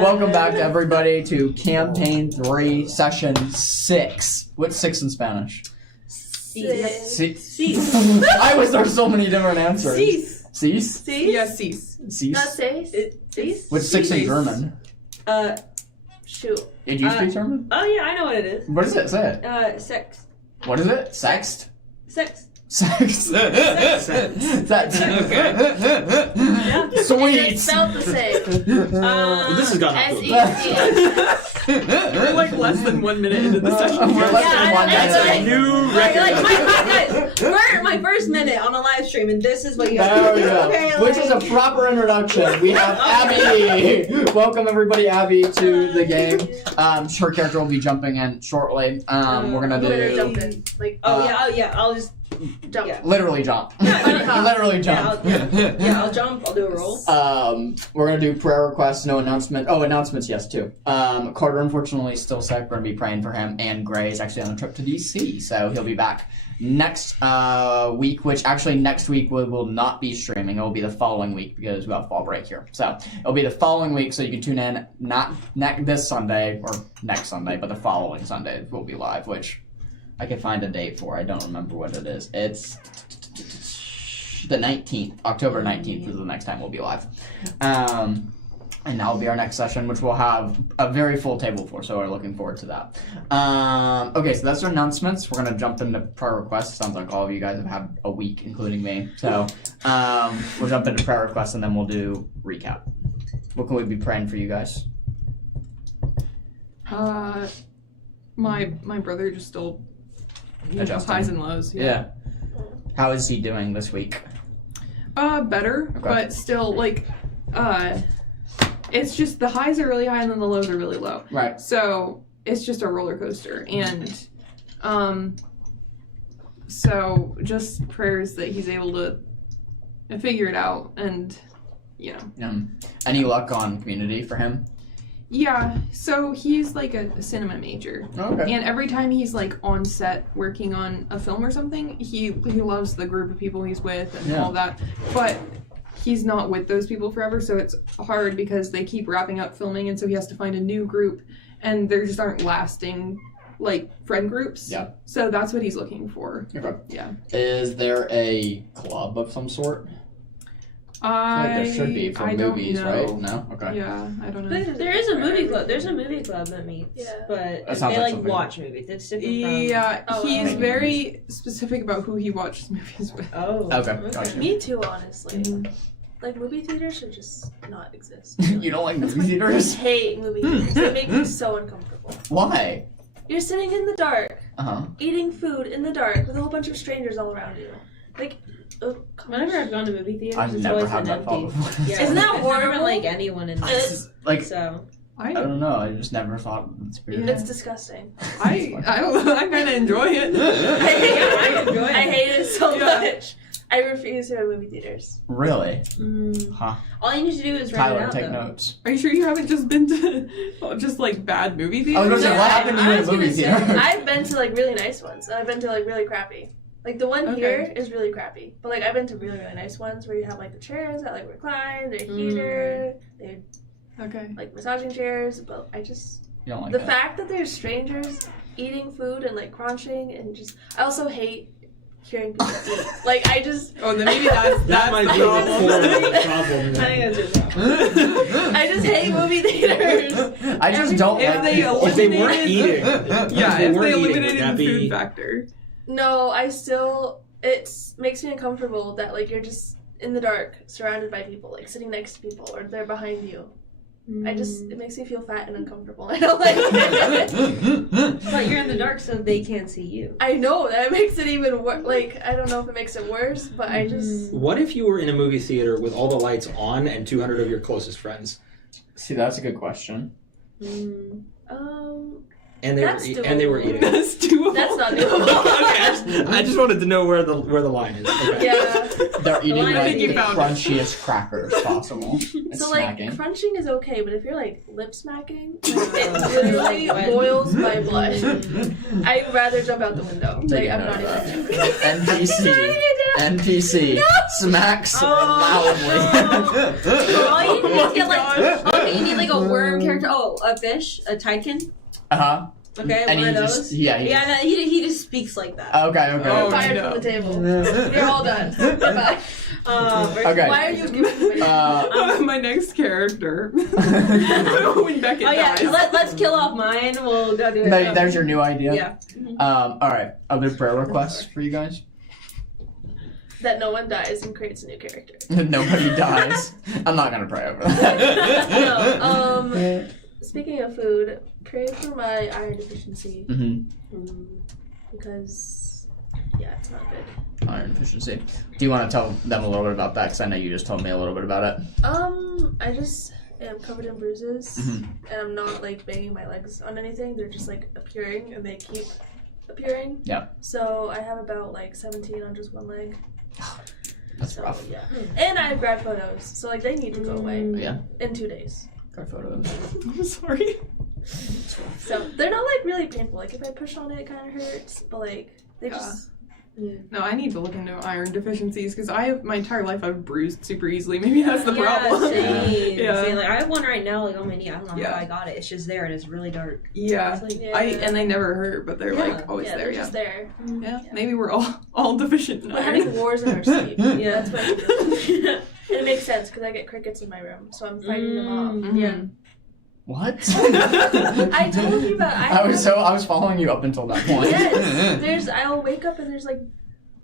Welcome back to everybody to Campaign 3, Session 6. What's 6 in Spanish? Cease. Why was there so many different answers? Cease. Cease? Yeah, cease. Cease? Not cease. Cease? What's 6 in German? Shoot. Did you speak German? Oh yeah, I know what it is. What is it? Say it. Sex. What is it? Sext? Sex. Sex. Sex. That's Okay. Yeah. Sweet. It's spelled the same. Well, this has gone up to S-E-C-S. We're like less than 1 minute into the session. We're less than 1 minute. That's a new record. Guys, we're my first minute on a live stream, and this is what you guys There we do. go. Okay, Which is a proper introduction. We have Abby. Welcome everybody, Abby, to the game. Her character will be jumping in shortly. We're gonna Better do jump in. Like, I'll just jump. yeah. literally jump. Yeah, Literally jump. I'll jump. I'll do a roll. We're gonna do prayer requests, no announcement. Oh, announcements, yes, too. Carter, unfortunately, is still sick. We're gonna be praying for him, and Gray is actually on a trip to DC, so he'll be back next week. Which actually next week we will not be streaming. It will be the following week because we have fall break here. So it'll be the following week, so you can tune in not this Sunday or next Sunday, but the following Sunday we'll be live. Which I can find a date for. I don't remember what it is. It's the 19th. October 19th is the next time we'll be live. And that'll be our next session, which we'll have a very full table for, so we're looking forward to that. Okay, so that's our announcements. We're going to jump into prayer requests. Sounds like all of you guys have had a week, including me. So we'll jump into prayer requests, and then we'll do recap. What can we be praying for you guys? My brother just still has highs and lows. Yeah. How is he doing this week? Better, Okay. but still, like, it's just the highs are really high and then the lows are really low. Right. So it's just a roller coaster, and so just prayers that he's able to figure it out, and Any luck on Community for him? Yeah, so he's like a cinema major. Okay. And every time he's like on set working on a film or something, he loves the group of people he's with and all that. But he's not with those people forever, so it's hard because they keep wrapping up filming, and so he has to find a new group, and there just aren't lasting like friend groups. Yeah. So that's what he's looking for. Okay. Yeah. Is there a club of some sort? I feel like there should be for movies, don't know. right? No? Okay. Yeah, I don't know. There is a movie club. There's a movie club that meets, but That they sounds like something. watch movies. It's different from... Yeah, he's okay. very specific about who he watches movies with. Oh. Okay, gotcha. Me too, honestly. Mhm. Like, movie theaters should just not exist. You don't like movie I theaters? hate movie theaters. They make me so uncomfortable. Why? You're sitting in the dark, Uh-huh. eating food in the dark with a whole bunch of strangers all around you. Like, Whenever I've gone to movie theaters, I've it's never always had been that thought empty. before. Yeah, Isn't that I've never horrible? like anyone in there. Like, So I don't know. I just never thought it's weird. it's disgusting. I kind of enjoy it. I enjoy it. I hate it so Yeah. much. I refuse to go to movie theaters. Really? Huh. all you need to do is rent it Tyler, out, take though. notes. Are you sure you haven't just been to just like bad movie I theaters? was gonna say, what happened to you I in was a movie gonna say, theater? I've been to like really nice ones, and I've been to like really crappy. Like the one here is really crappy, but like I've been to really really nice ones where you have like the chairs that like recline, they're heater, they're Okay. like massaging chairs. But I just You don't like the that? fact that there's strangers eating food and like crunching and just I also hate hearing people eat. Like I just Oh, then maybe that's That might the be the problem. core problem. I think that's your problem. I just hate movie theaters. I just don't If like they people. If they weren't Eliminated- eating, Yeah, if they weren't eating, eliminated would that the food be? factor. No, I still it makes me uncomfortable that like you're just in the dark, surrounded by people, like sitting next to people or they're behind you. It makes me feel fat and uncomfortable. I don't like it. But you're in the dark, so they can't see you. I know that makes it even worse. Like I don't know if it makes it worse, but I just What if you were in a movie theater with all the lights on and 200 of your closest friends, See, that's a good question. and they That's and they were doable. eating? That's doable. that's not Okay, doable. I just wanted to know where the line is. Okay. Yeah. They're eating I like think the you found it. crunchiest crackers possible. And So like smacking. crunching is okay, but if you're like lip smacking, like, it literally boils my blood. I'd rather jump out the window. Like I'm not even joking. NPC. Shutting it NPC smacks loudly. All you need is get okay, you need like a worm character. Oh, a fish, a titan. Uh-huh. Okay, And one he of those. just, yeah. He just speaks like that. Okay. Oh, Fired no. from the table. You're all done. Goodbye. Okay. Why are you giving me My next character. When Beckett dies. Let's kill off mine. We'll go do it. There's your new idea. Yeah. All right. Other prayer requests for you guys? that no one dies and creates a new character? Nobody dies. I'm not gonna pray over that. No. Speaking of food, pray for my iron deficiency. Because, yeah, it's not good. Iron deficiency. Do you want to tell them a little bit about that? Because I know you just told me a little bit about it. I just am covered in bruises, and I'm not, like, banging my legs on anything. They're just, like, appearing, and they keep appearing. Yeah. So I have about, like, 17 on just one leg. That's rough. Yeah. And I have grad photos, so, like, they need to go away. Yeah. In 2 days. Got photos. I'm sorry. So they're not, like, really painful. Like, if I push on it, it kind of hurts, but, like, they just... No, I need to look into iron deficiencies because my entire life I've bruised super easily. Maybe that's the problem. Same. Yeah. Same. Like I have one right now, like on my knee. I don't know how I got it. It's just there and it's really dark. Yeah. It's like, And they never hurt, but they're like always there. They're just there. Yeah. Maybe we're all deficient in We're iron. having wars in our sleep. Yeah, that's what I do. And it makes sense because I get crickets in my room, so I'm fighting them off. Yeah. What? I told you about. I was following you up until that point. Yes. I'll wake up and there's like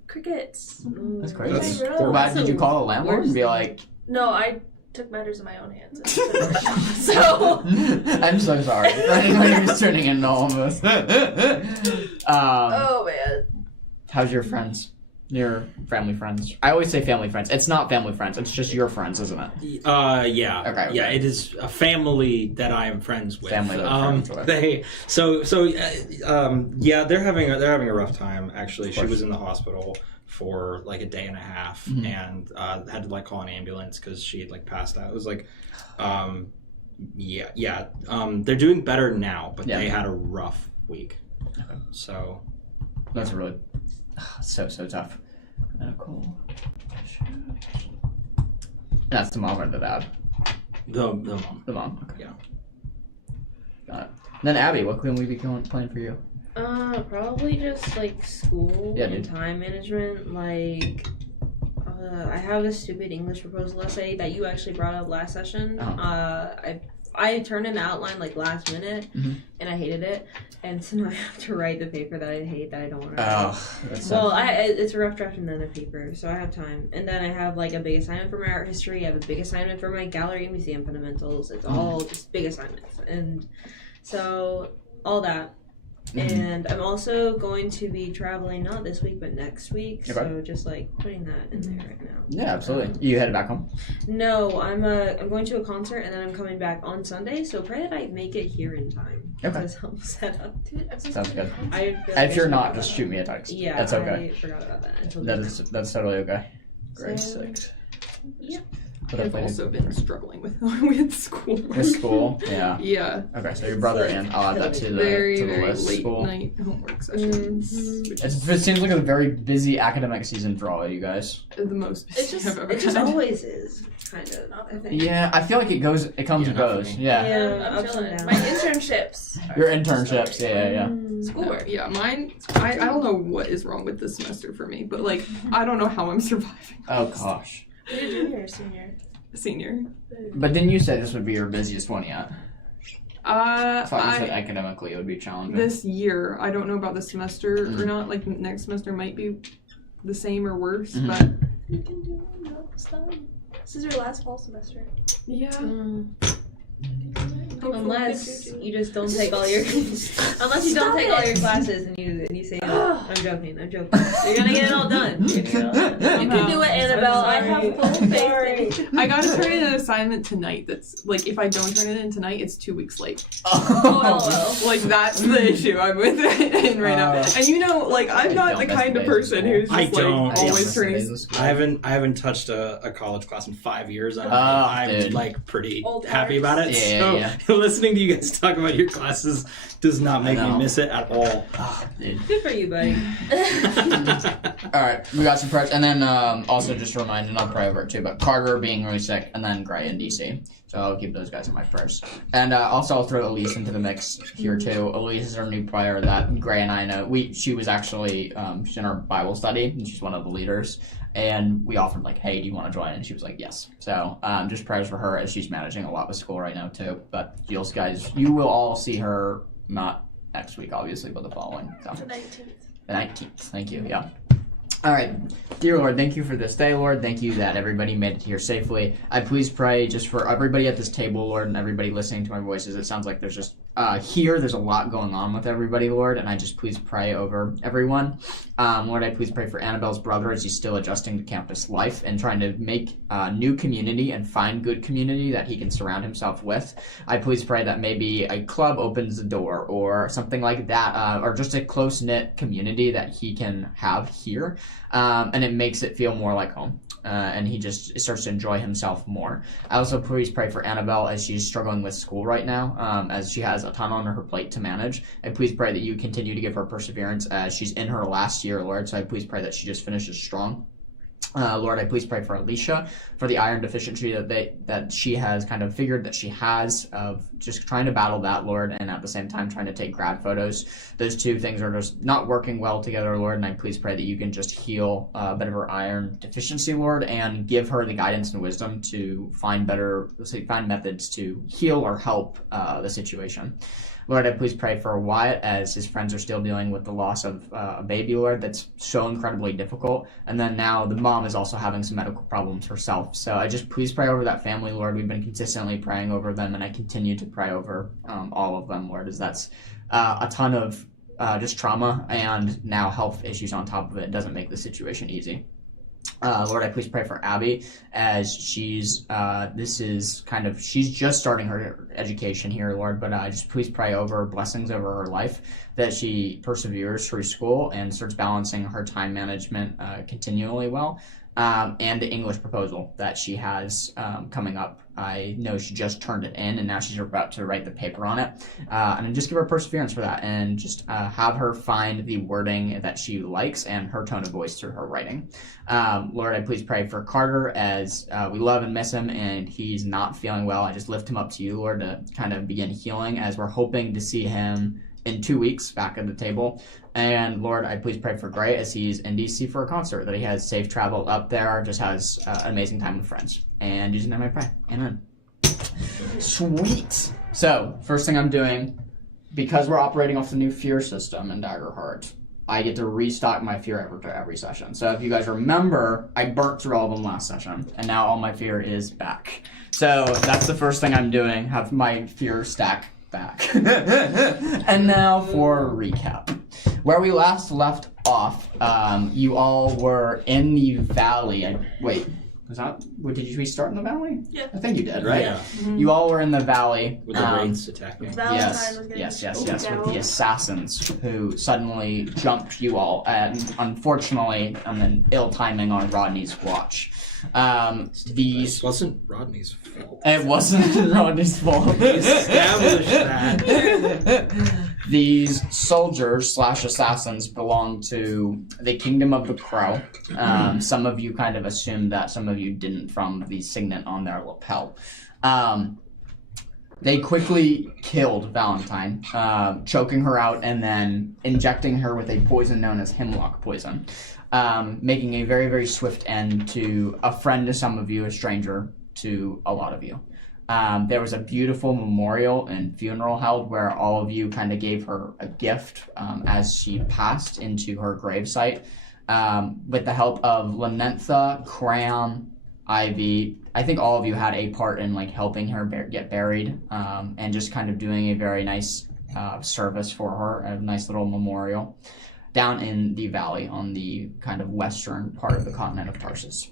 crickets. That's crazy. That's Why did you call the landlord and be like? No, I took matters in my own hands. So I'm so sorry for anyone who's tuning into all of this. oh man. How's your friends? Your family friends? I always say family friends. It's not family friends. It's just your friends, isn't it? Yeah. Okay. Yeah, it is a family that I am friends with. Family that I'm friends with. Yeah, they're having a rough time actually. She was in the hospital for like a day and a half and had to like call an ambulance because she had like passed out. It was like they're doing better now, but they had a rough week. Okay. So that's really so tough. Medical. That's the mom or the dad? The mom. The mom. Okay. Yeah. Got it. Then Abby, what can we be playing for you? Probably just like school and time management. Like, I have a stupid English proposal essay that you actually brought up last session. I turned in the outline like last minute, and I hated it, and so now I have to write the paper that I hate that I don't want to write. That's well, it's a rough draft and then a paper, so I have time, and then I have like a big assignment for my art history. I have a big assignment for my gallery and museum fundamentals. It's all just big assignments, and so all that. And I'm also going to be traveling not this week but next week, so just like putting that in there right now. Yeah, absolutely. You headed back home? No, I'm going to a concert and then I'm coming back on Sunday, so pray that I make it here in time. Okay. Because I'm set up. Sounds good. If you're not, just shoot me a text. Yeah, that's okay. I forgot about that. That's totally okay. Grade 6. Yeah. I've also been struggling with school. With school? Yeah. Yeah. Okay, so your brother and I'll add that to the very list. late School. night homework sessions. It seems like a very busy academic season for all of you guys. The most busy I've ever It just had. always is, kind of, I think. Yeah, I feel like it comes and goes. Yeah. I'm chilling. My internships. Your internships, yeah. Schoolwork. Yeah, mine, I don't know what is wrong with this semester for me, but like, I don't know how I'm surviving. Oh gosh. Are you junior or senior? Senior. But didn't you say this would be your busiest one yet? I thought you said I academically it would be challenging. this year, I don't know about this semester or not. Like next semester might be the same or worse, but You can do it. No, it's done. This is your last fall semester. yeah. Unless you just don't take all your classes and you say I'm joking. You're gonna get it all done. You can do it, Annabelle. I have full faith in you. I gotta turn in an assignment tonight. That's like, if I don't turn it in tonight, it's 2 weeks late. Oh, Like, that's the issue I'm with it right now. And you know, like, I'm not the kind of person who's just like always turning. I haven't touched a college class in 5 years. I'm dude. like pretty Old happy about it. Yeah, so listening to you guys talk about your classes does not make me miss it at all. Dude. Good for you, buddy. All right, we got some prayers, and then also just a reminder, not pray over it too, but Carter being really sick, and then Gray in DC. So I'll keep those guys in my prayers. And also I'll throw Elise into the mix here too. Elise is our new player that Gray and I know. She was actually she's in our Bible study, and she's one of the leaders. And we offered like, hey, do you want to join? And she was like, yes. So just prayers for her as she's managing a lot with school right now too. But you guys, you will all see her not next week, obviously, but the following. So. The 19th. The 19th. Thank you. Yeah. All right. Dear Lord, thank you for this day, Lord. Thank you that everybody made it here safely. I please pray just for everybody at this table, Lord, and everybody listening to my voices. It sounds like there's just there's a lot going on with everybody, Lord, and I just please pray over everyone. Lord, I please pray for Annabelle's brother as he's still adjusting to campus life and trying to make new community and find good community that he can surround himself with. I please pray that maybe a club opens the door or something like that, or just a close-knit community that he can have here, and it makes it feel more like home. And he just starts to enjoy himself more. I also please pray for Annabelle as she's struggling with school right now, as she has a ton on her plate to manage. I please pray that you continue to give her perseverance as she's in her last year, Lord. So I please pray that she just finishes strong. Lord, I please pray for Alicia for the iron deficiency that she has kind of figured that she has, of just trying to battle that, Lord, and at the same time trying to take grad photos. Those two things are just not working well together, Lord, and I please pray that you can just heal a bit of her iron deficiency, Lord, and give her the guidance and wisdom to find methods to heal or help the situation. Lord, I please pray for Wyatt as his friends are still dealing with the loss of a baby, Lord, that's so incredibly difficult. And then now the mom is also having some medical problems herself. So I just please pray over that family, Lord. We've been consistently praying over them, and I continue to pray over all of them, Lord, as that's a ton of just trauma and now health issues on top of it. It doesn't make the situation easy. Lord, I please pray for Abby as she's just starting her education here, Lord, but just please pray over blessings over her life, that she perseveres through school and starts balancing her time management continually well, and the English proposal that she has coming up. I know she just turned it in, and now she's about to write the paper on it. And just give her perseverance for that, and just have her find the wording that she likes and her tone of voice through her writing. Lord, I please pray for Carter as we love and miss him, and he's not feeling well. I just lift him up to you, Lord, to kind of begin healing, as we're hoping to see him in 2 weeks back at the table. And Lord, I please pray for Gray as he's in DC for a concert, that he has safe travel up there, just has an amazing time with friends. And using that, I pray. Amen. Sweet. So, first thing I'm doing, because we're operating off the new fear system in Daggerheart, I get to restock my fear every session. So if you guys remember, I burnt through all of them last session, and now all my fear is back. So that's the first thing I'm doing, have my fear stack back. And now for a recap. Where we last left off, you all were in the valley. Did we start in the valley? Yeah. I think you did, right? Yeah. Mm-hmm. You all were in the valley. With the wraiths attacking. Valentine was getting Yes, spooked with out. the assassins who suddenly jumped you all, and unfortunately, and then ill timing on Rodney's watch. It wasn't Rodney's fault. It wasn't Rodney's fault. Established that. These soldiers/assassins belong to the Kingdom of the Crow. Some of you kind of assumed that, some of you didn't from the signet on their lapel. They quickly killed Valentine, choking her out and then injecting her with a poison known as hemlock poison, making a very, very swift end to a friend to some of you, a stranger to a lot of you. There was a beautiful memorial and funeral held where all of you kind of gave her a gift as she passed into her gravesite. With the help of Lanentha, Cram, Ivy, I think all of you had a part in like helping her get buried, and just kind of doing a very nice service for her, a nice little memorial down in the valley on the kind of western part of the continent of Tarsus.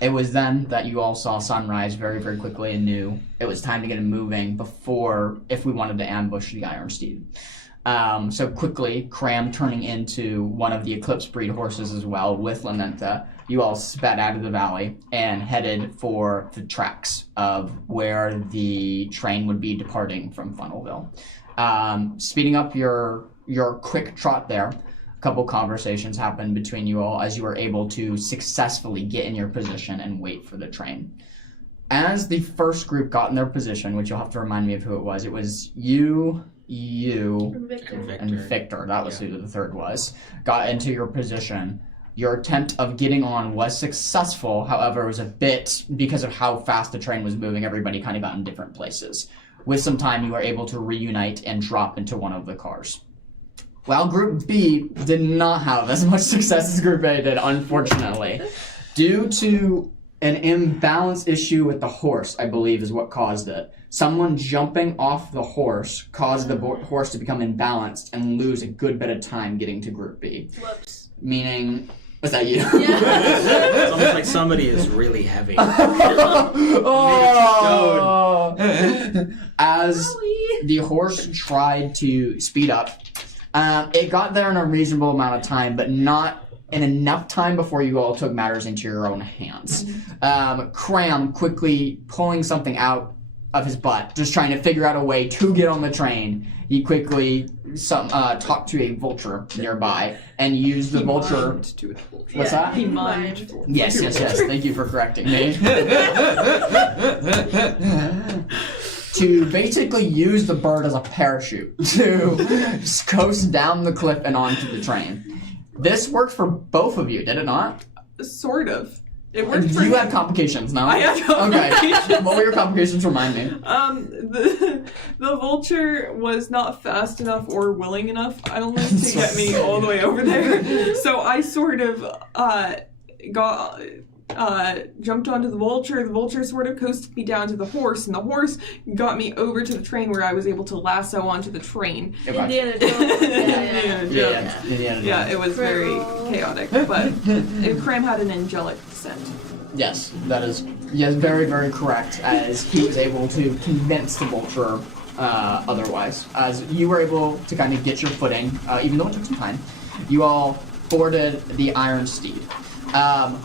It was then that you all saw sunrise very, very quickly and knew it was time to get it moving before, if we wanted to ambush the Iron Steed. So quickly, Cram turning into one of the Eclipse breed horses as well with Lanenta, you all sped out of the valley and headed for the tracks of where the train would be departing from Funnelville. Speeding up your quick trot there, a couple conversations happened between you all as you were able to successfully get in your position and wait for the train. As the first group got in their position, which you'll have to remind me of who it was you, and Victor, that was who the third was, got into your position. Your attempt of getting on was successful, however, it was a bit, because of how fast the train was moving, everybody kind of got in different places. With some time, you were able to reunite and drop into one of the cars. Well, Group B did not have as much success as Group A did, unfortunately. Due to an imbalance issue with the horse, I believe, is what caused it. Someone jumping off the horse caused the horse to become imbalanced and lose a good bit of time getting to Group B. Whoops. Meaning, was that you? Yeah. It's almost like somebody is really heavy. As the horse tried to speed up, it got there in a reasonable amount of time, but not in enough time before you all took matters into your own hands. Cram quickly pulling something out of his butt, just trying to figure out a way to get on the train. He quickly talked to a vulture nearby and used the vulture. What's that? He mimed. Yes. Thank you for correcting me. To basically use the bird as a parachute to coast down the cliff and onto the train. This worked for both of you, did it not? Sort of. It worked for you had complications, no? I had complications. Okay. What were your complications? Remind me. The vulture was not fast enough or willing enough, I don't think, to get me all the way over there. So I sort of jumped onto the vulture sort of coasted me down to the horse, and the horse got me over to the train where I was able to lasso onto the train. Indiana Jones. Yeah, it was very chaotic, but Cram had an angelic descent. Yes, that is very, very correct, as he was able to convince the vulture otherwise. As you were able to kind of get your footing, even though it took some time, you all boarded the Iron Steed.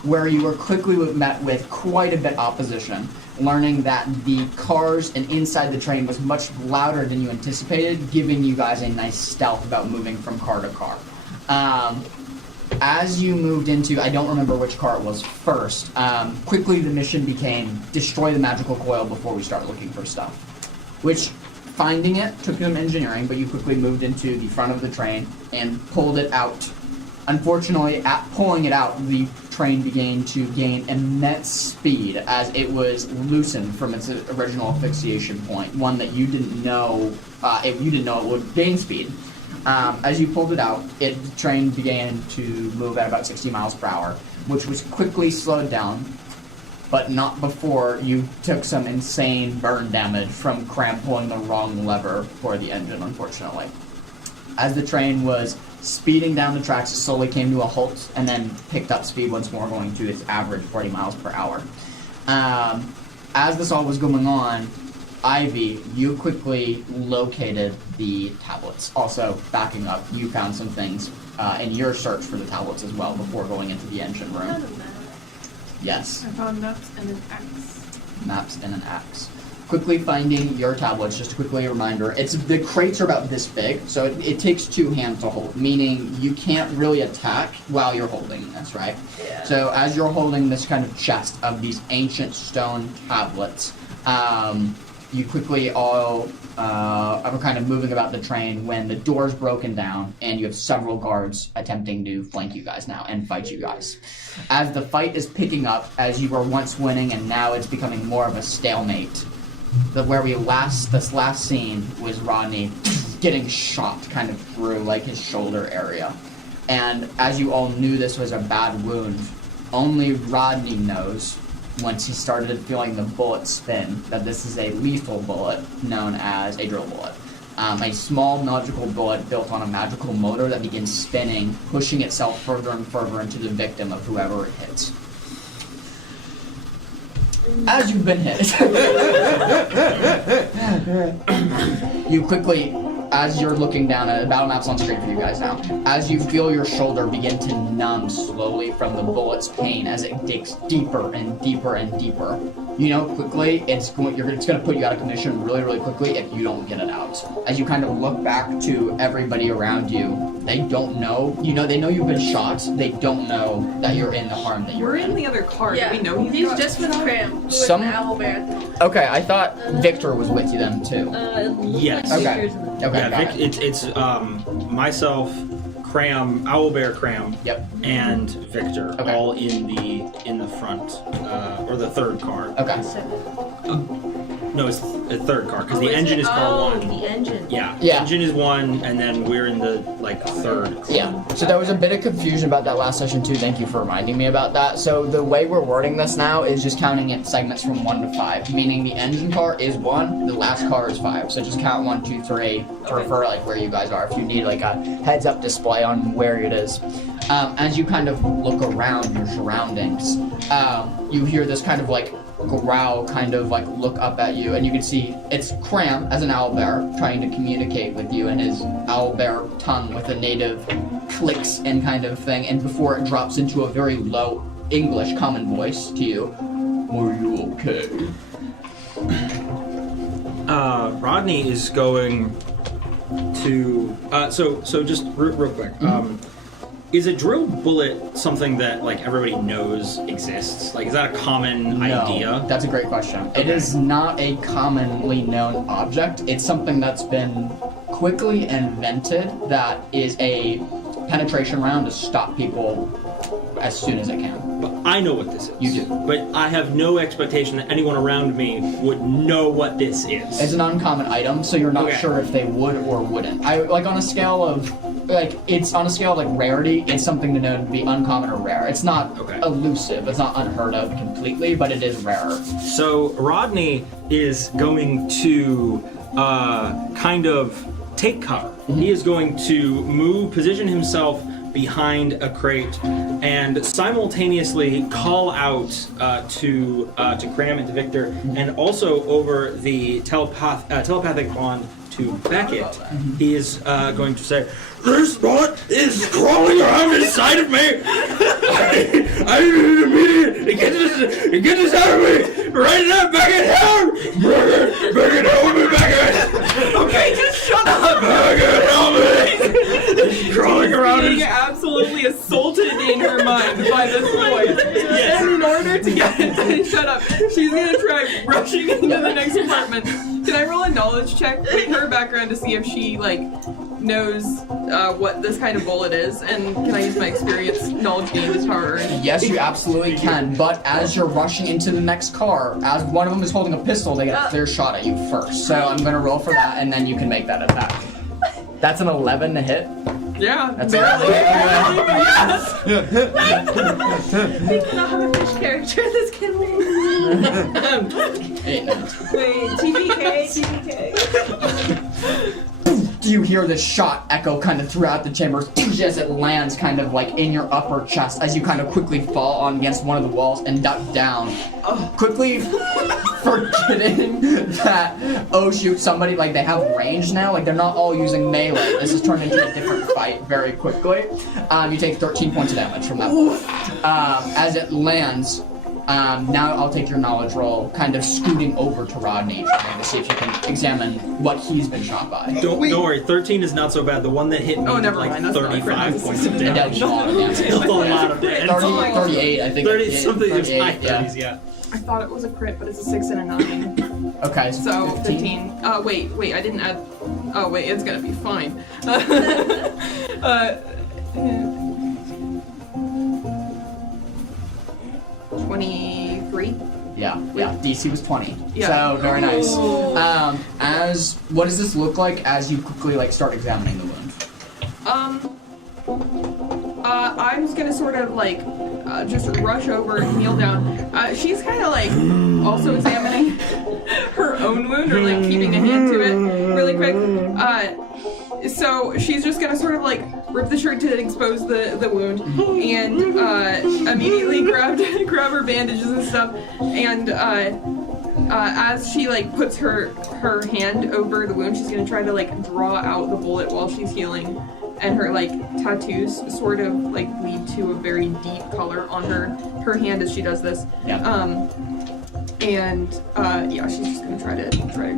Where you were quickly met with quite a bit opposition, learning that the cars and inside the train was much louder than you anticipated, giving you guys a nice stealth about moving from car to car. As you moved into, I don't remember which car it was first, quickly the mission became destroy the magical coil before we start looking for stuff. Which, finding it took some engineering, but you quickly moved into the front of the train and pulled it out. Unfortunately, at pulling it out, the train began to gain immense speed as it was loosened from its original asphyxiation point, one that you didn't know it would gain speed. As you pulled it out, the train began to move at about 60 miles per hour, which was quickly slowed down, but not before you took some insane burn damage from Cram pulling the wrong lever for the engine, unfortunately. As the train was speeding down the tracks, it slowly came to a halt and then picked up speed once more, going to its average 40 miles per hour. As this all was going on, Ivy, you quickly located the tablets. Also, backing up, you found some things in your search for the tablets as well before going into the engine room. Yes. I found maps and an axe. Maps and an axe. Quickly finding your tablets, just quickly a reminder, the crates are about this big, so it takes two hands to hold, meaning you can't really attack while you're holding this, right? Yeah. So as you're holding this kind of chest of these ancient stone tablets, you quickly all are kind of moving about the train when the door's broken down and you have several guards attempting to flank you guys now and fight you guys. As the fight is picking up, as you were once winning and now it's becoming more of a stalemate, this last scene was Rodney getting shot kind of through like his shoulder area. And as you all knew this was a bad wound, only Rodney knows, once he started feeling the bullet spin, that this is a lethal bullet known as a drill bullet. A small magical bullet built on a magical motor that begins spinning, pushing itself further and further into the victim of whoever it hits. as you've been hit, you quickly, as you're looking down at battle maps on screen for you guys now, as you feel your shoulder begin to numb slowly from the bullet's pain as it digs deeper and deeper and deeper. You know, quickly, it's going to put you out of commission really, really quickly if you don't get it out. As you kind of look back to everybody around you, they don't know. They know you've been shot. They don't know that you're in the harm that you're We're in the other car. Yeah, Do we know he's just with Cram. With Some- the owlbear. Okay, I thought Victor was with you then too. Yes. Okay. Okay, Yeah, got it. it's myself, Cram, Owlbear Cram, Yep. and Victor, Okay. all in the front, or the third car. Okay. No, it's the third car because the engine is car one. The engine. Yeah. Yeah. Engine is one, and then we're in the third. Yeah, so there was a bit of confusion about that last session too. Thank you for reminding me about that. So the way we're wording this now is just counting it segments from 1 to 5, meaning the engine car is 1, the last car is 5. So just count 1, 2, 3 for like where you guys are. If you need like a heads-up display on where it is, as you kind of look around your surroundings, you hear this kind of like growl kind of like look up at you, and you can see it's Cram as an owlbear trying to communicate with you in his owlbear tongue with a native clicks and kind of thing, and before it drops into a very low English common voice to you, "Are you okay?" Rodney is going to. So just real quick. Is a drill bullet something that like everybody knows exists? Like, is that a common idea? That's a great question. It is not a commonly known object. It's something that's been quickly invented that is a penetration round to stop people as soon as it can. But I know what this is. You do. But I have no expectation that anyone around me would know what this is. It's an uncommon item, so you're not Okay. sure if they would or wouldn't. On a scale of rarity, it's something to know to be uncommon or rare. It's not elusive, it's not unheard of completely, but it is rarer. So Rodney is going to kind of take cover. Mm-hmm. He is going to position himself behind a crate and simultaneously call out to Cram and to Victor, and also over the telepathic bond to Beckett. He is going to say, "This bot is crawling around inside of me. I need immediate. Get this out of me right now, Beckett! Help! Beckett, help me, Beckett! Okay, just shut up! Beckett, help me! She's crawling around Being absolutely assaulted in her mind by this voice. Yes. And in order to get it to shut up, she's gonna try rushing into the next apartment. Can I roll a knowledge check with her background to see if she knows what this kind of bullet is, and can I use my experience knowledge gained as power? Yes, you absolutely can, but as you're rushing into the next car, as one of them is holding a pistol, they get a clear shot at you first. So I'm going to roll for that, and then you can make that attack. That's an 11 to hit. Yeah, That's barely. yes. We cannot have a fish character. This can win. 8 9. Wait, TPK. You hear this shot echo kind of throughout the chamber as it lands kind of like in your upper chest as you kind of quickly fall on against one of the walls and duck down. Quickly forgetting that, oh shoot, somebody, they have range now, they're not all using melee. This has turned into a different fight very quickly. You take 13 points of damage from that bullet. As it lands, now I'll take your knowledge roll, kind of scooting over to Rodney, trying to see if you can examine what he's been shot by. Don't worry, 13 is not so bad. The one that hit me never did mind, that's not 35 great. points of It damage. does a lot of damage. It's a lot of damage. 38, I think. 30 something, it's 38, high 30s, yeah. I thought it was a crit, but it's a 6 and a 9. Okay, So 15. Wait, I didn't add. Oh wait, it's gonna be fine. 23. Yeah, DC was 20. Yeah. So, very nice. What does this look like as you quickly, start examining the wound? I'm just gonna sort of just rush over and kneel down. She's kind of also examining her own wound, or keeping a hand to it really quick. So she's just gonna sort of like rip the shirt to expose the wound, and immediately grab her bandages and stuff, and as she like puts her hand over the wound, she's gonna try to like draw out the bullet while she's healing, and her like tattoos sort of like lead to a very deep color on her hand as she does this. Yeah. Yeah, she's just gonna try to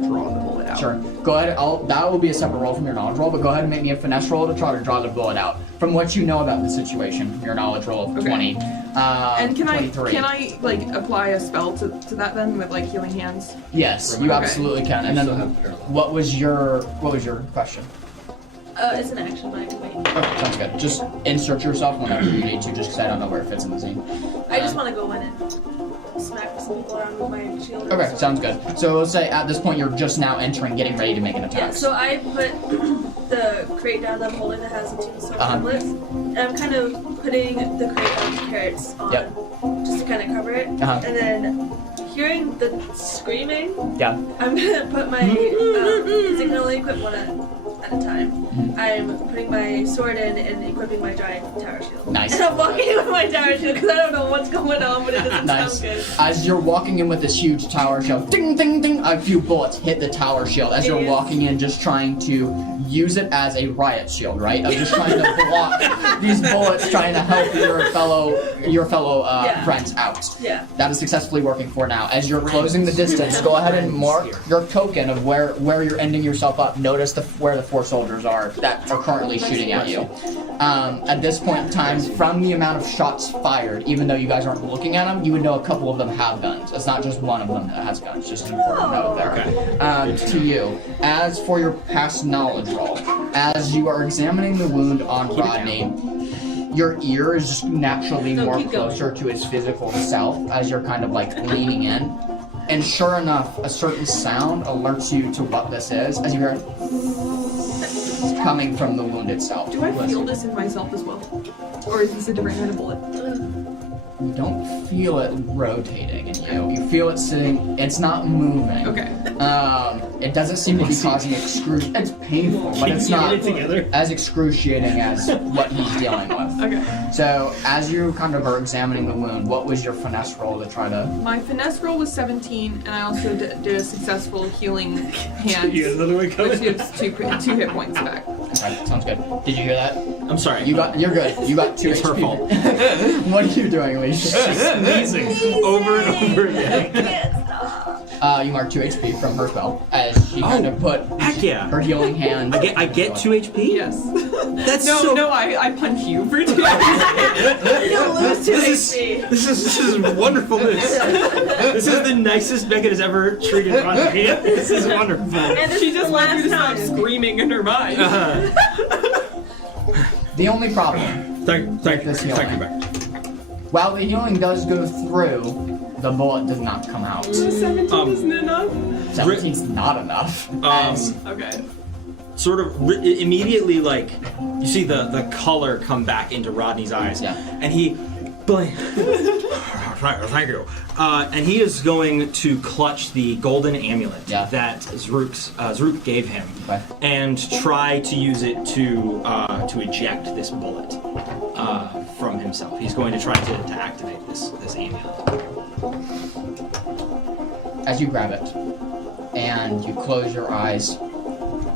draw the bullet out. Sure. Go ahead. That will be a separate roll from your knowledge roll, but go ahead and make me a finesse roll to try to draw the bullet out. From what you know about the situation, your knowledge roll of 20. And can 23. I like apply a spell to that then with like healing hands? Yes, you absolutely can. And then, what was your question? It's an action, but I can wait. Okay, sounds good. Just insert yourself whenever you need to, just because I don't know where it fits in the scene. I just want to go in and smack some people around with my shield. Okay, sounds good. So we'll say at this point you're just now entering, getting ready to make an attack. Yeah, so I put the crate down that I'm holding that has the two sword tablets, and I'm kind of putting the crate on carrots on, just to kind of cover it, and then hearing the screaming, I'm gonna put my, because I can only equip one at a time. I'm putting my sword in and equipping my giant tower shield. Nice. And I'm walking with my tower shield because I don't know what's going on, but it doesn't sound good. As you're walking in with this huge tower shield, ding, ding, ding, a few bullets hit the tower shield as you're walking in, just trying to use it as a riot shield, right? Of just trying to block these bullets, trying to help your fellow friends out. Yeah. That is successfully working for now. As you're closing the distance, go ahead and mark your token of where you're ending yourself up. Notice where the 4 soldiers are that are currently shooting at you. At this point in time, from the amount of shots fired, even though you guys aren't looking at them, you would know a couple of them have guns. It's not just one of them that has guns. Just an important note there. To you, as for your past knowledge roll, as you are examining the wound on Rodney, your ear is just naturally more closer to his physical self as you're kind of like leaning in. And sure enough, a certain sound alerts you to what this is as you hear it coming from the wound itself. Do I feel this in myself as well? Or is this a different kind of bullet? You don't feel it rotating in you. You feel it sitting, it's not moving. Okay. It doesn't seem to be causing excruciating. It's painful, but it's not as excruciating as what he's dealing with. Okay. So, as you kind of are examining the wound, what was your finesse roll to try to... My finesse roll was 17, and I also did a successful healing hand. You got another one coming? Which gives 2 hit points back. Okay, sounds good. Did you hear that? I'm sorry. You're good. You got 2 It's her HP. fault. What are you doing, Alicia? She's sneezing over and over again. You mark 2 HP from her spell as she kind of put her healing hand. I get 2 HP? Yes. That's No, I punch you for 2 HP. You'll lose 2 HP. This is wonderful news. This is the nicest Beckett has ever treated Rodney. This is wonderful. And this She is just the wants you to last stop time. screaming in her mind. The only problem, Thank you, healing. Beck. while the healing does go through, the bullet does not come out. 17 isn't enough? 17's not enough. Okay. Sort of immediately, like, you see the color come back into Rodney's eyes. Yeah. And he... Thank you. And he is going to clutch the golden amulet that Zrook gave him, and try to use it to eject this bullet from himself. He's going to try to activate this amulet. As you grab it, and you close your eyes,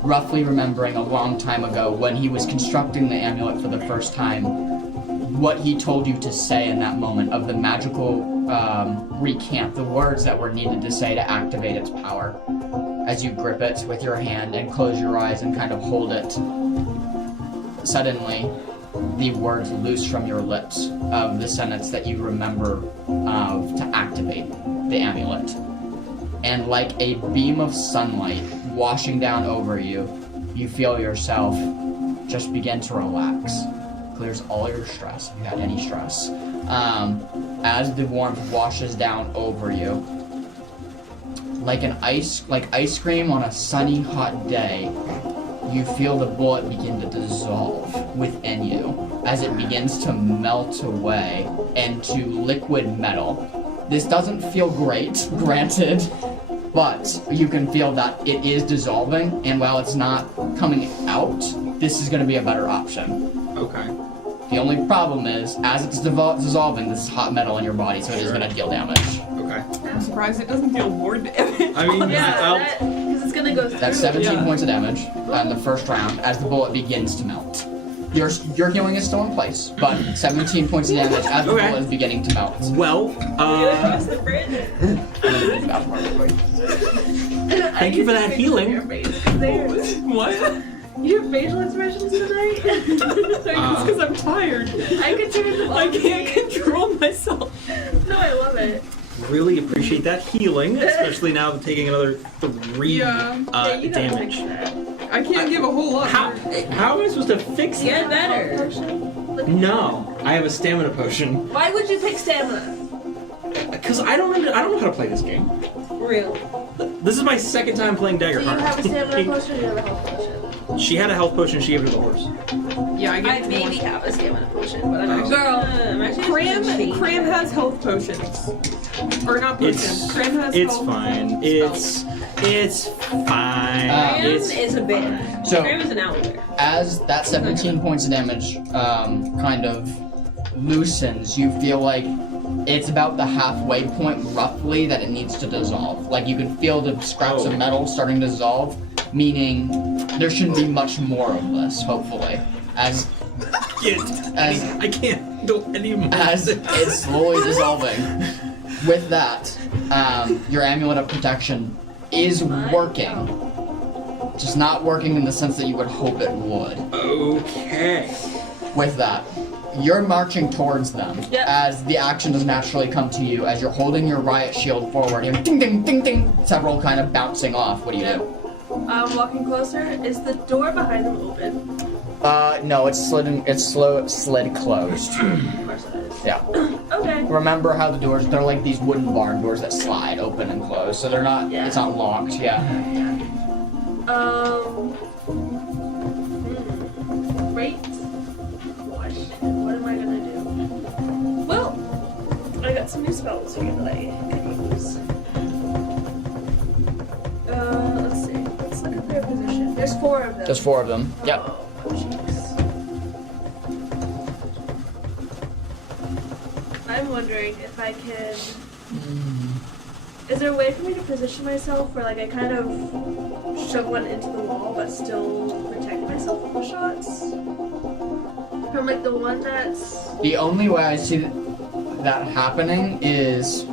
roughly remembering a long time ago when he was constructing the amulet for the first time, what he told you to say in that moment of the magical recant, the words that were needed to say to activate its power. As you grip it with your hand and close your eyes and kind of hold it, suddenly the words loose from your lips of the sentence that you remember to activate the amulet. And like a beam of sunlight washing down over you, you feel yourself just begin to relax. Clears all your stress, if you had any stress. As the warmth washes down over you, like ice cream on a sunny, hot day, you feel the bullet begin to dissolve within you as it begins to melt away into liquid metal. This doesn't feel great, granted, but you can feel that it is dissolving, and while it's not coming out, this is going to be a better option. Okay. The only problem is, as it's dissolving, this is hot metal in your body, so it is going to deal damage. Okay. I'm surprised it doesn't deal more damage. I mean, Yeah, because it's gonna go through. That's 17 points of damage in the first round as the bullet begins to melt. Your healing is still in place, but 17 points of damage as the bullet is beginning to melt. well, thank you for that healing. What? You have facial expressions tonight? It's because I'm tired. I could turn them I on. can't control myself. No, I love it. Really appreciate that healing, especially now taking another 3 Yeah, you gotta damage. fix that. I can't give a whole lot. How am I supposed to fix Get that? better. No, I have a stamina potion. Why would you pick stamina? Because I don't know how to play this game. Real. This is my second time playing Do you Daggerheart. have a stamina potion or you have a health potion? She had a health potion, she gave it to the horse. Yeah, I get I maybe have a stamina potion, but I'm actually I'm actually Cram has health potions. Or not potions. Cram has It's health fine. spells. It's fine. Cram It's is a bit. So- Cram is an outlier. As that 17 points of damage kind of loosens, you feel like it's about the halfway point, roughly, that it needs to dissolve. Like, you can feel the scraps of metal starting to dissolve, meaning there shouldn't be much more of this, hopefully. As I can't do any more. as it's slowly dissolving. With that, your amulet of protection is working. Just not working in the sense that you would hope it would. Okay. With that, you're marching towards them as the action does naturally come to you as you're holding your riot shield forward. You're ding ding ding ding, several kind of bouncing off. What do you do? I'm walking closer. Is the door behind them open? No, it's slid closed. Of course it is. Yeah. Okay. Remember how the doors, they're like these wooden barn doors that slide open and close, so they're not, it's not locked, Great. Question. What am I gonna do? Well, I got some new spells here that I could use. Let's see. What's their position? There's 4 of them. There's 4 of them. Yep. Oh, jeez. I'm wondering if I can. Is there a way for me to position myself where, like, I kind of shove one into the wall but still protect myself from the shots? From, like, the one that's. The only way I see that happening is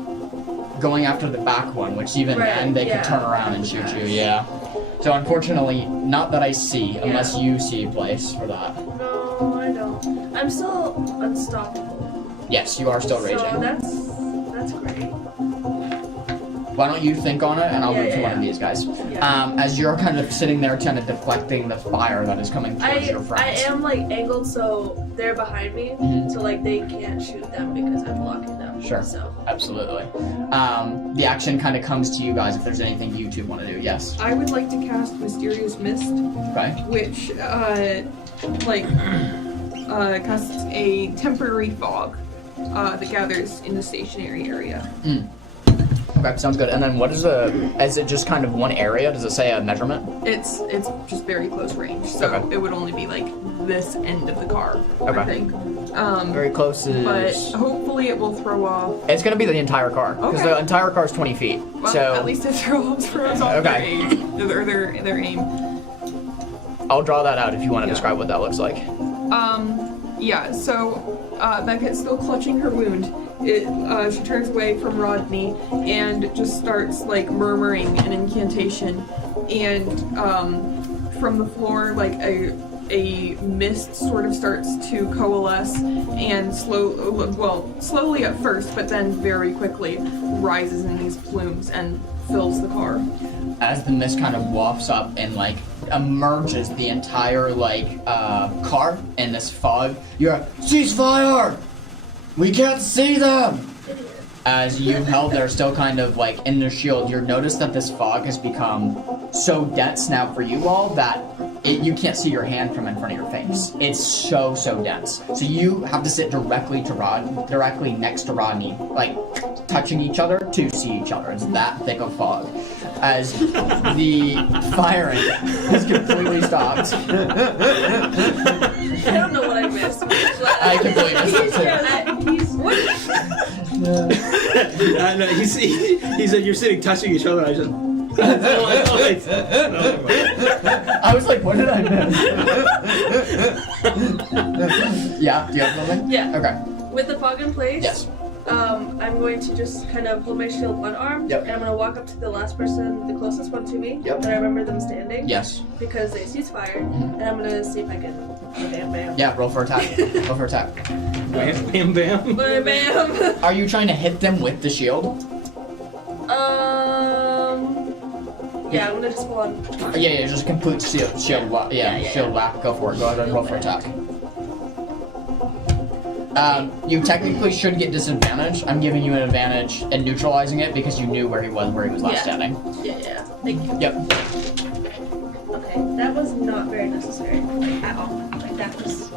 going after the back one, which even then they could turn around and shoot you, So unfortunately, not that I see, unless you see a place for that. No, I don't. I'm still unstoppable. Yes, you are still raging. So that's great. Why don't you think on it, and I'll move to one of these guys. As you're kind of sitting there kind of deflecting the fire that is coming towards your friends. I am, like, angled so they're behind me, so, like, they can't shoot them because I'm blocking them. Sure. So. Absolutely. The action kind of comes to you guys if there's anything you two want to do. Yes. I would like to cast Mysterious Mist, Okay. which, casts a temporary fog that gathers in the stationary area. Okay, sounds good. And then what is is it just kind of one area? Does it say a measurement? It's just very close range, so it would only be like this end of the car, I think. Very close is... But hopefully it will throw off. It's going to be the entire car, because the entire car is 20 feet. Well, so at least it throws off their aim. I'll draw that out if you want to describe what that looks like. So Becca's still clutching her wound. She turns away from Rodney and just starts like murmuring an incantation, and from the floor like a mist sort of starts to coalesce and slowly at first, but then very quickly rises in these plumes and fills the car. As the mist kind of wafts up and like emerges the entire car in this fog, you're ceasefire! We can't see them! As you held there still kind of like in the shield, you notice that this fog has become so dense now for you all that you can't see your hand from in front of your face. It's so dense. So you have to sit directly next to Rodney, like touching each other to see each other. It's that thick of fog. As the firing has completely stopped. I don't know what I missed. I completely missed it too. No, he said you're sitting touching each other. I just. I was like, what did I miss? Yeah, do you have something? Yeah. Okay. With the fog in place, Yes. I'm going to just kind of hold my shield one arm, Yep. and I'm going to walk up to the last person, the closest one to me, Yep. that I remember them standing, Yes. because they cease fire, and I'm going to see if I can bam bam. Yeah, roll for attack. Roll for attack. Bam, bam, bam. Bam bam. Are you trying to hit them with the shield? Yeah, I'm gonna just pull on. Yeah, just complete shield whack. Shield whack. Go for it. Go ahead and roll for attack. You technically should get disadvantage. I'm giving you an advantage and neutralizing it because you knew where he was last standing. Yeah. Thank you. Yep. Okay, that was not very necessary at all. Like that was.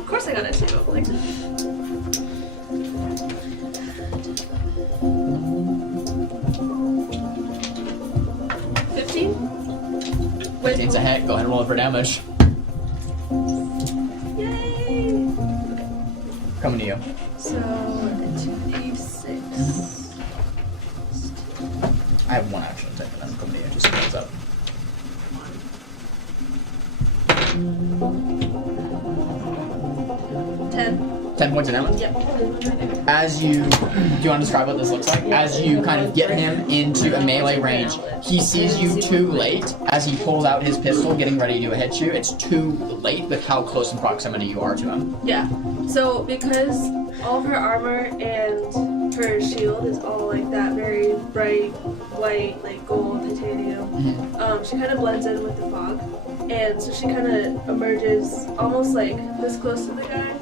Of course, I got it too. Like. It's a hit. Go ahead and roll it for damage. Yay! Coming to you. So 2d6. I have one action attack and then coming to you. Just heads up. 10 points of damage? Yep. As you... Do you want to describe what this looks like? As you kind of get him into a melee range, he sees you too late as he pulls out his pistol, getting ready to hit you. It's too late with how close in proximity you are to him. Yeah. So because all of her armor and her shield is all like that very bright white, like gold titanium, she kind of blends in with the fog. And so she kind of emerges almost like this close to the guy.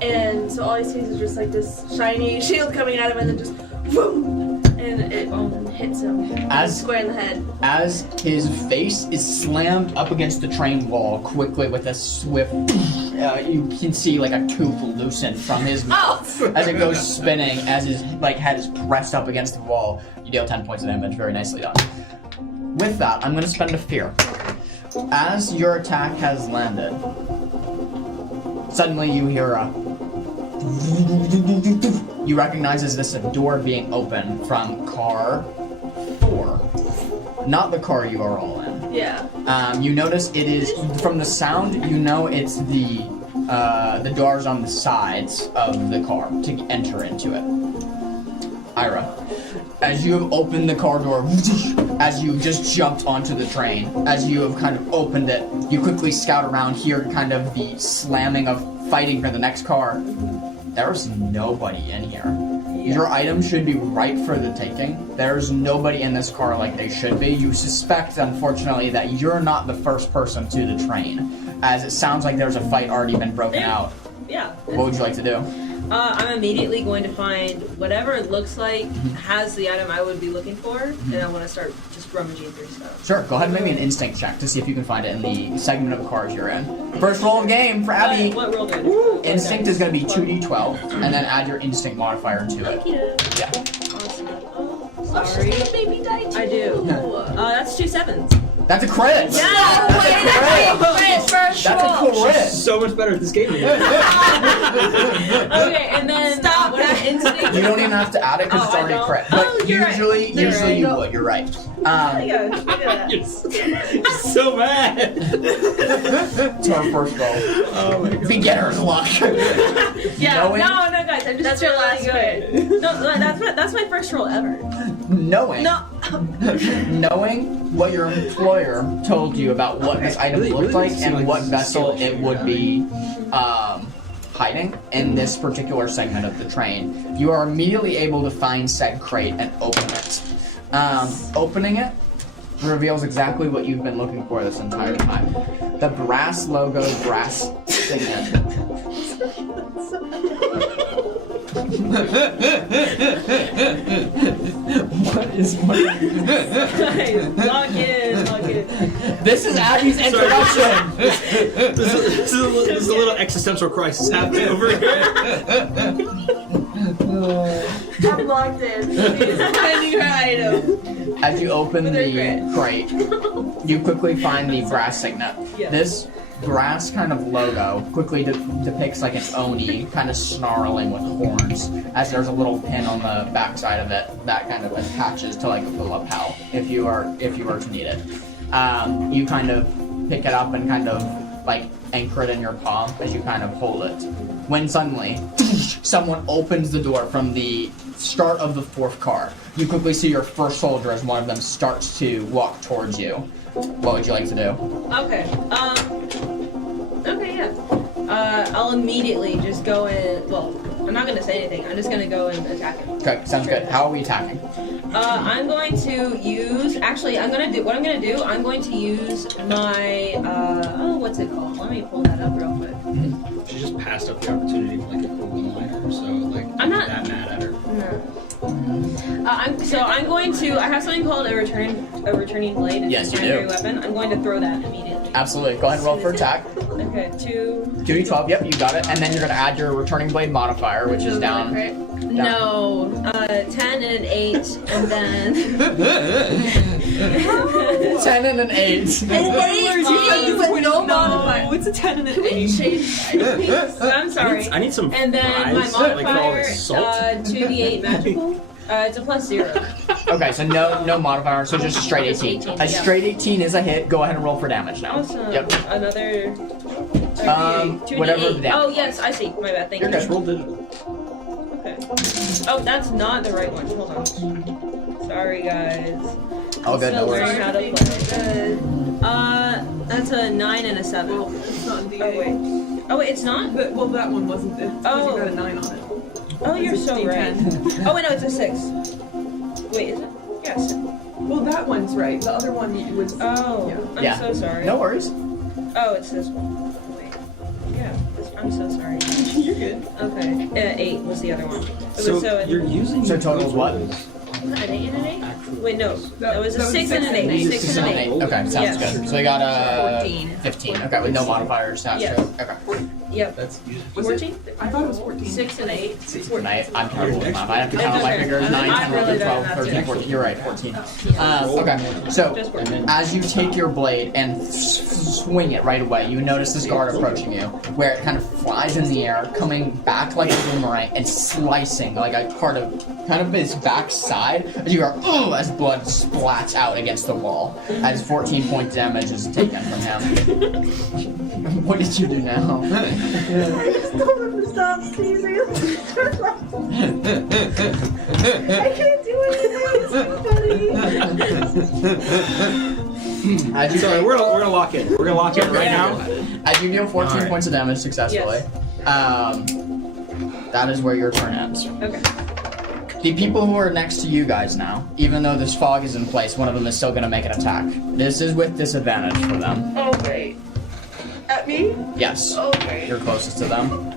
And so all he sees is just like this shiny shield coming at him and then just boom! And it hits him square in the head. As his face is slammed up against the train wall quickly with a swift, you can see like a tooth loosen from his mouth as it goes spinning as his head is pressed up against the wall. You deal 10 points of damage. Very nicely done. With that, I'm going to spend a fear. As your attack has landed, suddenly you hear a... You recognize as this a door being opened from car 4. Not the car you are all in. Yeah. You notice it is, from the sound, you know it's the doors on the sides of the car to enter into it. Ira. As you have opened the car door, as you just jumped onto the train, as you have kind of opened it, you quickly scout around, hear kind of the slamming of fighting for the next car. There's nobody in here. Yeah. Your items should be ripe for the taking. There's nobody in this car like they should be. You suspect, unfortunately, that you're not the first person to the train, as it sounds like there's a fight already been broken out. Yeah. What would you like to do? I'm immediately going to find whatever it looks like has the item I would be looking for, and I want to start just rummaging through stuff. Sure, go ahead and make me an instinct check to see if you can find it in the segment of the cars you're in. First roll of the game for Abby. What roll did I? Instinct is going to be 2d12, and then add your instinct modifier to it. Yeah. Awesome. Sorry. Baby die too. I do. That's 2 7s. That's a crit! Yeah! That's a crit! That's a crit! So much better at this game than you. Okay, and then stop that instinct. You don't even have to add it because it's already a crit. But usually you would. You're right. You're so mad. It's our first roll. Oh my god. Beginner's luck. Yeah. Knowing, No, guys. I'm just That's your last good. No, that's my first roll ever. knowing what your employer told you about what this item looked like and what vessel it would be hiding in this particular segment of the train, you are immediately able to find said crate and open it. Opening it reveals exactly what you've been looking for this entire time. The brass logo, brass signet. What are you doing? Lock in. This is Abby's introduction. This is a little existential crisis happening over here. I'm locked in. She's finding her item. As you open the crate, you quickly find the brass signet. Yeah. This brass kind of logo quickly depicts like an oni kind of snarling with horns, as there's a little pin on the backside of it that kind of attaches to like the lapel if you were to need it. You kind of pick it up and kind of like anchor it in your palm as you kind of hold it. When suddenly someone opens the door from the start of the fourth car. You quickly see your first soldier as one of them starts to walk towards you. What would you like to do? Okay. Okay, yeah. I'll immediately just go in. Well, I'm not gonna say anything. I'm just gonna go and attack him. Okay, sounds good. How are we attacking? I'm going to use. Actually, I'm going to use my. What's it called? Let me pull that up real quick. She just passed up the opportunity for like a cool one-liner, so like I'm not that mad at her. No. I'm going to. I have something called a returning blade. It's Yes, a you do. primary weapon. I'm going to throw that immediately. Absolutely. Go ahead and roll for attack. Okay, 2d12. Yep, you got it. And then you're gonna add your returning blade modifier, which is down. No, 10 and an 8, and then 10 and an 8. an 8 with no modifier. No, it's a 10 and an 8. I'm sorry. I need some And then my fries, like for all modifier, this salt. 2d8 magical. It's a +0. Okay, so no modifier, so just a straight 18. A yeah. straight 18 is a hit. Go ahead and roll for damage now. Awesome. Yep. Another. 2d8. Whatever the damage. Oh yes, I see. My bad. Thank you. You're good. Okay. Oh, that's not the right one. Hold on. Sorry, guys. All good, no Still learning worries. how to play. That's a 9 and a 7. It's not D8. Oh wait, it's not. Well, that one wasn't it. Oh. You got a 9 on it. Oh, you're It's a so right. D10. Oh wait, no, it's a 6. Wait, is it? Yes. Well, that one's right. The other one was. Oh, Yeah. I'm so sorry. No worries. Oh, it's this one. Wait. Yeah, I'm so sorry. You're good. Okay. 8 was the other one. It So was you're using So total is what? An 8 and an 8? Wait, no. That was a that was 6 and an 8. 6 6 and and an 8. 8. Okay, sounds Yes. good. So you got a 14. 15. Okay, with no modifiers. That's Yes. true. Okay. Yep. That's Was 14? it? I thought it was 14. 6 and 8. I'm terrible with math. I have to count on my Okay. fingers. 9, I 10, really 11, don't 12, have 13, to. 14. You're right, 14. Okay, so Just 14. as you take your blade and swing it right away, you notice this guard approaching you, where it kind of flies in the air, coming back like a boomerang and slicing like a part of kind of his backside as you go, oh, as blood splats out against the wall, as 14 point damage is taken from him. What did you do now? I just told him to stop sneezing. I can't do anything. It's As you Sorry, we're gonna lock in. We're gonna lock in right now. As you deal 14 Alright. points of damage successfully, that is where your turn ends. Okay. The people who are next to you guys now, even though this fog is in place, one of them is still going to make an attack. This is with disadvantage for them. Oh, great. At me? Yes, Oh, great. you're closest to them.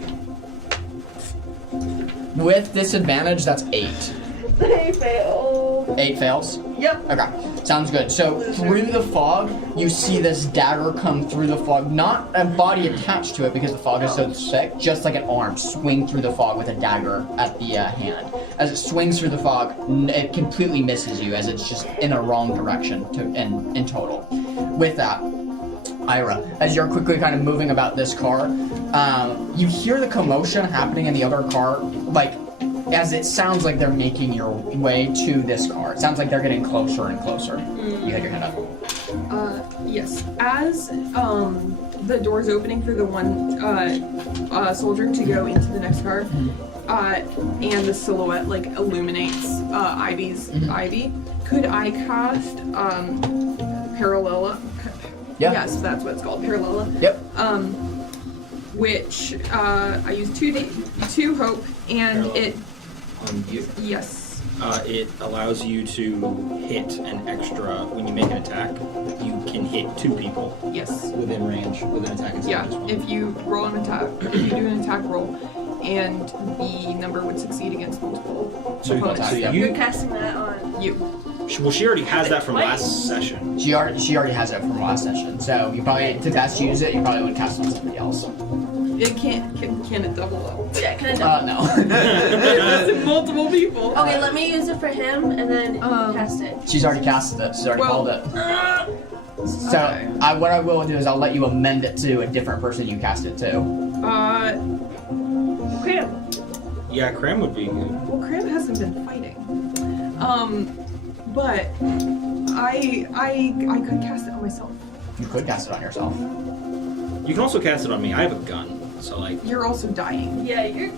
With disadvantage, that's 8. They failed. 8 fails? Yep. Okay, sounds good. So through the fog, you see this dagger come through the fog. Not a body attached to it because the fog is so thick, just like an arm swing through the fog with a dagger at the hand. As it swings through the fog, it completely misses you as it's just in a wrong direction in total. With that, Ira, as you're quickly kind of moving about this car, you hear the commotion happening in the other car, like as it sounds like they're making your way to this car. It sounds like they're getting closer and closer. You had your hand up. Yes. As the door's opening for the one soldier to go into the next car, and the silhouette like illuminates Ivy's Ivy, could I cast Parallella? Yeah. Yes, that's what it's called, Parallella. Yep. Which I use 2 hope, and it On you. yes. It allows you to hit an extra when you make an attack. You can hit 2 people Yes. within range with an attack. instead Yeah, of just one. if you roll an attack, if you do an attack roll, and the number would succeed against multiple So opponents. so Yeah. You're you casting that on. You. Well, she already has that from last session. She already has it from last session. So you probably to use it. You probably would cast it on somebody else. It can it double up? Yeah, can I double? No. It's multiple people. Okay, let me use it for him and then cast it. She's already casted it. She's already called it. So Okay. what I will do is I'll let you amend it to a different person you cast it to. Kratom. Yeah, Cram would be good. Well, Cram hasn't been fighting. But I could cast it on myself. You could cast it on yourself. You can also cast it on me. I have a gun, so like. You're also dying. Yeah, you're.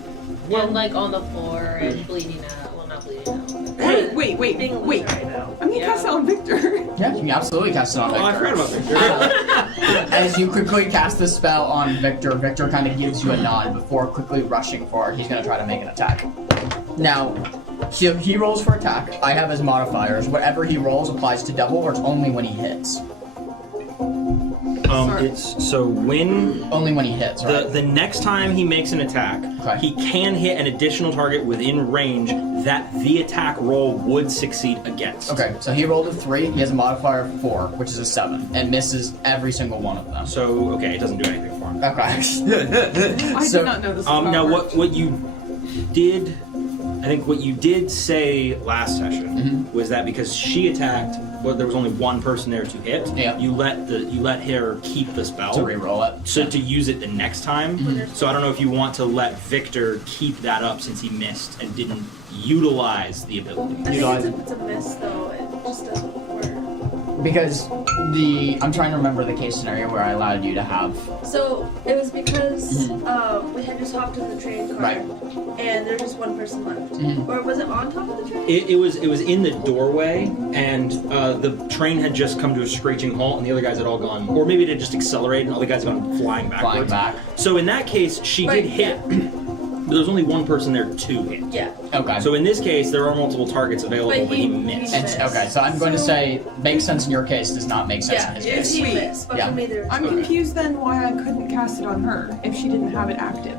And like on the floor and bleeding out. Well, not bleeding out. Wait. Being a loser right now. I'm gonna cast it on Victor. Yeah, you can absolutely cast it on Victor. Oh, I forgot about Victor. As you quickly cast the spell on Victor, Victor kind of gives you a nod before quickly rushing forward. He's going to try to make an attack. Now, he rolls for attack. I have his modifiers. Whatever he rolls applies to double, or it's only when he hits. It's so when Only when he hits, right? the next time he makes an attack, Okay. he can hit an additional target within range that the attack roll would succeed against. Okay, so he rolled a 3. He has a modifier of 4, which is a 7, and misses every single one of them. So okay, it doesn't do anything for him. Okay. I So, did not know this. Was Now how it what you did, I think what you did say last session was that because she attacked, but there was only one person there to hit. Yeah. You let her keep the spell to reroll it. so to use it the next time. So I don't know if you want to let Victor keep that up since he missed and didn't utilize the ability. I Utilize think it's a miss though. It just doesn't work. Because I'm trying to remember the case scenario where I allowed you to have. So it was because we had just hopped in the train car, Right. and there's just one person left. Or was it on top of the train? It was in the doorway, and the train had just come to a screeching halt, and the other guys had all gone, or maybe it had just accelerated, and all the guys had gone flying backwards. Flying back. So in that case, she Right, did hit, but there was only one person there to hit. Yeah. Okay. So in this case, there are multiple targets available, but he missed. And, okay, so I'm going to say makes sense in your case, does not make sense Yeah, in his it's case. he Sweet. missed, but Yeah. for me there was I'm confused then why I couldn't cast it on her if she didn't have it active.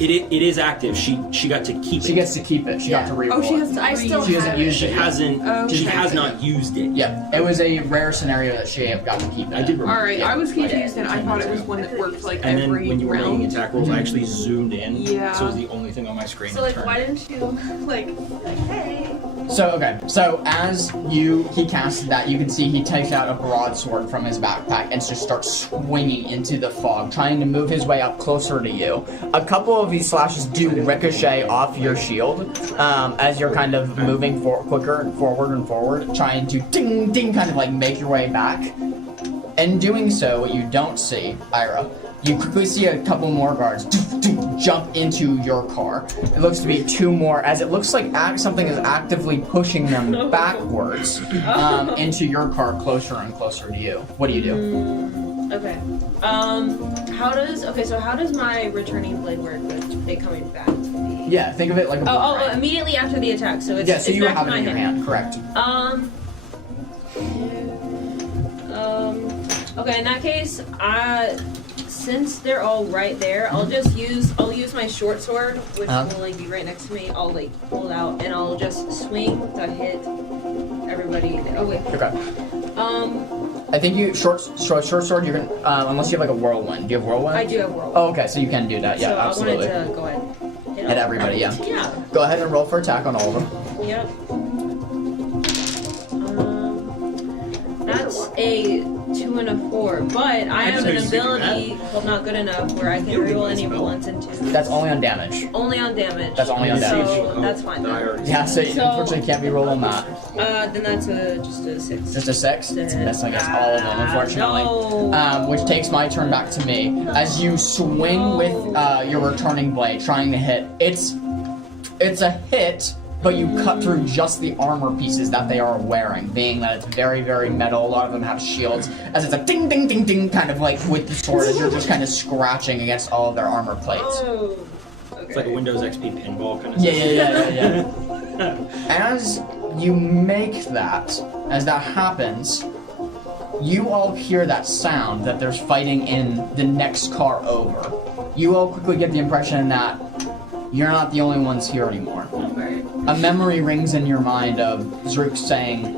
It is active. She got to keep it. She gets to keep it. She got to reroll Oh, she it. has. I still She hasn't have used She it. hasn't. She Okay. has not used it. Yeah, it was a rare scenario that she got to keep it. I did remember. All right, I was confused and I thought it was one that worked like And then every when you were making round. attack rolls, I actually zoomed in. Yeah. So it was the only thing on my screen. So that like, turned. why didn't you like hey? So as he casts that, you can see he takes out a broadsword from his backpack and just starts swinging into the fog, trying to move his way up closer to you. A couple of these slashes do ricochet off your shield as you're kind of moving quicker forward and forward, trying to ding ding kind of like make your way back. In doing so, what you don't see, Ira, you quickly see a couple more guards jump into your car. It looks to be 2 more, as it looks like something is actively pushing them backwards into your car, closer and closer to you. What do you do? Okay. How does my returning blade work with it coming back to me? Yeah, think of it like a boomerang. Immediately after the attack. So it's Yeah, so it's you back have it my in your hand, correct. Okay, in that case, since they're all right there, I'll use my short sword, which will like be right next to me. I'll like pull it out and I'll just swing to hit everybody. Oh wait. Okay. I think you short sword. You're gonna unless you have like a whirlwind. Do you have whirlwind? I do have whirlwind. Oh, okay, so you can do that. Yeah, so absolutely. I wanted to go ahead. And Hit everybody. Yeah. Yeah. Go ahead and roll for attack on all of them. Yep. That's a 2 and a 4, but I have an ability, well, not good enough, where I can reroll any ones and 2s. That's only on damage. Only on damage. That's only on damage. So that's fine. Then. Yeah, so you unfortunately can't be rolling that. Then that's just a 6. Just a 6? It's a miss against all of them, unfortunately. No. Which takes my turn back to me. As you swing with your returning blade, trying to hit, it's a hit, but you cut through just the armor pieces that they are wearing, being that it's very, very metal. A lot of them have shields, as it's a ding, ding, ding, ding, kind of like with the sword, as you're just kind of scratching against all of their armor plates. Oh. It's like a Windows XP pinball kind of Yeah. As you make that, as that happens, you all hear that sound that there's fighting in the next car over. You all quickly get the impression that you're not the only ones here anymore. A memory rings in your mind of Zrook saying,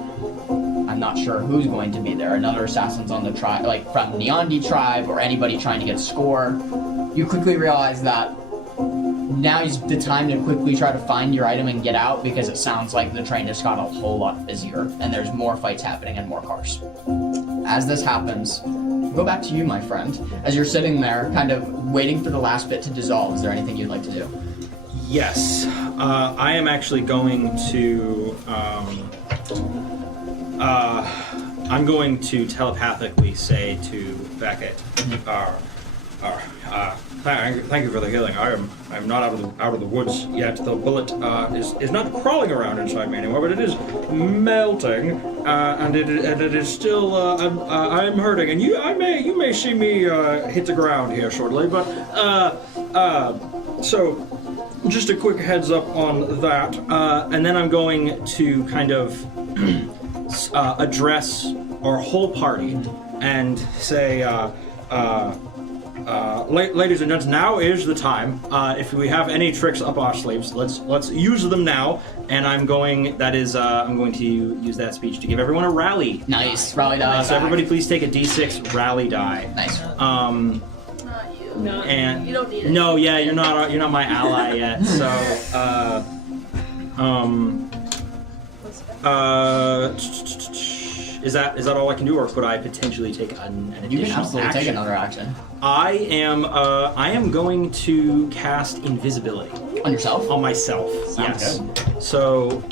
not sure who's going to be there. Another assassin's on the tribe, like from the Neondi tribe, or anybody trying to get score. You quickly realize that now is the time to quickly try to find your item and get out, because it sounds like the train just got a whole lot busier and there's more fights happening and more cars. As this happens, go back to you, my friend. As you're sitting there, kind of waiting for the last bit to dissolve, is there anything you'd like to do? Yes, I am actually going to. I'm going to telepathically say to Beckett, thank you for the healing. I'm not out of the woods yet. The bullet is not crawling around inside me anymore, but it is melting, and it is still. I'm hurting, and you may see me hit the ground here shortly. But so just a quick heads up on that, and then I'm going to kind of address our whole party and say. Ladies and gents, now is the time. If we have any tricks up our sleeves, let's use them now. And I'm going to use that speech to give everyone a rally. Nice, rally die. So everybody, please take a D6 rally die. Nice. Not you. No. And You don't need it. no, yeah, you're not my ally yet. So Is that all I can do, or could I potentially take an additional You can absolutely action? take another action. I am going to cast invisibility On yourself? on myself. Sounds yes. good. So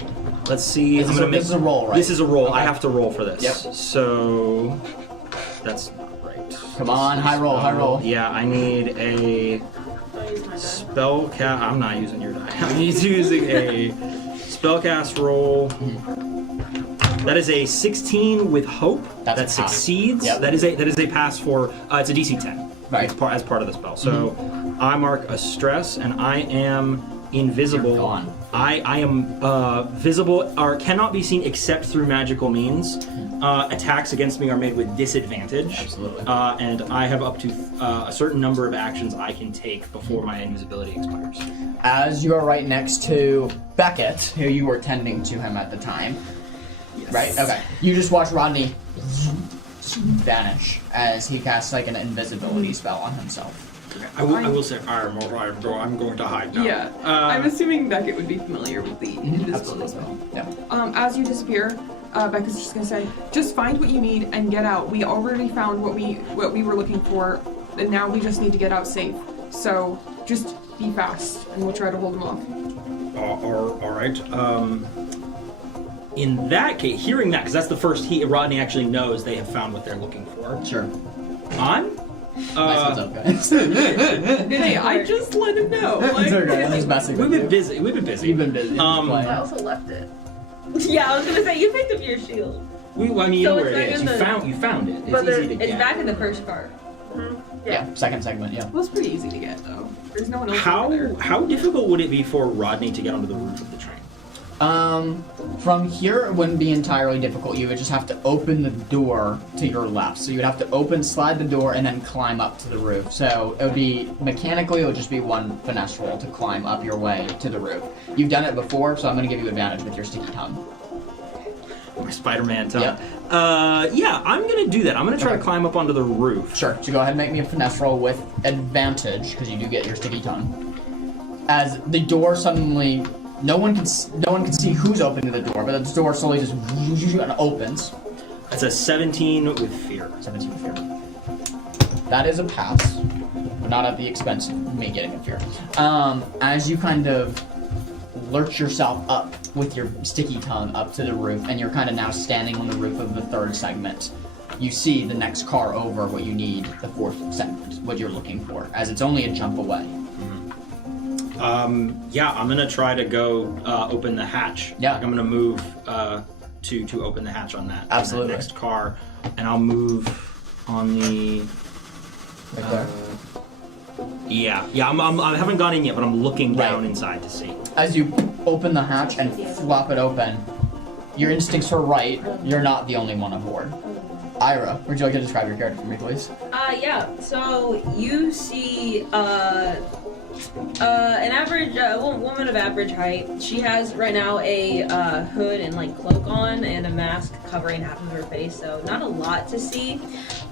let's see. This is a roll, right? This is a roll. Okay. I have to roll for this. Yep. So that's not right. Come on, high roll, high roll. Yeah, I need a Don't use my die. spell cast. I'm not using your die. I'm using a spellcast roll. That is a 16 with hope. That's that a pass. succeeds. Yep. That is a pass for. It's a DC 10. Right. As part of the spell. So I mark a stress, and I am invisible. You're gone. I am visible or cannot be seen except through magical means. Attacks against me are made with disadvantage. Absolutely. And I have up to a certain number of actions I can take before my invisibility expires. As you are right next to Beckett, who you were tending to him at the time. Yes. Right? Okay. You just watch Rodney vanish as he casts like an invisibility spell on himself. I will say I'm going to hide now. Yeah, I'm assuming Beckett would be familiar with the invisibility spell. Yeah. As you disappear, Becca's just gonna say, "Just find what you need and get out. We already found what we were looking for, and now we just need to get out safe. So just be fast, and we'll try to hold them off." All right. In that case, hearing that, because that's the first Rodney actually knows they have found what they're looking for. Sure. On? Nice heads up, guys. Hey, I just let him know. Like, It's okay, I'm just messing with We've been you. busy. We've been busy. You've been busy. I Playing. also left it. Yeah, I was gonna say you picked up your shield, I mean, you So know where it's it back is. in You found it. It's But easy to it's get. back in the first car. Yeah, second segment, yeah. well, it's pretty easy to get though. There's no one else over there. How difficult would it be for Rodney to get onto the roof of the train? From here it wouldn't be entirely difficult. You would just have to open the door to your left. So you would have to slide the door, and then climb up to the roof. So it would be, mechanically, it would just be one finesse roll to climb up your way to the roof. You've done it before, so I'm going to give you advantage with your sticky tongue. My Spider-Man tongue. Yep. Yeah, I'm gonna do that. I'm gonna try Okay. to climb up onto the roof. Sure. So go ahead and make me a finesse roll with advantage, because you do get your sticky tongue. As the door suddenly, no one can see who's opening the door, but the door slowly just opens. That's a 17 with fear. 17 with fear. That is a pass, but not at the expense of me getting a fear. As you kind of lurch yourself up with your sticky tongue up to the roof, and you're kind of now standing on the roof of the third segment, you see the next car over what you need, the fourth segment, what you're looking for, as it's only a jump away. Yeah, I'm gonna try to go open the hatch. Yeah. Like, I'm gonna move to open the hatch on that. Absolutely. On that next car, and I'll move on the. Right there. Yeah. I haven't gone in yet, but I'm looking down Right. inside to see. As you open the hatch and flop it open, your instincts are right. You're not the only one aboard. Ira, would you like to describe your character for me, please? Yeah. So you see An average woman of average height. She has right now a hood and like cloak on and a mask covering half of her face, so not a lot to see.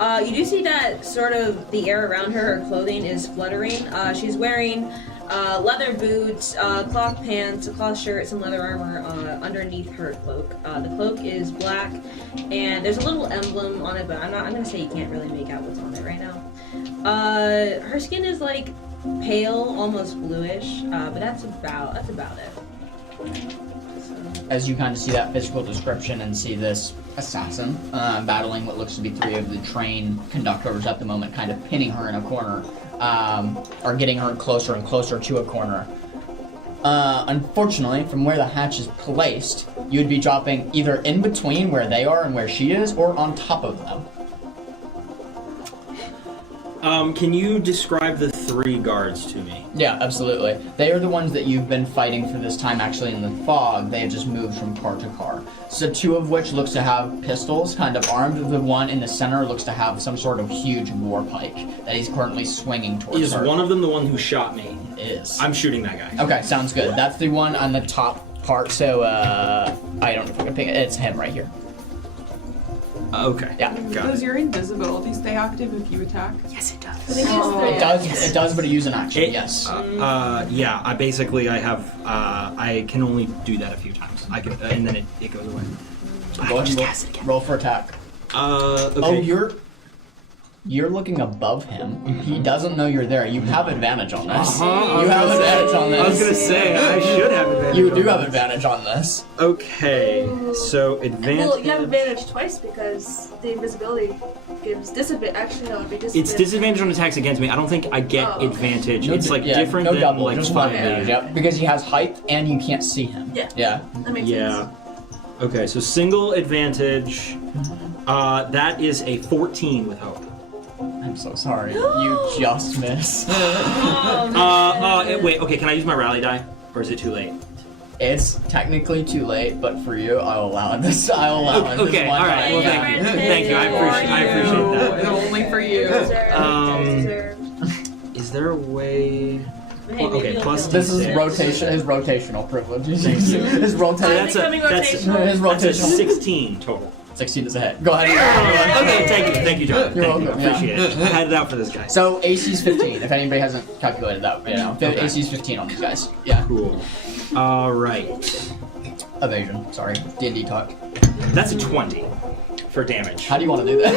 You do see that sort of the air around her clothing is fluttering. She's wearing leather boots, cloth pants, a cloth shirt, some leather armor underneath her cloak. The cloak is black, and there's a little emblem on it, but I'm gonna say you can't really make out what's on it right now. Her skin is like pale, almost bluish, but that's about it. So. As you kind of see that physical description and see this assassin battling what looks to be 3 of the train conductors at the moment, kind of pinning her in a corner, or getting her closer and closer to a corner. Unfortunately, from where the hatch is placed, you'd be dropping either in between where they are and where she is, or on top of them. Can you describe the 3 guards to me? Yeah, absolutely. They are the ones that you've been fighting for this time actually in the fog. They have just moved from car to car. So 2 of which looks to have pistols, kind of armed. The one in the center looks to have some sort of huge war pike that he's currently swinging towards Is her. one of them the one who shot me? Is. I'm shooting that guy. Okay, sounds good. That's the one on the top part, so I don't know if I can pick it. It's him right here. Okay. Yeah. Got Does it. your invisibility stay active if you attack? Yes, it does. I think he has 3 It does. actions. It does, but it uses an action. It- Yes. Yeah. I basically I can only do that a few times. I can, and then it goes away. Go ahead and roll for attack. Okay. Oh, you're looking above him. He doesn't know you're there. You have advantage on this. Uh-huh. You have advantage on this. I was gonna say I should have advantage. You on do have this. advantage on this. Okay. So advantage. Well, you have advantage twice because the invisibility gives disadvantage. Actually, no, it'd be disadvantage. It's disadvantage on attacks against me. I don't think I get Oh. advantage. No, it's like yeah, different no than double, like just one fire. advantage. Yep, because he has height and you can't see him. Yeah. Yeah. That makes Yeah. sense. Okay, so single advantage. That is a 14 with hope. I'm so sorry. You just missed. Wait. Okay, can I use my rally die, or is it too late? It's technically too late, but for you, I'll allow this. I'll allow it. Okay. This one All right. time. Well, Yeah. thank you. Thank you. I appreciate that. Only for you. Deserved. Is there a way? Hey, maybe Okay, you'll plus feel This is it. rotation. His rotational privileges. Thank you. His rotation. That's a becoming that's rotational. His that's a rotational. 16 total. 16 is ahead. Go ahead. Okay, thank you, John. You're Thank you. welcome, Appreciate it. I had it out for this guy. So AC's 15. If anybody hasn't calculated that, Okay. AC's 15 on these guys. Yeah. Cool. All right. Evasion. Sorry. D&D talk. That's a 20 for damage. How do you want to do that?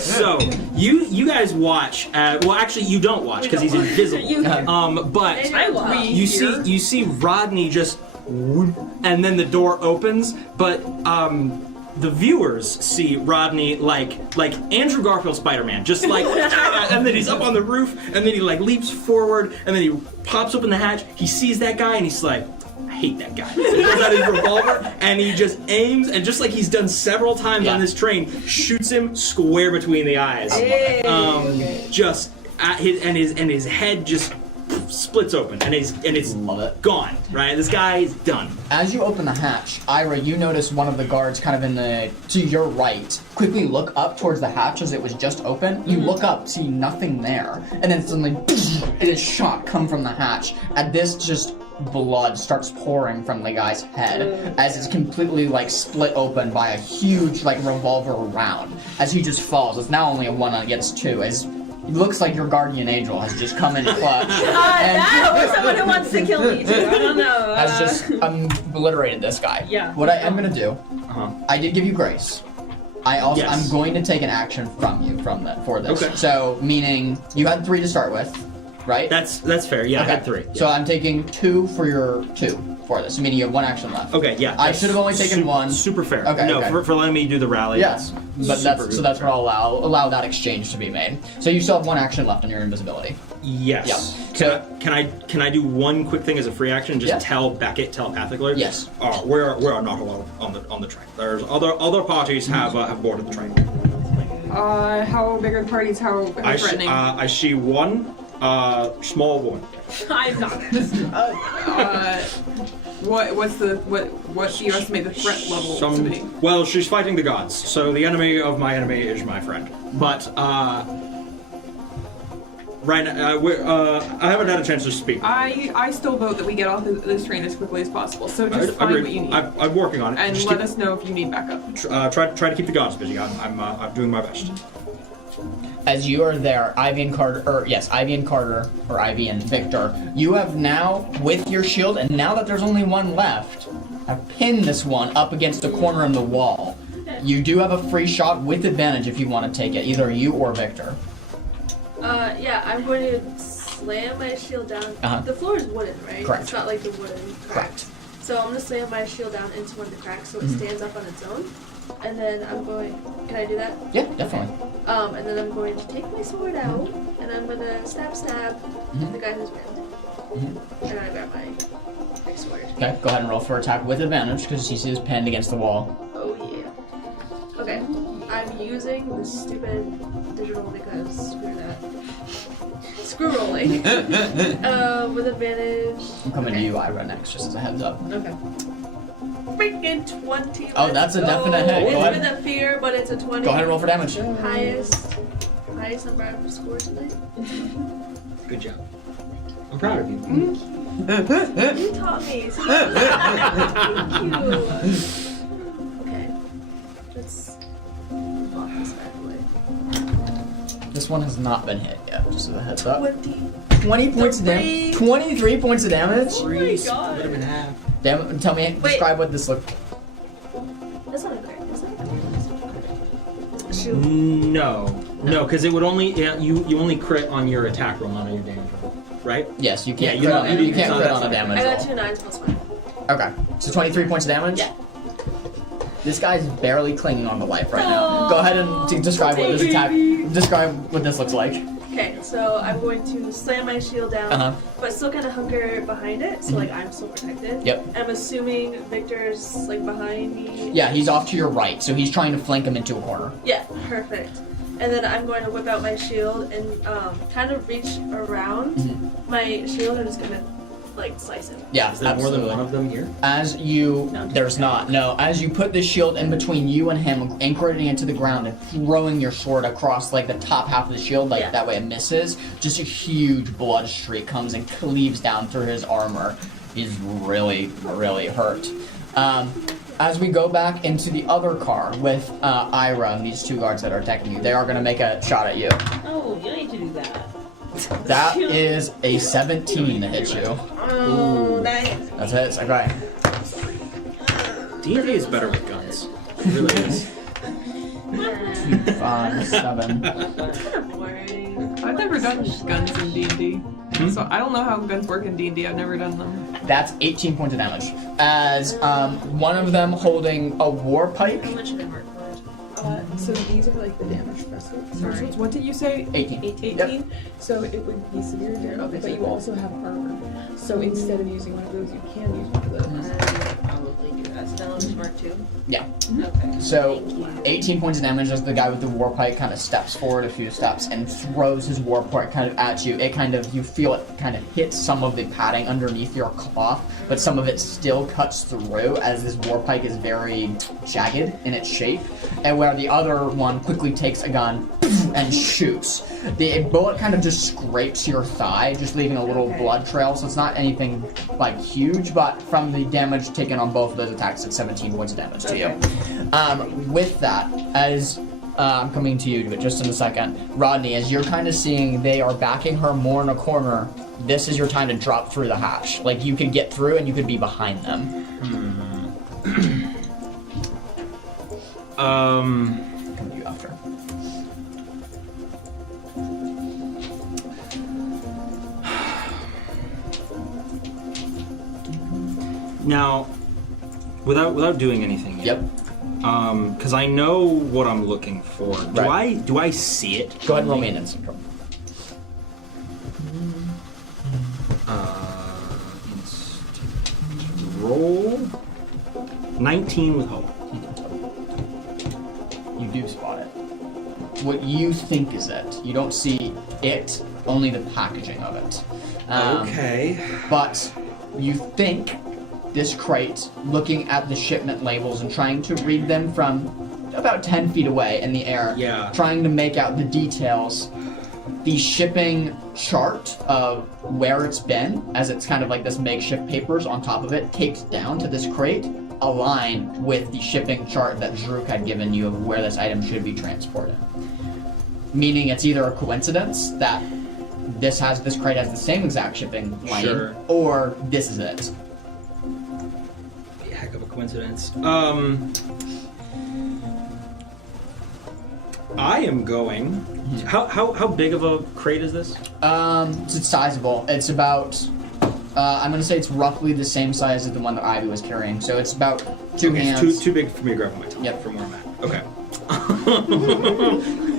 So you guys watch. Well, actually, you don't watch because he's invisible. But I watch. you see Rodney just, whoop, and then the door opens. But the viewers see Rodney like Andrew Garfield Spider-Man, just like, and then he's up on the roof, and then he like leaps forward, and then he pops open the hatch. He sees that guy, and he's like, I hate that guy. He pulls out his revolver and he just aims, and just like he's done several times on this train, shoots him square between the eyes. Just at his head just splits open, and it's Love it. gone. Right, this guy is done. As you open the hatch, Ira, you notice one of the guards kind of to your right quickly look up towards the hatch as it was just open. You look up, see nothing there, and then suddenly it is shot come from the hatch. At this, just blood starts pouring from the guy's head as it's completely like split open by a huge like revolver round. As he just falls, it's now only a 1 against 2. As it looks like your guardian angel has just come in clutch and That or someone who wants to kill me too. I don't know. has just obliterated this guy. Yeah. What I am gonna do, Uh-huh. I did give you grace. I'm Yes. going to take an action from you for this. Okay. So meaning you had 3 to start with, right? That's fair. Yeah, I had 3. So I'm taking 2 for your 2 for this, meaning you have 1 action left. Okay, yeah. I that's should have only taken 1. Super fair. Okay, No, okay. For letting me do the rally. Yes, but super that's what I'll allow that exchange to be made. So you still have 1 action left on your invisibility. Yes. Yeah. Can I do one quick thing as a free action? Just Yeah. tell Beckett telepathically. Yes. We're not allowed on the train. There's other parties have boarded the train. How big are the parties? How threatening? I see one small woman. I'm not. What do you estimate the threat level to be? Well, she's fighting the gods, so the enemy of my enemy is my friend. But Right now, I haven't had a chance to speak. I still vote that we get off this train as quickly as possible. So just find Agreed. what you need. I'm working on it. And Just let us know if you need backup. Try to keep the gods busy. I'm doing my best. As you are there, Ivy and Carter, or Ivy and Victor, you have now, with your shield, and now that there's only one left, have pinned this one up against a corner in the wall. You do have a free shot with advantage if you want to take it, either you or Victor. Yeah, I'm going to slam my shield down. Uh-huh. The floor is wooden, right? Correct. It's not like the wooden cracks. Correct. So I'm going to slam my shield down into one of the cracks so it stands up on its own. And then I'm going... Can I do that? Yeah, definitely. And then I'm going to take my sword out, and I'm going to stab the guy who's pinned. And then I grab my big sword. Okay, go ahead and roll for attack with advantage because he is pinned against the wall. Oh, yeah. Okay. I'm using the stupid digital because screw that. Screw rolling. With advantage. I'm coming to you, Ira, next, just as a heads up. Okay. Freaking 20. Oh, that's a definite hit. It's Go ahead. with a fear, but it's a 20. Go ahead and roll for damage. Highest number I've scored tonight. Good job. I'm proud of you. You taught me. So thank you. Okay. Let's lock this bad boy. This one has not been hit yet, just as a heads up. 20 points of damage. 23 points of damage. Oh my god. Split him in half. Tell me, describe what this looked. That's not a crit. Is that a crit? Shoot. No, because it would only you only crit on your attack roll, not on your damage roll, right? Yes, you can't. Yeah, You can't crit that's on a not- damage I got roll. 2 9s plus 1. Okay, so 23 points of damage. Yeah. This guy's barely clinging on to life right now. Go ahead and describe what this attack. Describe what this looks like. Okay, so I'm going to slam my shield down, but still kind of hunker behind it, so like I'm still protected. Yep. I'm assuming Victor's like behind me. Yeah, he's off to your right, so he's trying to flank him into a corner. Yeah, perfect. And then I'm going to whip out my shield and kind of reach around my shield and just gonna like slice him. Yeah, Is there absolutely. more than one of them here? As you, No, there's not. No, as you put the shield in between you and him, anchoring it into the ground and throwing your sword across like the top half of the shield, like that way it misses. Just a huge blood streak comes and cleaves down through his armor. He's really, really hurt. As we go back into the other car with Ira and these two guards that are attacking you, they are going to make a shot at you. Oh, you need to do that. That is a 17 to hit you. Oh, nice. That's it. Okay. D&D is better with guns. It really is. 5, 7. It's kind of boring. I've never done guns in D&D. So I don't know how guns work in D&D. I've never done them. That's 18 points of damage. As one of them holding a war pike. How much did I mark for? So these are like the damage thresholds. What did you say? 18. 18? Yep. So it would be severe damage, but you also have armor. So instead of using one of those, you can use one of those. Probably do that. So then I'll just mark 2. Yeah. Okay. So Thank you. 18 points of damage as the guy with the war pike kind of steps forward a few steps and throws his war pike kind of at you. It kind of, you feel it kind of hit some of the padding underneath your cloth, but some of it still cuts through as this war pike is very jagged in its shape. And where the other one quickly takes a gun and shoots. The bullet kind of just scrapes your thigh, just leaving a little blood trail, so it's not anything like huge, but from the damage taken on both of those attacks, it's 17 points of damage to you. With that, as I'm coming to you just in a second, Rodney, as you're kind of seeing they are backing her more in a corner, this is your time to drop through the hatch. Like, you could get through and you could be behind them. Come to you after. Now, without doing anything yet, Yep. because I know what I'm looking for. Do I see it? Go ahead and roll me an instant roll. Roll 19 with hope. You do spot it. What you think is it. You don't see it, only the packaging of it. Okay. But you think this crate, looking at the shipment labels and trying to read them from about 10 feet away in the air, Yeah. trying to make out the details, the shipping chart of where it's been, as it's kind of like this makeshift papers on top of it, taped down to this crate, align with the shipping chart that Druk had given you of where this item should be transported. Meaning it's either a coincidence that this crate has the same exact shipping line, Sure. or this is it. Be a heck of a coincidence. I am going. How big of a crate is this? It's sizable. It's about, I'm gonna say it's roughly the same size as the one that Ivy was carrying. So it's about two hands. It's too big for me to grab on my tongue. Yep. From where I'm at. Okay.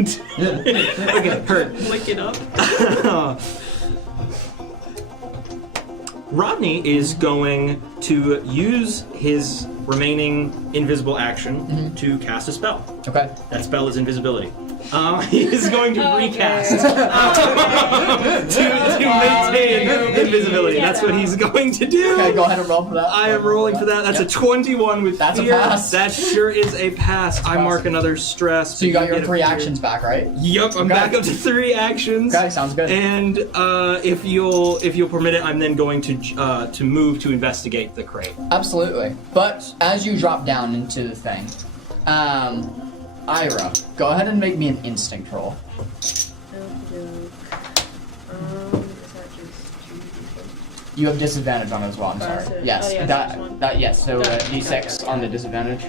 Okay, hurt. Lick it up. Rodney is going to use his remaining invisible action to cast a spell. Okay. That spell is invisibility. He is going to recast to maintain invisibility. That's what he's going to do. Okay, go ahead and roll for that. I am rolling for that. That's a 21 with That's a fear. pass. That sure is a pass. I mark another stress. So you got your get a 3 fear. actions back, right? Yep, I'm Okay. back up to 3 actions. Okay, sounds good. And if you'll permit it, I'm then going to move to investigate the crate. Absolutely. But as you drop down into the thing, Ira, go ahead and make me an instinct roll. You have disadvantage on it as well. I'm sorry. so- Yes. oh, yeah, that. first one. That. Yes. So Got it, D6 got it. on the disadvantage.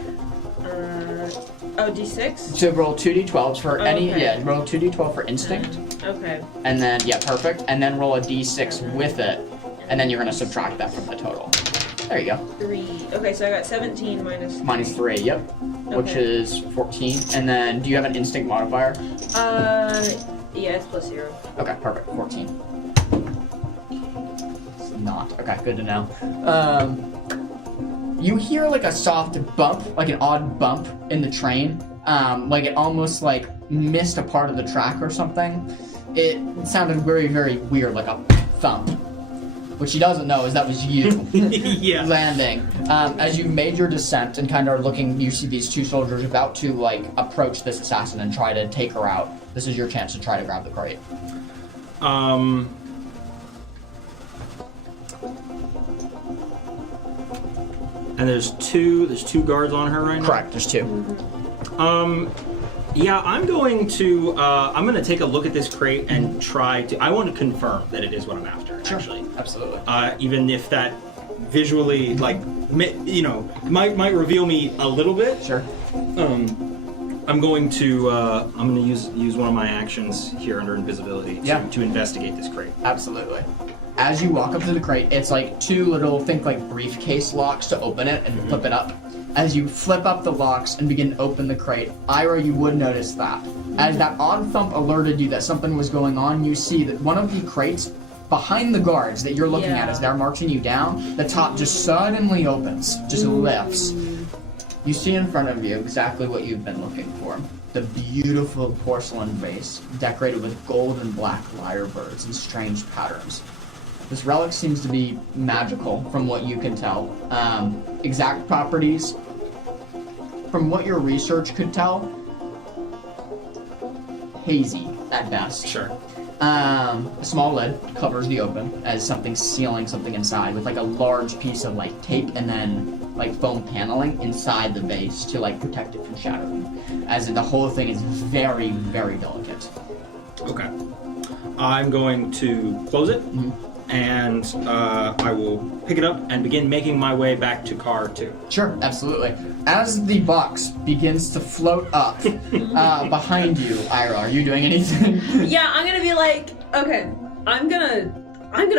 D6? So roll 2d12s for Oh, any. okay. Yeah. Roll 2d12 for instinct, Okay. and then perfect. And then roll a d6 with it, and then you're gonna subtract that from the total. There you go. 3. Okay, so I got 17 minus. Minus 3. Yep. Which Okay. is 14. And then, do you have an instinct modifier? Yeah, it's plus 0. Okay, perfect. 14. It's not. Okay, good to know. You hear like a soft bump, like an odd bump in the train. Like it almost like missed a part of the track or something. It sounded very, very weird, like a thump. What she doesn't know is that was you Yeah. landing. As you made your descent and kind of are looking, you see these 2 soldiers about to like approach this assassin and try to take her out. This is your chance to try to grab the crate. And there's two guards on her right now. Correct. There's 2. Yeah, I'm going to take a look at this crate and try to. I want to confirm that it is what I'm after. Actually, Absolutely. even if that visually, like, might reveal me a little bit. Sure. I'm going to use one of my actions here under invisibility to investigate this crate. Absolutely. As you walk up to the crate, it's like 2 little, think like briefcase locks to open it and flip it up. As you flip up the locks and begin to open the crate, Ira, you would notice that. As that odd thump alerted you that something was going on, you see that one of the crates behind the guards that you're looking at as they're marching you down, the top just suddenly opens, just lifts. You see in front of you exactly what you've been looking for. The beautiful porcelain vase decorated with gold and black lyrebirds in strange patterns. This relic seems to be magical from what you can tell. Exact properties, from what your research could tell, hazy at best. Sure. A small lid covers the open as something sealing something inside with like a large piece of like tape and then like foam paneling inside the vase to like protect it from shattering. As in the whole thing is very, very delicate. Okay. I'm going to close it. And I will pick it up and begin making my way back to car 2. Sure, absolutely. As the box begins to float up behind you, Ira, are you doing anything? Yeah, I'm gonna be like, okay, I'm gonna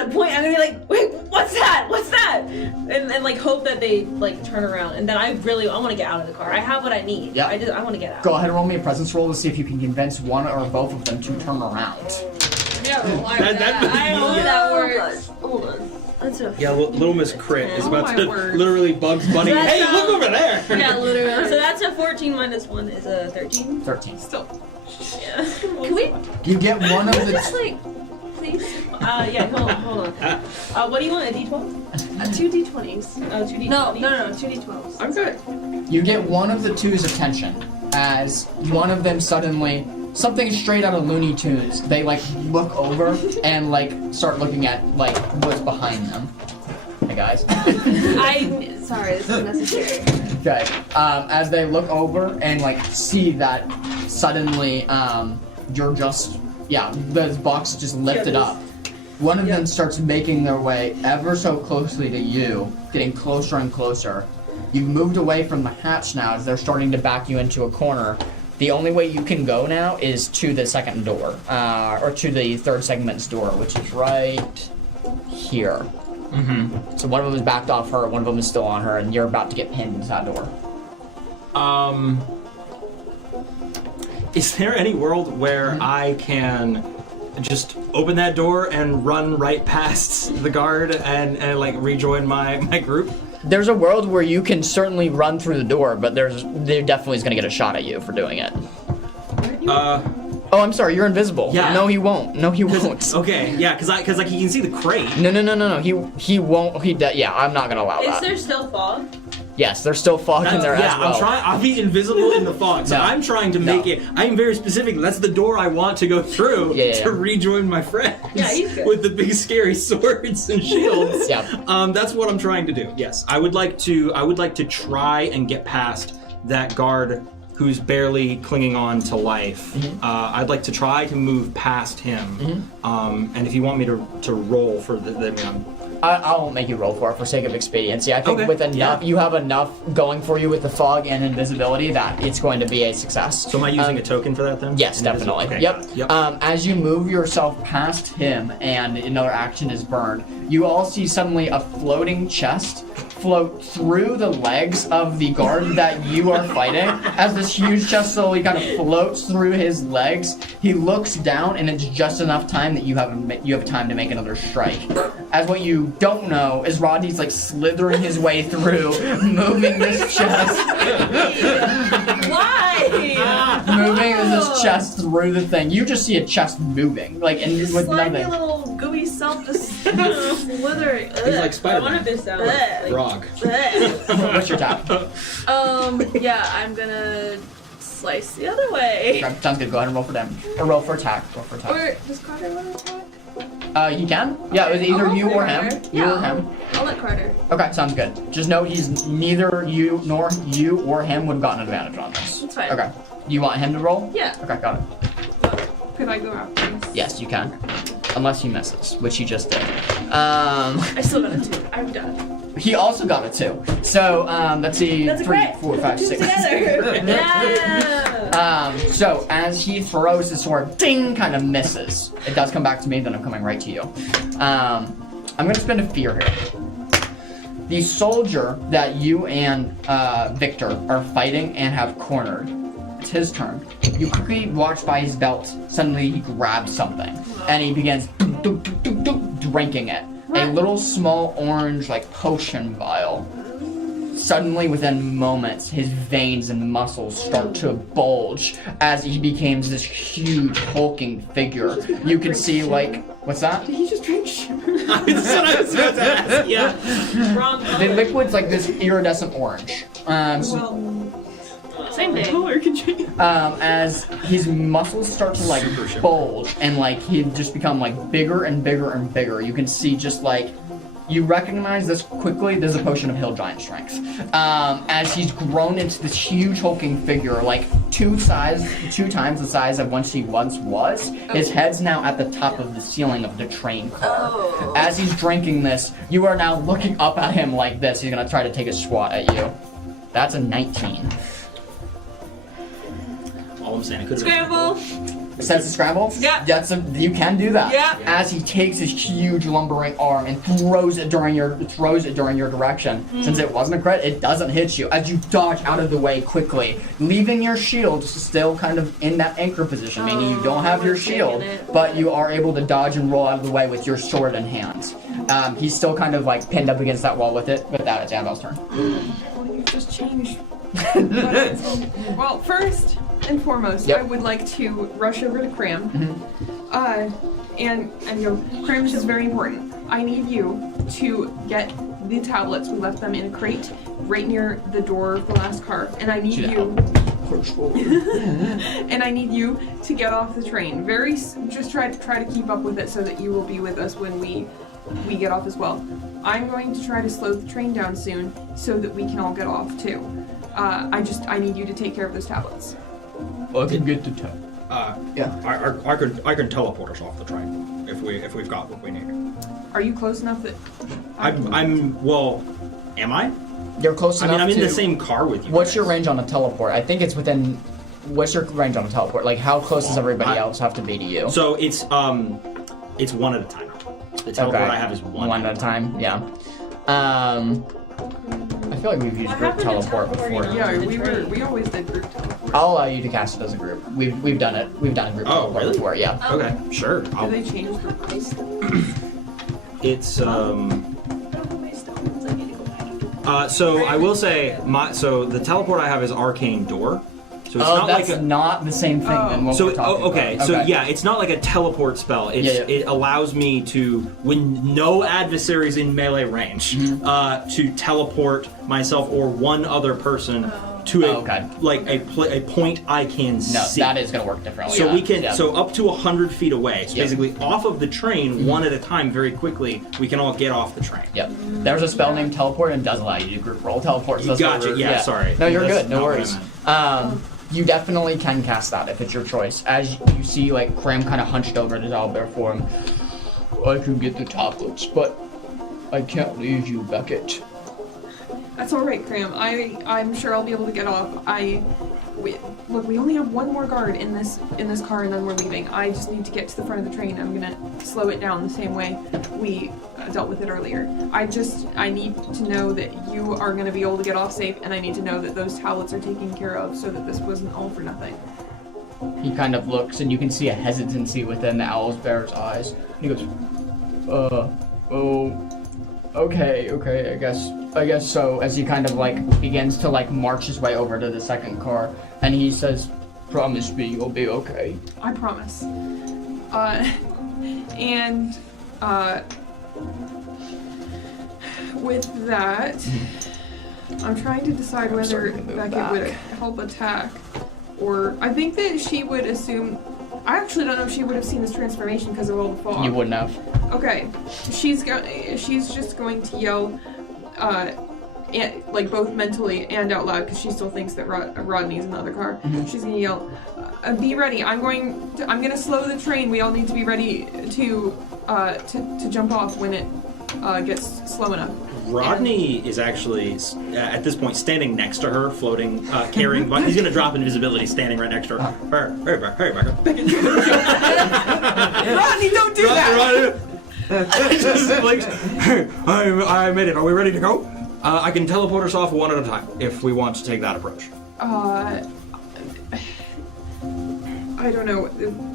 point. I'm gonna be like, wait, what's that? What's that? And like hope that they like turn around. And then I want to get out of the car. I have what I need. Yeah. I want to get out. Go ahead and roll me a presence roll to see if you can convince one or both of them to turn around. Yeah, I hope that works. Hold on. That's a Yeah, Little Miss Crit is Oh about my to word. literally Bugs Bunny. That Hey, sounds- look over there! yeah, literally. So that's a 14 minus 1 is a 13. 13. Still. Yeah. Can we You get one of just the... like, please? Yeah. Hold on. What do you want? A D12? 2 d20s. Oh, 2 D20. No, 2 d12s. I'm good. You get one of the two's attention as one of them suddenly something straight out of Looney Tunes. They like look over and like start looking at like what's behind them. Hey guys. Sorry, this is necessary. Okay. As they look over and like see that suddenly you're just the box just lifted up. One of them starts making their way ever so closely to you, getting closer and closer. You've moved away from the hatch now as they're starting to back you into a corner. The only way you can go now is to the second door, or to the third segment's door, which is right here. Mm-hmm. So one of them is backed off her, one of them is still on her, and you're about to get pinned into that door. Is there any world where I can just open that door and run right past the guard and like rejoin my group? There's a world where you can certainly run through the door, but there definitely is going to get a shot at you for doing it. Oh, I'm sorry, you're invisible. Yeah. No, he won't. No, he won't. Okay, yeah, because like he can see the crate. No. He won't. I'm not going to allow Is that. there still fog? Yes, there's still fog in there as well. I'll be invisible in the fog. So I'm trying to make it. I am very specific. That's the door I want to go through to rejoin my friends. Yeah, he's good. With the big scary swords and shields. Yeah. That's what I'm trying to do. Yes, I would like to try and get past that guard who's barely clinging on to life. Mm-hmm. I'd like to try to move past him. Mm-hmm. And if you want me to roll for I won't make you roll for it for sake of expediency. I think with enough, you have enough going for you with the fog and invisibility that it's going to be a success. So am I using a token for that then? Yes, definitely. Okay. Yep. As you move yourself past him and another action is burned, you all see suddenly a floating chest float through the legs of the guard that you are fighting. As this huge chest slowly kind of floats through his legs, he looks down and it's just enough time that you have time to make another strike. As what you don't know is Rodney's like slithering his way through, moving this chest. Why? Moving this chest through the thing. You just see a chest moving, like, and His with slimy nothing. little gooey self just slithering. He's like Spider-Man. I want to sound like Frog. What's your tap? Yeah, I'm gonna slice the other way. Okay, sounds good. Go ahead and roll for damage. Or roll for attack. Roll for attack. Or does Carter want to attack? You can? Yeah, it was either I'll you let or Carter. him. You or him. I'll let Carter. Okay, sounds good. Just know he's neither you nor you or him would have gotten advantage on this. That's fine. Okay. You want him to roll? Yeah. Okay, got it. Could I go after this? Yes, you can. Unless he misses, which he just did. I still got a 2. I'm done. He also got a 2. So, let's see. That's a 3, crit. 4, 5, 6. Together. yeah. So as he throws his sword, ding, kind of misses. It does come back to me, then I'm coming right to you. I'm gonna spend a fear here. The soldier that you and Victor are fighting and have cornered, it's his turn. You quickly watch by his belt. Suddenly he grabs something and he begins drinking it. A little small orange like potion vial. Suddenly, within moments, his veins and muscles start to bulge as he becomes this huge hulking figure. You can see, like, what's that? Did he just drink sugar? That's what I was about to ask. Yeah. Wrong. The liquid's like this iridescent orange. Same thing. Color can change. As his muscles start to like bulge and like he just become like bigger and bigger and bigger. You can see just like you recognize this quickly. There's a potion of hill giant strength. As he's grown into this huge hulking figure, like 2 times the size of what he once was. His head's now at the top of the ceiling of the train car. Oh. As he's drinking this, you are now looking up at him like this. He's gonna try to take a swat at you. That's a 19. All I'm saying, it could have Scramble. Sense of scramble? Yeah. You can do that. Yeah. As he takes his huge lumbering arm and throws it during your direction. Since it wasn't a crit, it doesn't hit you. As you dodge out of the way quickly, leaving your shield still kind of in that anchor position, meaning you don't have your shield, but you are able to dodge and roll out of the way with your sword in hand. He's still kind of like pinned up against that wall with it, but that is Annabelle's turn. Well, you just changed. Well, first and foremost, I would like to rush over to Cram. And go, Cram, this is very important. I need you to get the tablets. We left them in a crate right near the door of the last car. And I need you control. And I need you to get off the train. Just try to keep up with it so that you will be with us when we get off as well. I'm going to try to slow the train down soon so that we can all get off too. I need you to take care of those tablets. I can get the tab. Yeah. I can teleport us off the train if we've got what we need. Are you close enough that Am I? You're close enough. I'm in the same car with you. What's your range on a teleport? I think it's within. What's your range on a teleport? Like, how close does everybody else have to be to you? So it's one at a time. The teleport I have is one at a time. Yeah. I feel like we've used group teleport before. Yeah, we always did group teleport. I'll allow you to cast it as a group. We've done it. We've done a group teleport really? before. Yeah. Okay, sure. Do they change the price? It's so I will say the teleport I have is Arcane Door. So it's not that's like not the same thing than what we're talking about. So yeah, it's not like a teleport spell. It allows me to, when no adversaries in melee range, to teleport myself or one other person to a point I can see. No, that is going to work differently. So we can so up to 100 feet away. So basically, off of the train, one at a time, very quickly, we can all get off the train. Yep. There's a spell named teleport, and it does allow you to group roll teleports. Gotcha. Yeah, sorry. No, you're good. No worries. You definitely can cast that if it's your choice. As you see, like, Cram kind of hunched over to owlbear form. I can get the tablets, but I can't leave you, Beckett. That's all right, Cram. I'm sure I'll be able to get off. Look, we only have one more guard in this car, and then we're leaving. I just need to get to the front of the train. I'm gonna slow it down the same way we dealt with it earlier. I need to know that you are gonna be able to get off safe, and I need to know that those tablets are taken care of, so that this wasn't all for nothing. He kind of looks, and you can see a hesitancy within the owlbear's eyes. And he goes, okay, I guess so, as he kind of like begins to like march his way over to the second car, and he says, promise me you'll be okay. I promise. With that, I'm trying to decide whether Beckett would help attack, or I think that she would assume. I actually don't know if she would have seen this transformation because of all the fog. You wouldn't have. Okay, she's just going to yell, like both mentally and out loud, because she still thinks that Rodney's in the other car. Mm-hmm. She's gonna yell, "Be ready! I'm gonna slow the train. We all need to be ready to jump off when it gets slow enough." Rodney is actually, at this point, standing next to her, floating, carrying... He's going to drop invisibility, standing right next to her. Hurry, Becca. Rodney, don't do that! I made it. Are we ready to go? I can teleport us off one at a time, if we want to take that approach. I don't know.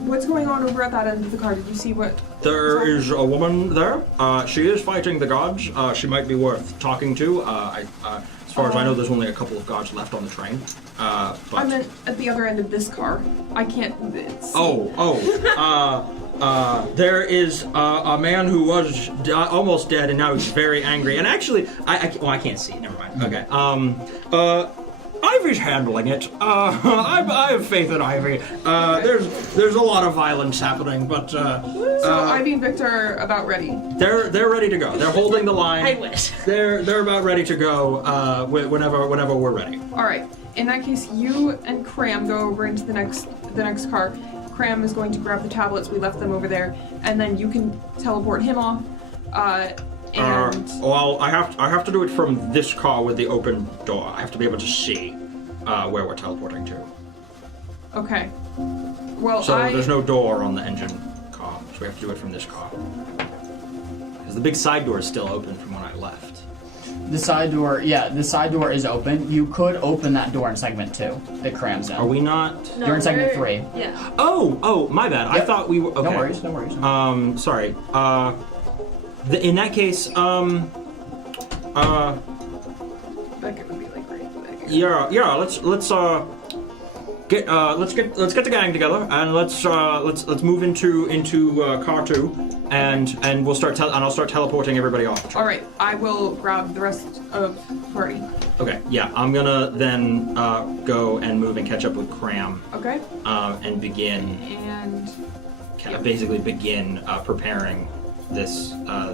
What's going on over at that end of the car? Did you see what? There is a woman there. She is fighting the gods. She might be worth talking to. As far as I know, there's only a couple of gods left on the train. But... I meant at the other end of this car. I can't. There is a man who was almost dead, and now he's very angry. And actually, I can't see. Never mind. Okay. Ivy's handling it. I have faith in Ivy. There's a lot of violence happening, but so Ivy and Victor are about ready. They're ready to go. They're holding the line. I wish. They're about ready to go. Whenever we're ready. All right. In that case, you and Cram go over into the next car. Cram is going to grab the tablets. We left them over there, and then you can teleport him off. Well, I have to do it from this car with the open door. I have to be able to see where we're teleporting to. Okay. Well, so there's no door on the engine car, so we have to do it from this car. Because the big side door is still open from when I left. The side door is open. You could open that door in segment 2 that Cram's in. Are we not? No, you're in segment 3. Yeah. Oh, my bad. Yep. I thought we were. Okay. No worries. Sorry. In that case, Beckett would be like right back. Yeah. Let's get the gang together and let's move into car 2 and we'll start. And I'll start teleporting everybody off. All right, I will grab the rest of the party. Okay, yeah, I'm gonna then go and move and catch up with Cram. Okay. And begin. And Basically begin preparing this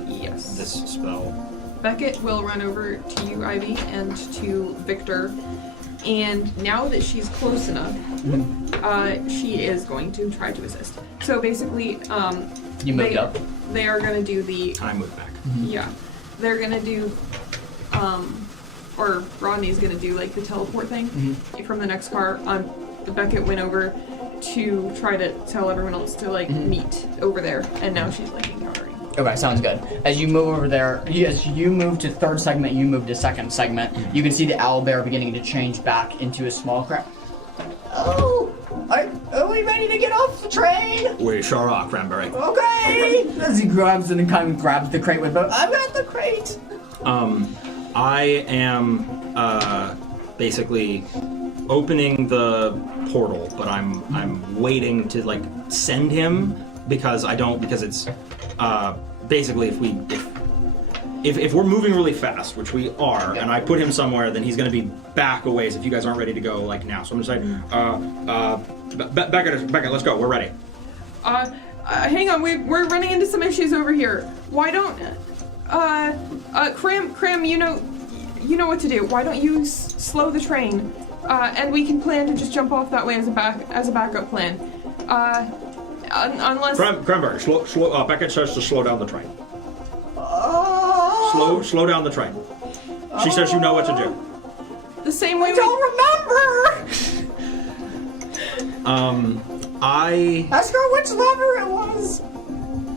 yes. this spell. Beckett will run over to you, Ivy, and to Victor. And now that she's close enough, she is going to try to assist. So basically, you moved up. They are going to do the. I move back. Yeah, they're going to do, or Rodney's going to do like the teleport thing from the next car. Beckett went over to try to tell everyone else to like meet over there, and now she's like encountering. Okay, sounds good. As you move over there, as you move to third segment, you move to second segment. You can see the owlbear beginning to change back into a small crab. Oh, are we ready to get off the train? We sure are, Cranberry. Okay. As he grabs and kind of grabs the crate with both. I've got the crate. I am basically opening the portal, but I'm waiting to like send him because it's basically if we're moving really fast, which we are, and I put him somewhere, then he's going to be back a ways if you guys aren't ready to go like now. So I'm going to say, Beckett, let's go. We're ready. Hang on, we're running into some issues over here. Why don't Cram, you know what to do. Why don't you slow the train, and we can plan to just jump off that way as a backup plan. Unless Cranberry, slow. Beckett says to slow down the train. Slow down the train. She says you know what to do. The same way I don't remember. I ask her which lever it was.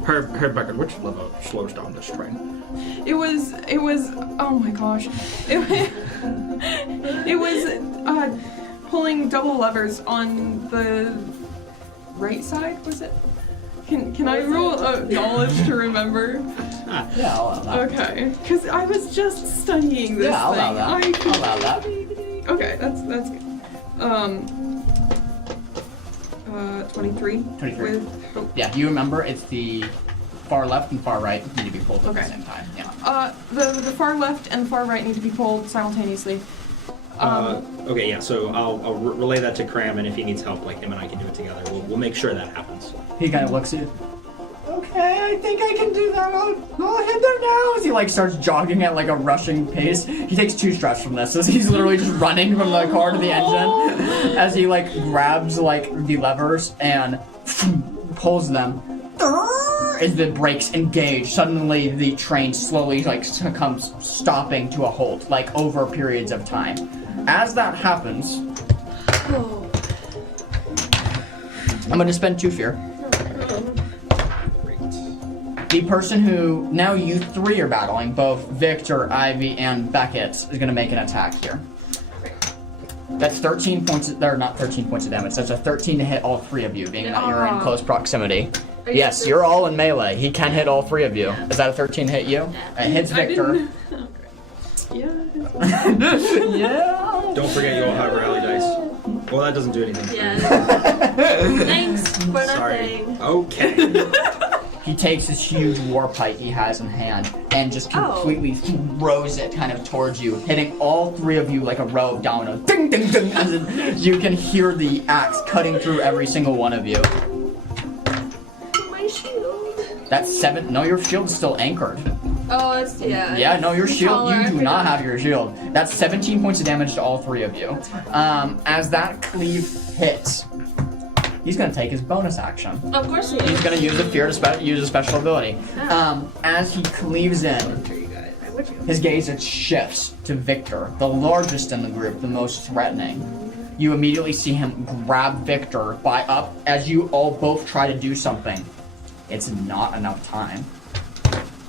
Her Beckett, which lever slows down this train? It was. Oh my gosh. It was pulling double levers on the right side. Was it? Can I roll knowledge to remember? Yeah, I'll allow that. Okay, because I was just studying this Yeah, I'll thing. allow that. I'll allow that. Okay, that's good. 23. 23. With hope. Yeah, you remember it's the far left and far right need to be pulled at the Okay. same time. Yeah. The far left and the far right need to be pulled simultaneously. Okay, yeah. So I'll relay that to Cram, and if he needs help, like him and I can do it together. We'll make sure that happens. He kind of looks at you. Okay, I think I can do that. I'll head there now. As he like starts jogging at like a rushing pace. He takes 2 steps from this, as he's literally just running from the car to the engine. As he like grabs like the levers and pulls them. As the brakes engage, suddenly the train slowly like comes stopping to a halt, like over periods of time. As that happens, I'm gonna spend 2 fear. The person who now you 3 are battling, both Victor, Ivy, and Beckett, is gonna make an attack here. That's 13 points. Or not 13 points of damage. That's a 13 to hit all 3 of you, being that you're in close proximity. Yes, you're all in melee. He can hit all 3 of you. Is that a 13 hit you? It hits Victor. Yeah. Yeah. Don't forget you all have rally dice. Well, that doesn't do anything. Yeah. Thanks for Sorry. nothing. Okay. He takes this huge war pipe he has in hand and just completely throws it kind of towards you, hitting all 3 of you like a row of dominoes. Ding, ding, ding, as you can hear the axe cutting through every single one of you. My shield. That's 7. No, your shield's still anchored. Oh, it's Yeah, no, your shield. You do not have your shield. That's 17 points of damage to all 3 of you. As that cleave hits, he's gonna take his bonus action. Of course he is. He's gonna use a fear to use a special ability. As he cleaves in, his gaze shifts to Victor, the largest in the group, the most threatening. You immediately see him grab Victor as you all both try to do something. It's not enough time.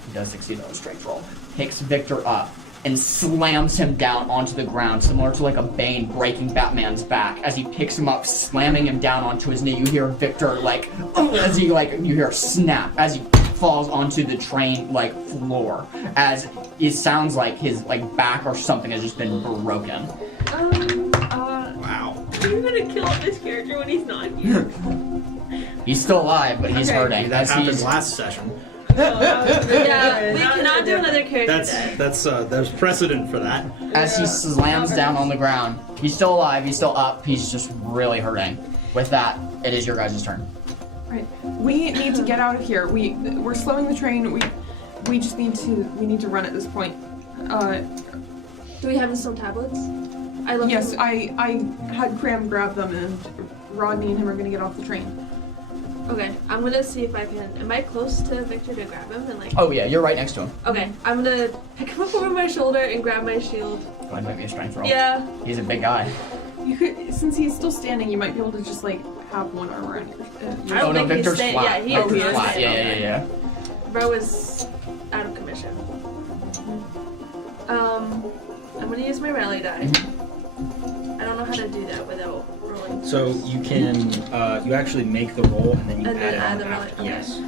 He does succeed on a strength roll. Picks Victor up and slams him down onto the ground, similar to like a Bane breaking Batman's back. As he picks him up, slamming him down onto his knee, you hear Victor you hear a snap as he falls onto the train floor. As it sounds like his back or something has just been broken. Wow. You're gonna kill this character when he's not here. He's still alive, but he's hurting. That As happened he's last session. Yeah, we cannot do another character die. There's precedent for that. As he slams down on the ground, he's still alive, he's still up, he's just really hurting. With that, it is your guys' turn. Right. We need to get out of here. We're slowing the train. We just need to run at this point. Do we have the stone tablets? Yes, I had Cram grab them, and Rodney and him are gonna get off the train. Okay, I'm gonna see if I can. Am I close to Victor to grab him and like? Oh yeah, you're right next to him. Okay, I'm gonna pick him up over my shoulder and grab my shield. Go ahead and make me a strength roll. Yeah. He's a big guy. You could, since he's still standing, you might be able to just like have one arm around your. I don't Oh no, think he's Victor's staying- flat. yeah, he Victor's is. flat. Yeah. Bro is out of commission. I'm gonna use my rally die. I don't know how to do that without rolling. So you can you actually make the roll and then you And add then it add on the roll, after. okay. Yes.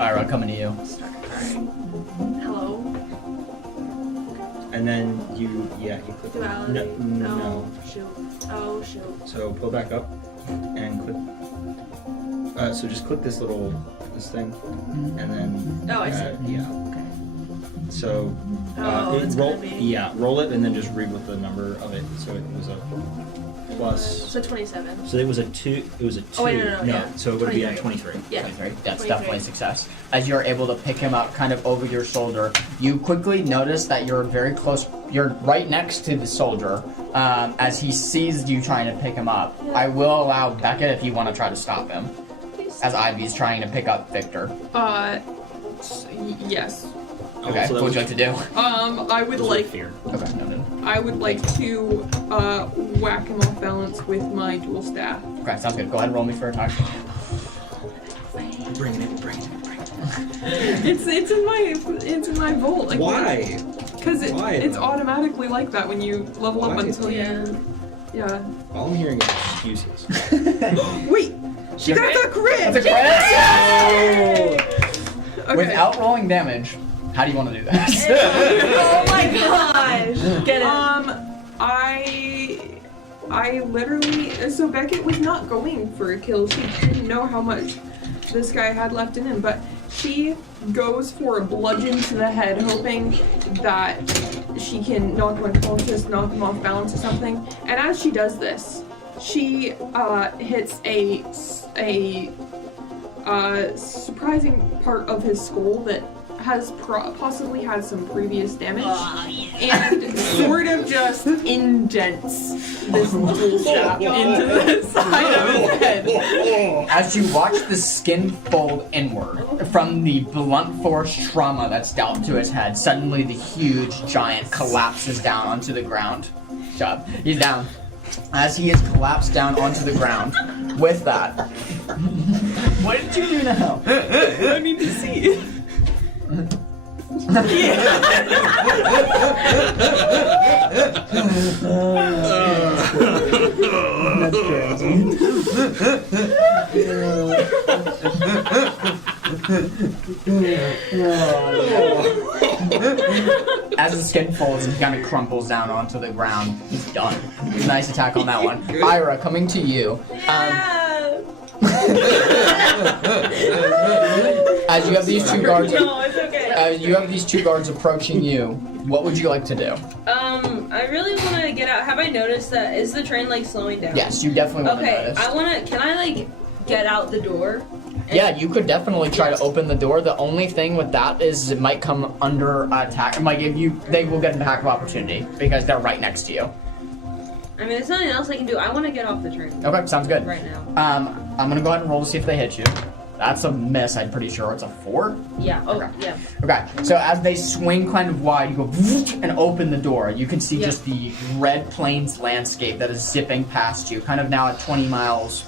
Ira, coming to you. Alright. Hello. And then you click. Duality. No. Shoot. Oh shoot. So pull back up and click. So just click this thing, and then. Oh, I see. Yeah. Okay. So. Oh, it's roll. gonna be. Yeah, roll it and then just read what the number of it. So it was a plus. So 27. So it was a 2. It was a 2. Oh, wait, no. So it would be at 23. Yeah. 23. That's 23. definitely a success. As you're able to pick him up kind of over your shoulder, you quickly notice that you're very close, you're right next to the soldier. As he sees you trying to pick him up, I will allow Beckett if you want to try to stop him. As Ivy's trying to pick up Victor. Yes. Okay, so what would you like to do? I would like. fear. Okay, no. I would like to whack him off balance with my dual staff. Okay, sounds good. Go ahead and roll me for attack. Bring it. It's in my vault. Like, Why? Because Why, it's though? automatically like that when you level up Why? until Yeah. you. Yeah. All I'm hearing is excuses. Wait. She got the crit. That's a crit! Okay. Without rolling damage, how do you want to do that? Oh my gosh! Get it. I literally, so Beckett was not going for a kill. She didn't know how much this guy had left in him, but she goes for a bludgeon to the head, hoping that she can knock him unconscious, knock him off balance or something. And as she does this, she hits a surprising part of his skull that has possibly had some previous damage, and sort of just indents this dual staff into the side of his head. As you watch the skin fold inward from the blunt force trauma that's dealt to his head, suddenly the huge giant collapses down onto the ground. Shut up. He's down. As he is collapsed down onto the ground, with that, what did you do now? I need to see. That's crazy. As the skin folds and kind of crumples down onto the ground, he's done. Nice attack on that one. Ira, coming to you. As you have these two guards, No, it's okay. you have these two guards approaching you. What would you like to do? I really want to get out. Have I noticed that? Is the train like slowing down? Yes, you definitely want to Okay, notice. I want to. Can I like get out the door? Yeah, you could definitely try to open the door. The only thing with that is it might come under attack. It might give you. They will get an attack of opportunity because they're right next to you. I mean, there's nothing else I can do. I want to get off the train Okay, sounds good. right now. I'm gonna go ahead and roll to see if they hit you. That's a miss. I'm pretty sure it's a 4. Yeah. Oh, Okay. yeah. Okay, so as they swing kind of wide, you go and open the door. You can see just the red plains landscape that is zipping past you, kind of now at 20 miles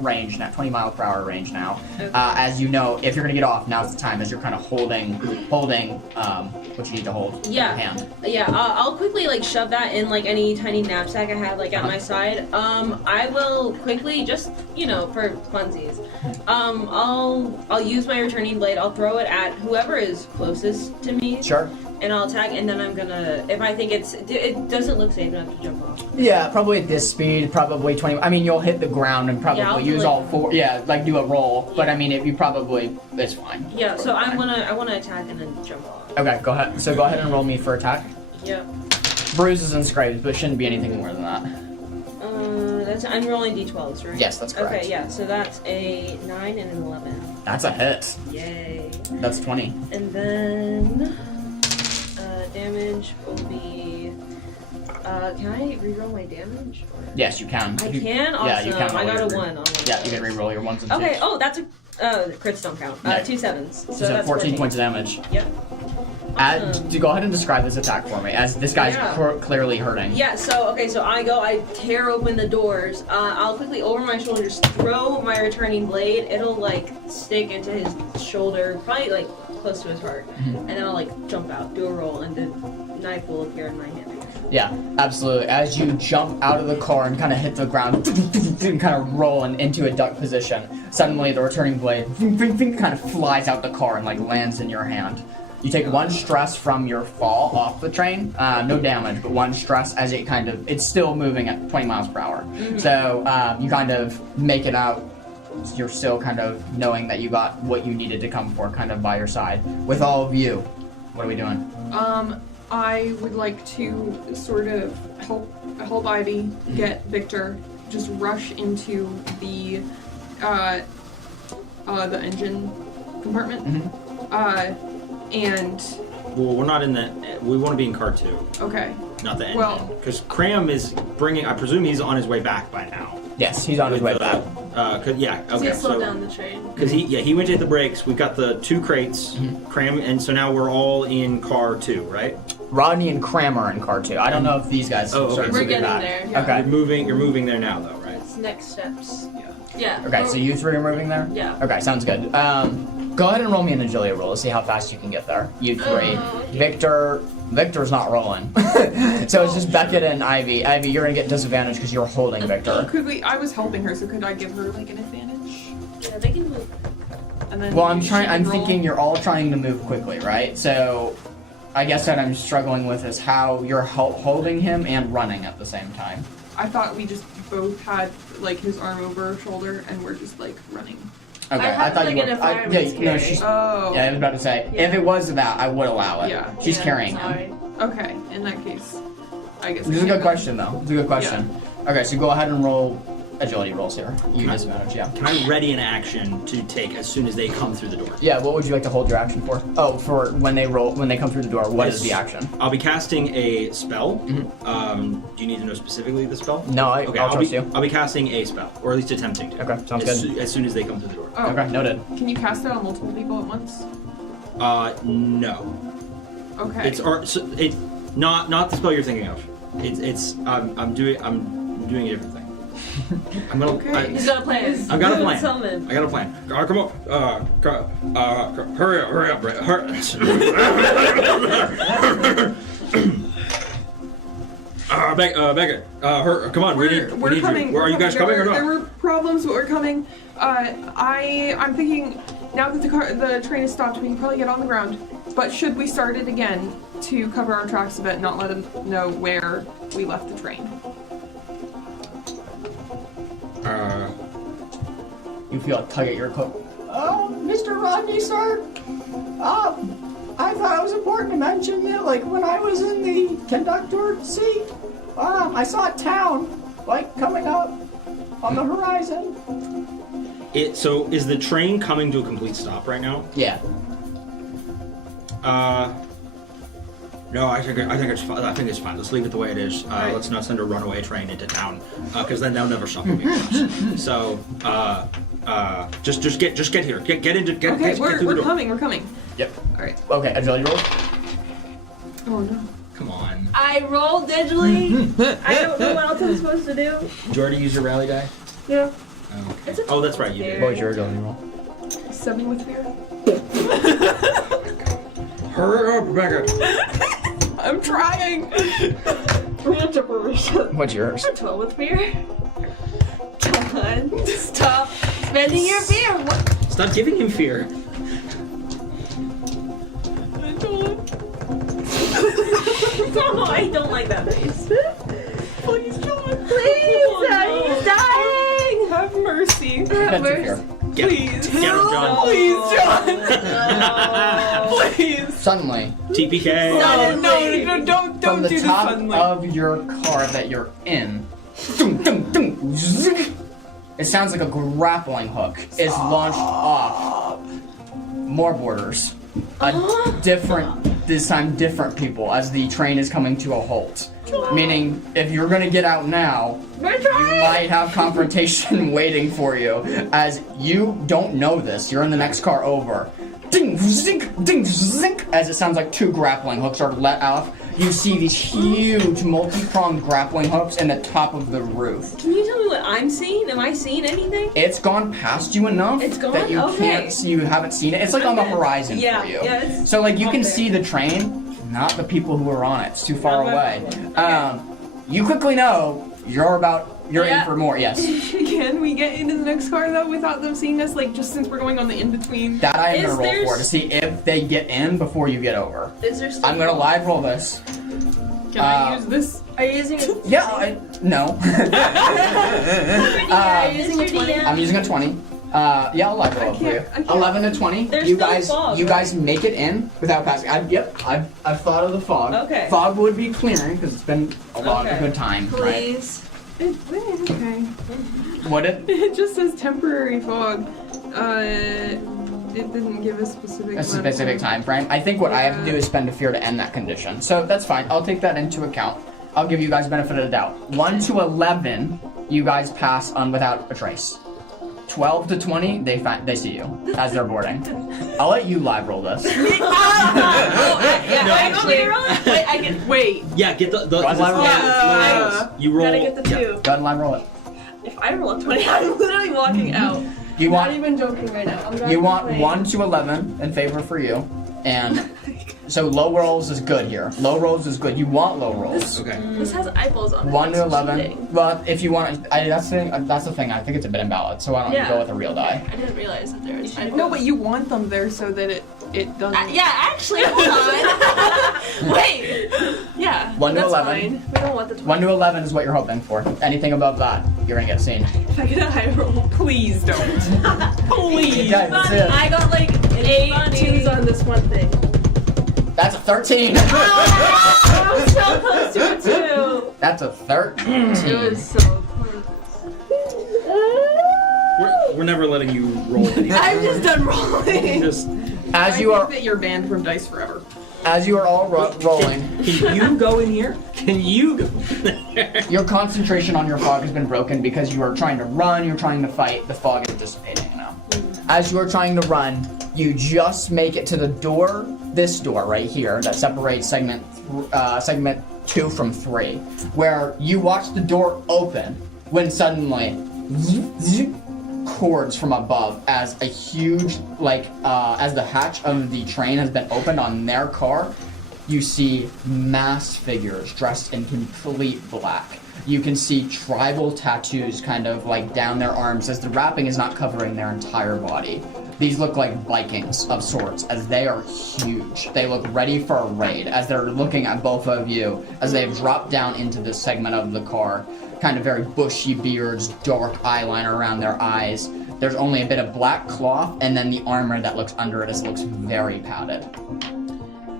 range, now 20 mile per hour range now. Okay. As you know, if you're gonna get off, now's the time as you're kind of holding what you need to hold in your Yeah. hand. Yeah, I'll quickly like shove that in like any tiny knapsack I have like at my side. I will quickly just for funsies. I'll use my returning blade. I'll throw it at whoever is closest to me. Sure. And I'll attack, and then I'm gonna. If I think it doesn't look safe enough to jump off. Yeah, probably at this speed, probably 20. I mean, you'll hit the ground and probably Yeah, I'll use like- all 4. Yeah, like do a roll. But I mean, if you probably, it's fine. Yeah, so I Fine. wanna attack and then jump off. Okay, go ahead. So go ahead and roll me for attack. Yep. Bruises and scrapes, but it shouldn't be anything more than that. I'm rolling d12s, right? Yes, that's correct. Okay, yeah, so that's a 9 and an 11. That's a hit. Yay. That's 20. And then damage will be. Can I reroll my damage? Or... Yes, you can. I If you- can. Awesome. Yeah, you can. I roll got a your- 1 on one. Yeah, you can re-roll your 1s and 2s. Okay. Oh, that's a. Crits don't count. Yeah. 2 7s. So So that's 14 points of damage. Yep. Go ahead and describe this attack for me, as this guy's Yeah. clearly hurting. Yeah, so I tear open the doors. I'll quickly over my shoulder just throw my returning blade. It'll like stick into his shoulder, probably like close to his heart. And then I'll like jump out, do a roll, and the knife will appear in my hand. Yeah, absolutely. As you jump out of the car and kind of hit the ground and kind of roll into a duck position, suddenly the returning blade kind of flies out the car and like lands in your hand. You take 1 stress from your fall off the train, no damage, but 1 stress as it's still moving at 20 miles per hour. So you kind of make it out. You're still kind of knowing that you got what you needed to come for kind of by your side. With all of you, what are we doing? I would like to sort of help Ivy get Victor, just rush into the engine compartment. And Well, we're not in that. We want to be in car 2, okay. not the engine. Well- Because Cram is bringing. I presume he's on his way back by now. Yes, he's on his way back. Yeah. So Okay. you slow So down the train. because he went to hit the brakes. We've got the 2 crates, Cram, and so now we're all in car 2, right? Rodney and Kramer in car 2. I don't know if these guys. Oh, okay. started We're to do getting that. there. Yeah. Okay. You're moving there now, though, right? It's next steps. Yeah. Okay, so you 3 are moving there? Yeah. Okay, sounds good. Go ahead and roll me an agility roll to see how fast you can get there. You 3. Okay. Victor's not rolling. So it's just Beckett and Ivy. Ivy, you're gonna get disadvantage because you're holding Victor. I was helping her, so could I give her like an advantage? Yeah, they can move. And then Well, I'm she can roll? thinking you're all trying to move quickly, right? So I guess what I'm struggling with is how you're holding him and running at the same time. I thought we just both had like his arm over her shoulder and we're just like running. Okay, I have, thought like, you an were. environment No, carry. she's. Oh. Yeah, I was about to say. Yeah. If it was that, I would allow it. Yeah. She's Yeah, carrying him. sorry. Okay. In that case, I guess. This is a good question, though. It's a good question. Okay, so go ahead and roll agility rolls here. You disadvantage, yeah. Can I ready an action to take as soon as they come through the door? Yeah, what would you like to hold your action for? Oh, for when they come through the door, what is the action? I'll be casting a spell. Mm-hmm. Do you need to know specifically the spell? No, I'll trust you. I'll be casting a spell, or at least attempting to. Okay, sounds good. As soon as they come through the door. Oh. Okay, noted. Can you cast it on multiple people at once? No. Okay. It's not the spell you're thinking of. I'm doing a different thing. I'm gonna. Okay. He's got a plan. I've got a plan. Summon. I got a plan. Come on. Hurry up, Becca. Come on. We need coming. you. Are you guys coming or There not? were problems, but we're coming. I'm thinking now that the train has stopped, we can probably get on the ground. But should we start it again to cover our tracks a bit, not let them know where we left the train? You feel a tug at your coat. Mr. Rodney, sir. I thought it was important to mention that, like, when I was in the conductor seat, I saw a town, like, coming up on the horizon. So is the train coming to a complete stop right now? Yeah. No, I think it's fine. I think it's fine. Let's leave it the way it is. Right. Let's not send a runaway train into town, because then they'll never stop moving. So, just get here. Get into get. Okay, get through the we're door. coming. We're coming. Yep. All right. Okay, agility roll. Oh no. Come on. I roll digitally. I don't know what else I'm supposed to do. Did you already use your rally die? Yeah. Oh, It's a oh that's right. You did. What was your agility roll? 7 with fear. Hurry up, Rebecca. I'm trying. What's yours? 12 with fear. Come on. Stop spending your fear. What? Stop giving him fear. No, I don't like that face. Please, John. Please, Oh, no. he's dying. Have mercy. Defensive fear. Please. Get him, John. Please, John. No. Please. Suddenly, TPK. No, don't from the do this top suddenly. of your car that you're in, dum, dum, dum, zzz, it sounds like a grappling hook is launched off. More boarders. This time different people as the train is coming to a halt. Meaning, if you're gonna get out now, you might have confrontation waiting for you, as you don't know this. You're in the next car over. Ding, zink, ding, zink, as it sounds like two grappling hooks are let off. You see these huge multi-pronged grappling hooks in the top of the roof. Can you tell me what I'm seeing? Am I seeing anything? It's gone past you enough It's gone? that you Okay. can't see, you haven't seen it. It's like on the horizon Yeah, for you. yeah, it's So like you up can there. see the train, not the people who are on it. It's too far Not away. my problem. You quickly know you're in Yeah. for more. Yes, Can we get into the next car though without them seeing us? Like just since we're going on the in between. that I am Is gonna roll there for to see if they get in before you get over. Is there still I'm gonna live roll this. Can I use this? Are you using a Yeah, no. Are you using a 20? I'm using a 20. Yeah, I'll live roll it for you. I can't. 11 to 20. There's you still guys, fog, you right? guys make it in without passing. I've thought of the fog. Okay. Fog would be clearing because it's been a lot of Okay. good time, right? please? It's okay. Would it? It just says temporary fog. It didn't give a specific. A specific time frame. I think what I have to do is spend a fear to end that condition. So that's fine. I'll take that into account. I'll give you guys benefit of the doubt. 1 to 11, you guys pass on without a trace. 12 to 20, they see you as they're boarding. I'll let you live roll this. Wait. Yeah, get the Live roll. you roll. Gotta get the 2. Go ahead and live roll it. If I roll a 20, I'm literally walking out. You Not want even joking right now. I'm you want playing. 1 to 11 in favor for you, and so low rolls is good here. Low rolls is good. You want low rolls. Okay. This has eyeballs on it. 1 to That's 11. cheating. But if you want, that's the thing. I think it's a bit invalid. So why don't you Yeah. go with a real die? I didn't realize that there was eyeballs. No, but you want them there so that it doesn't. Yeah, actually, hold on. Wait. Yeah. 1 to that's 11. Fine. We don't want the 20. 1 to 11 is what you're hoping for. Anything above that, you're gonna get seen. If I get a high roll. Please don't. Please. Yeah, that's it. I got like 8 funny. 2s on this one thing. That's a 13. I'm so close to a 2. That's a 13. It was so close. We're never letting you roll anything. I'm just done rolling. Just As I you are think that you're banned from dice forever. all rolling, Can you go in here? Can you go in there? your concentration on your fog has been broken because you are trying to run. You're trying to fight. The fog is dissipating now. As you are trying to run, you just make it to the door. This door right here that separates segment 2 from 3, where you watch the door open when suddenly cords from above as a huge as the hatch of the train has been opened on their car. You see masked figures dressed in complete black. You can see tribal tattoos kind of like down their arms as the wrapping is not covering their entire body. These look like Vikings of sorts as they are huge. They look ready for a raid as they're looking at both of you as they've dropped down into this segment of the car. Kind of very bushy beards, dark eyeliner around their eyes. There's only a bit of black cloth and then the armor that looks under it looks very padded.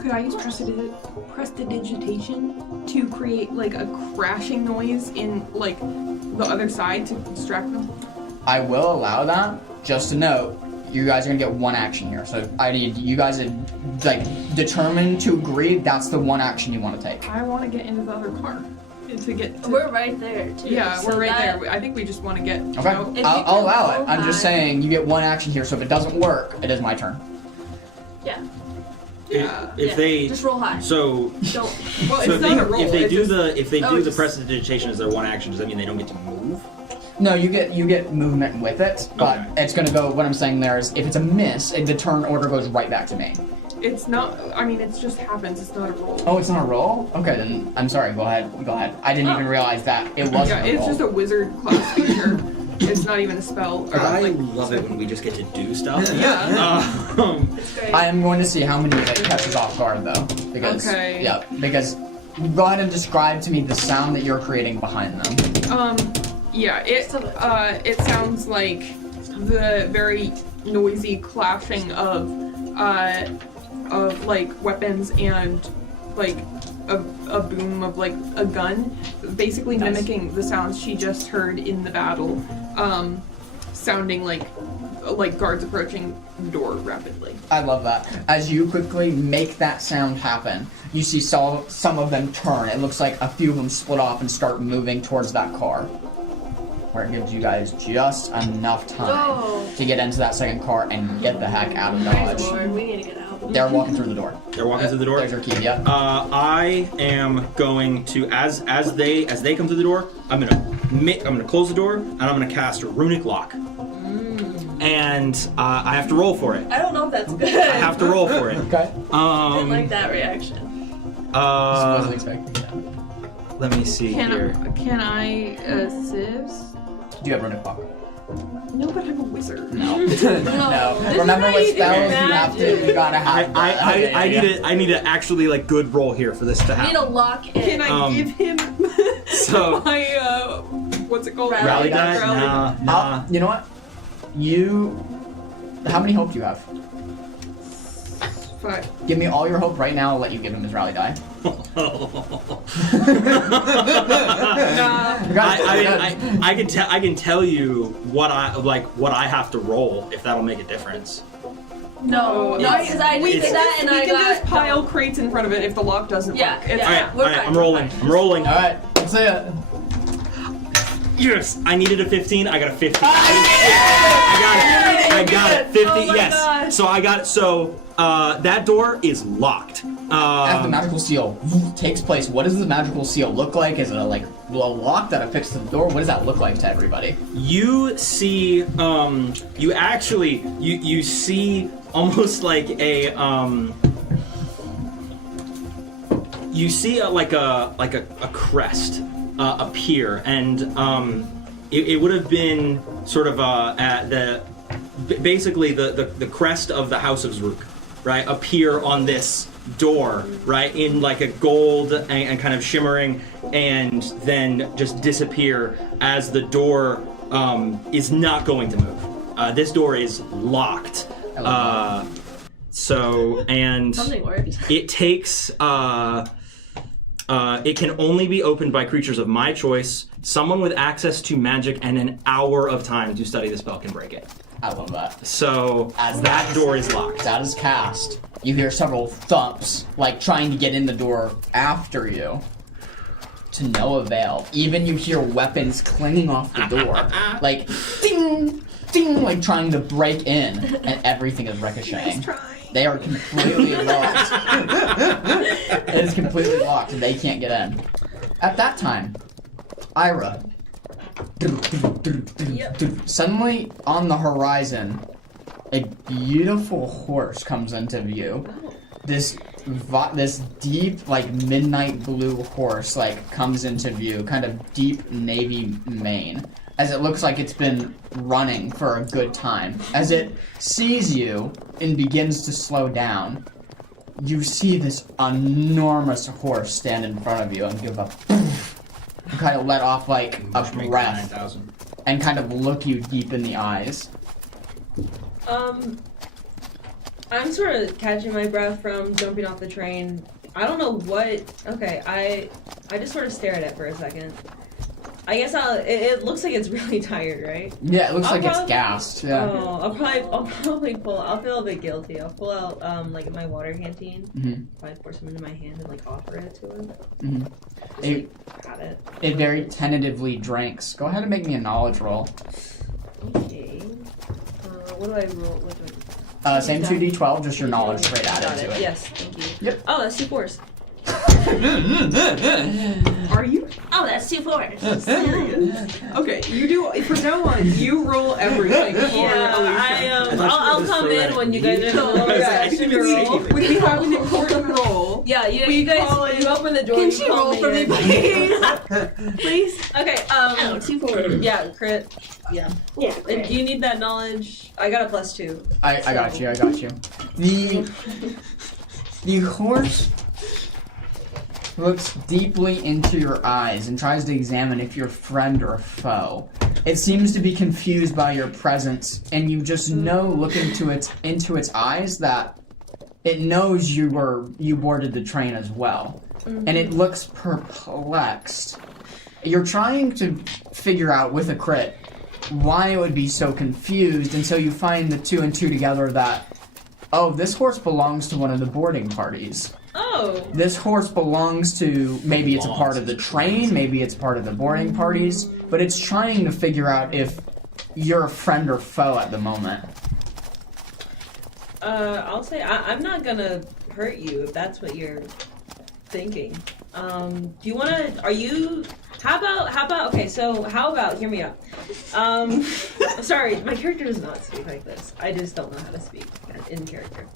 Could I use prestidigitation to create like a crashing noise in like the other side to distract them? I will allow that. Just a note, you guys are gonna get one action here. So I need you guys to determined to agree that's the one action you want to take. I want to get into the other car to get. To, We're right there, too. yeah, so we're right that- there. I think we just want to get. Okay, out. If I'll you allow can it. I'm just roll high. saying you get one action here. So if it doesn't work, it is my turn. Yeah. If they Just roll high. so Don't. Well, so it's not a roll. if they it's do just, if they Oh, do the just- prestidigitation as their one action, does that mean they don't get to move? No, you get movement with it, but Okay. it's gonna go. What I'm saying there is, if it's a miss, the turn order goes right back to me. It's not. I mean, it just happens. It's not a roll. Oh, it's not a roll? Okay, then I'm sorry. Go ahead. I didn't even realize that it wasn't Yeah, a it's roll. just a wizard class feature. It's not even a spell. Or, I like, love it when we just get to do stuff. Yeah. It's great. I am going to see how many it catches off guard though, because Okay. yeah, because go ahead and describe to me the sound that you're creating behind them. Yeah. It sounds like the very noisy clashing of like weapons and like a boom of like a gun, basically mimicking the sounds she just heard in the battle, sounding like guards approaching the door rapidly. I love that. As you quickly make that sound happen, you see some of them turn. It looks like a few of them split off and start moving towards that car, where it gives you guys just enough time to get into that second car and get the heck out of Dodge. Lord, we need to get out. They're walking through the door. They're walking through the door. There's your key. Yeah. I am going to as they come through the door. I'm gonna close the door and I'm gonna cast a runic lock. And I have to roll for it. I don't know if that's good. I have to roll for it. Okay. Didn't like that reaction. Wasn't expecting that. Let me see here. Can I assist? Do you have runic lock? No, but I'm a wizard. No. No. Remember what spells you have to. You gotta have. I need to actually like good roll here for this to I happen. need to lock in. Can I give him So my what's it called? Rally die? Nah. You know what? How many hope do you have? 5. Give me all your hope right now. I'll let you give him his rally die. I can tell you what I have to roll if that'll make a difference. No, because I did that and I can got just pile crates in front of it if the lock doesn't work. Yeah. All right, I'm rolling. All right, let's see it. Yes, I needed a 15. I got a 15. I got it. 50. Oh my yes. gosh. So I got it. So that door is locked. As the magical seal takes place, what does the magical seal look like? Is it a lock that affixed to the door? What does that look like to everybody? You see, you see almost like a a crest appear, and it would have been sort of at basically the crest of the House of Zrook, right, appear on this door, right, in like a gold and kind of shimmering, and then just disappear as the door is not going to move. This door is locked. something worked. It takes it can only be opened by creatures of my choice. Someone with access to magic and an hour of time to study the spell can break it. I love that. So As that door is locked. That is cast. You hear several thumps, like trying to get in the door after you. To no avail. Even you hear weapons clanging off the door. Like, ding, ding, like trying to break in, and everything is ricocheting. They are completely locked. It is completely locked, and they can't get in. At that time, Ira. Suddenly, on the horizon, a beautiful horse comes into view. This deep, like, midnight blue horse, like, comes into view, kind of deep navy mane, as it looks like it's been running for a good time. As it sees you and begins to slow down, you see this enormous horse stand in front of you and give a and kind of let off, like, a breath and kind of look you deep in the eyes. I'm sort of catching my breath from jumping off the train. I don't know what. Okay, I just sort of stare at it for a second. I guess it looks like it's really tired, right? Yeah, it looks like it's gassed. Yeah. Oh, I'll probably I'll feel a bit guilty. I'll pull out like my water canteen. Probably pour some into my hand and like offer it to him. Got it. It very tentatively drinks. Go ahead and make me a knowledge roll. Okay. What do I roll? What do I? Same 2d12, just your knowledge rate added to it. Yes, thank you. Yep. Oh, that's 2 4s. Are you? Oh, that's 2 4s. Okay, you do. From now on, you roll everything for Alicia. I'll come in when you guys are rolling. When we have an important roll. Yeah, you guys open the door. Can she roll for me, please? Please? Okay, 2 4s. yeah, crit. Yeah. Yeah. And do you need that knowledge? I got a +2. I got you. The horse looks deeply into your eyes and tries to examine if you're friend or foe. It seems to be confused by your presence, and you just know, looking into its eyes, that it knows you boarded the train as well, and it looks perplexed. You're trying to figure out with a crit why it would be so confused until you find the 2 and 2 together that, oh, this horse belongs to one of the boarding parties. Oh. This horse belongs to, maybe it's a part of the train, maybe it's part of the boarding parties, but it's trying to figure out if you're a friend or foe at the moment. I'll say I'm not gonna hurt you if that's what you're thinking. Do you wanna, how about, okay, so how about, hear me out. Sorry, my character does not speak like this. I just don't know how to speak in character.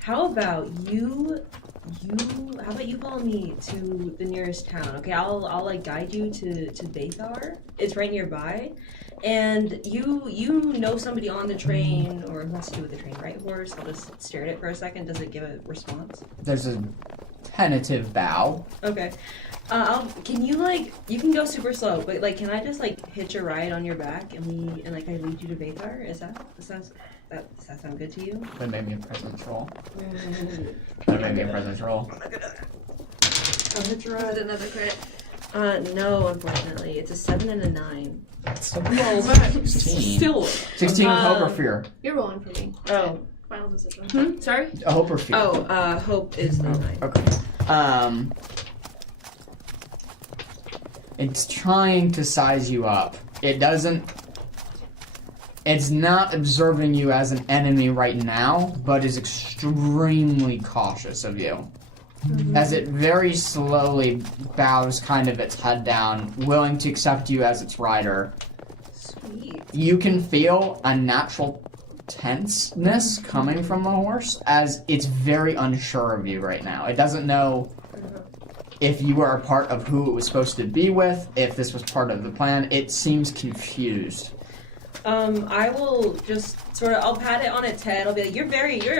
How about you follow me to the nearest town, okay? I'll like guide you to Bathar. It's right nearby. And you know somebody on the train, or it has to do with the train, right, horse? I'll just stare at it for a second. Does it give a response? There's a tentative bow. Okay. Can you you can go super slow, but can I just hitch a ride on your back and I lead you to Bathar? Does that sound good to you? That made me a presence roll. That made me a presence roll. I'll hit your Is it another crit? No, unfortunately. It's a 7 and a 9. So Well, that 16. still. 16 hope or fear? You're rolling for me. Oh. Final decision. Sorry? A hope or fear? Oh, hope is the 9. Okay. It's trying to size you up. It's not observing you as an enemy right now, but is extremely cautious of you. As it very slowly bows kind of its head down, willing to accept you as its rider. Sweet. You can feel a natural tenseness coming from the horse, as it's very unsure of you right now. It doesn't know if you are a part of who it was supposed to be with, if this was part of the plan. It seems confused. I will just I'll pat it on its head. I'll be like, you're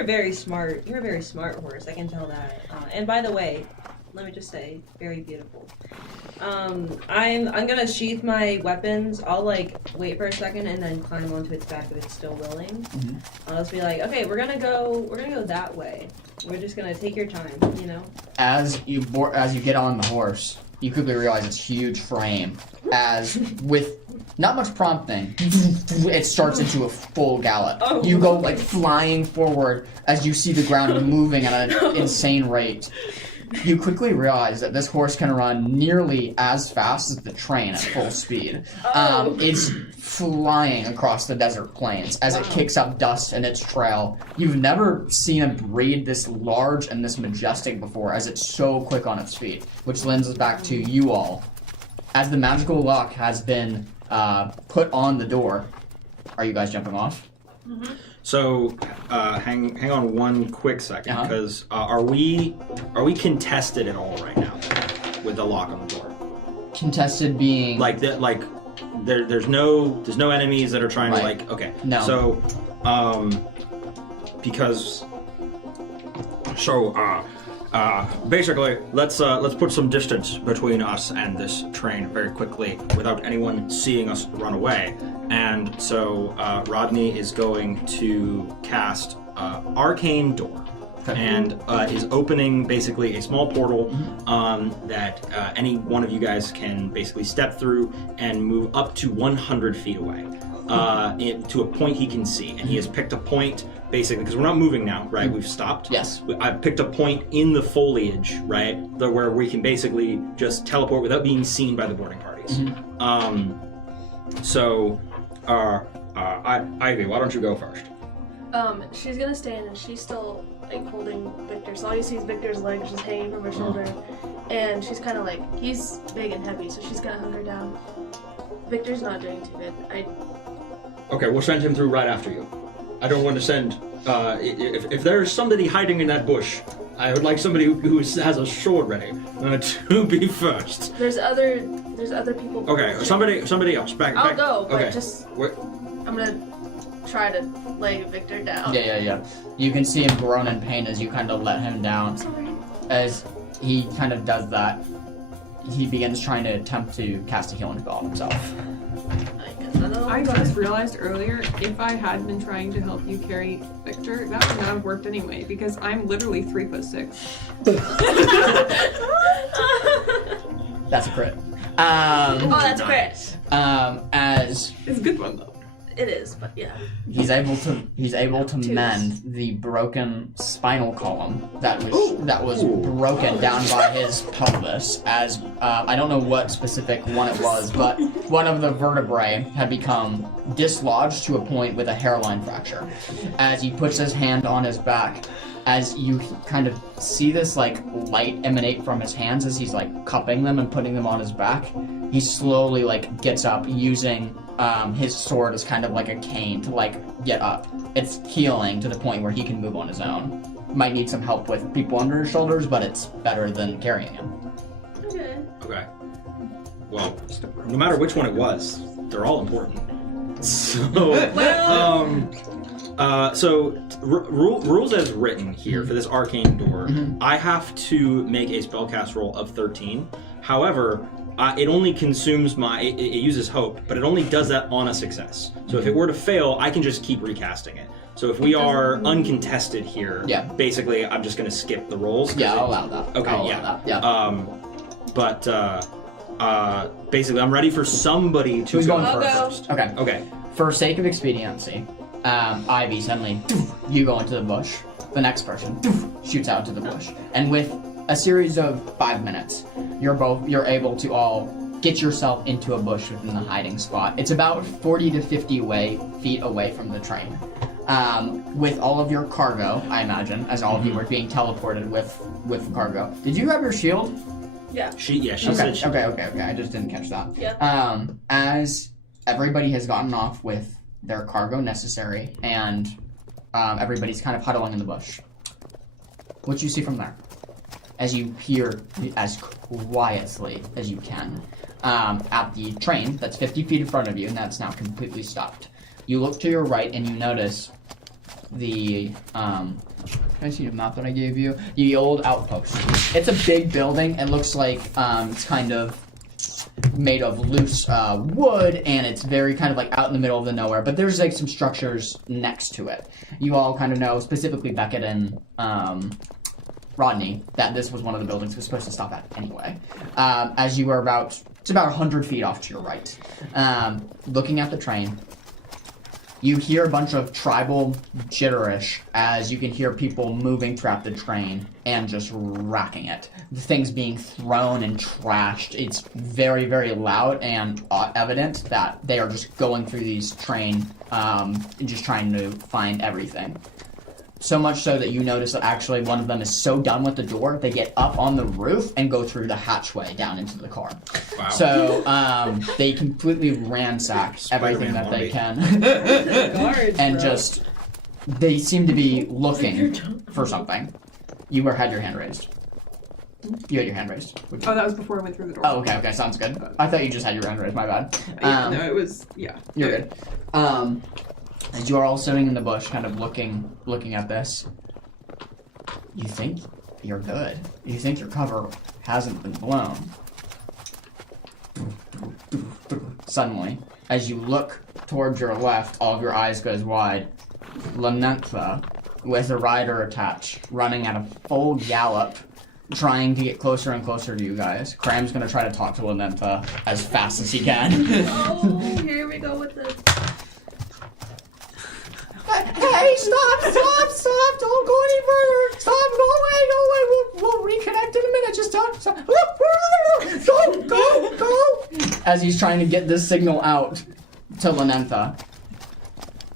a very smart horse. I can tell that. And by the way, let me just say, very beautiful. I'm gonna sheath my weapons. I'll wait for a second and then climb onto its back if it's still willing. I'll just be like, okay, we're gonna go that way. We're just gonna take your time, you know. As you get on the horse, you quickly realize its huge frame. As with not much prompting, it starts into a full gallop. Oh. You go flying forward as you see the ground moving at an insane rate. You quickly realize that this horse can run nearly as fast as the train at full speed. It's flying across the desert plains as it kicks up dust in its trail. You've never seen a breed this large and this majestic before, as it's so quick on its feet, which lends us back to you all. As the magical lock has been put on the door, are you guys jumping off? So, hang on one quick second, because are we contested at all right now with the lock on the door? Contested being there's no enemies that are trying to okay. No. So, because basically, let's put some distance between us and this train very quickly without anyone seeing us run away. And so Rodney is going to cast Arcane Door, and is opening basically a small portal that any one of you guys can basically step through and move up to 100 feet away to a point he can see. And he has picked a point basically, because we're not moving now, right? We've stopped. Yes. I've picked a point in the foliage, right, where we can basically just teleport without being seen by the boarding parties. So, Ivy, why don't you go first? She's gonna stand and she's still holding Victor. So all you see is Victor's legs just hanging from her shoulder, and she's kind of he's big and heavy, so she's gonna hunker down. Victor's not doing too good. Okay, we'll send him through right after you. I don't want to send. If there's somebody hiding in that bush, I would like somebody who has a sword ready to be first. There's other people. Okay, somebody else. I'll go, but okay. I'm gonna try to lay Victor down. Yeah. You can see him groan in pain as you kind of let him down. Sorry. As he kind of does that, he begins trying to attempt to cast a healing spell on himself. I guess I just realized earlier, if I had been trying to help you carry Victor, that would not have worked anyway, because I'm literally 3'6". That's a crit. That's great. As It's a good one though. It is, but yeah. he's able to Twos. mend the broken spinal column that was broken down by his pelvis. As I don't know what specific one it was, but one of the vertebrae had become dislodged to a point with a hairline fracture. As he puts his hand on his back, as you kind of see this like light emanate from his hands as he's like cupping them and putting them on his back, he slowly like gets up using his sword as kind of like a cane to like get up. It's healing to the point where he can move on his own. Might need some help with people under his shoulders, but it's better than carrying him. Okay. Okay. Well, no matter which one it was, they're all important. So, rules as written here for this arcane door, I have to make a spellcast roll of 13. However, it only consumes it uses hope, but it only does that on a success. So if it were to fail, I can just keep recasting it. So if we are uncontested here, basically I'm just going to skip the rolls. Yeah, I'll allow that. Okay, I'll allow that. Basically I'm ready for somebody to Who's go going first. Okay. Okay. For sake of expediency, Ivy suddenly, you go into the bush. The next person shoots out to the bush, and with a series of 5 minutes, you're able to all get yourself into a bush within the hiding spot. It's about 40 to 50 feet away from the train. With all of your cargo, I imagine, as all of you were being teleported with cargo. Did you grab your shield? Yeah. She said she. Okay. I just didn't catch that. Yeah. As everybody has gotten off with their cargo necessary, and everybody's kind of huddling in the bush. What you see from there? As you hear as quietly as you can at the train that's 50 feet in front of you, and that's now completely stopped. You look to your right and you notice the can I see the map that I gave you? The old outpost. It's a big building. It looks like it's kind of made of loose wood, and it's very kind of like out in the middle of the nowhere, but there's like some structures next to it. You all kind of know, specifically Beckett and Rodney, that this was one of the buildings we were supposed to stop at anyway. As you were it's about 100 feet off to your right. Looking at the train, you hear a bunch of tribal gibberish as you can hear people moving throughout the train and just wracking it. The things being thrown and trashed. It's very, very loud and evident that they are just going through these train and just trying to find everything. So much so that you notice that actually one of them is so done with the door, they get up on the roof and go through the hatchway down into the car. Wow. So they completely ransack everything that they can. And just, they seem to be looking for something. You had your hand raised. You had your hand raised. Oh, that was before I went through the door. Oh, okay, sounds good. I thought you just had your hand raised, my bad. No, it was, yeah. You're good. As you are all sitting in the bush, kind of looking at this, you think you're good. You think your cover hasn't been blown. Suddenly, as you look towards your left, all of your eyes goes wide. Lanentha, with a rider attached, running at a full gallop, trying to get closer and closer to you guys. Cram's gonna try to talk to Lanentha as fast as he can. Oh, here we go with this. Hey, stop, don't go any further, stop, go away, we'll reconnect in a minute, just stop, go, As he's trying to get this signal out to Lanentha,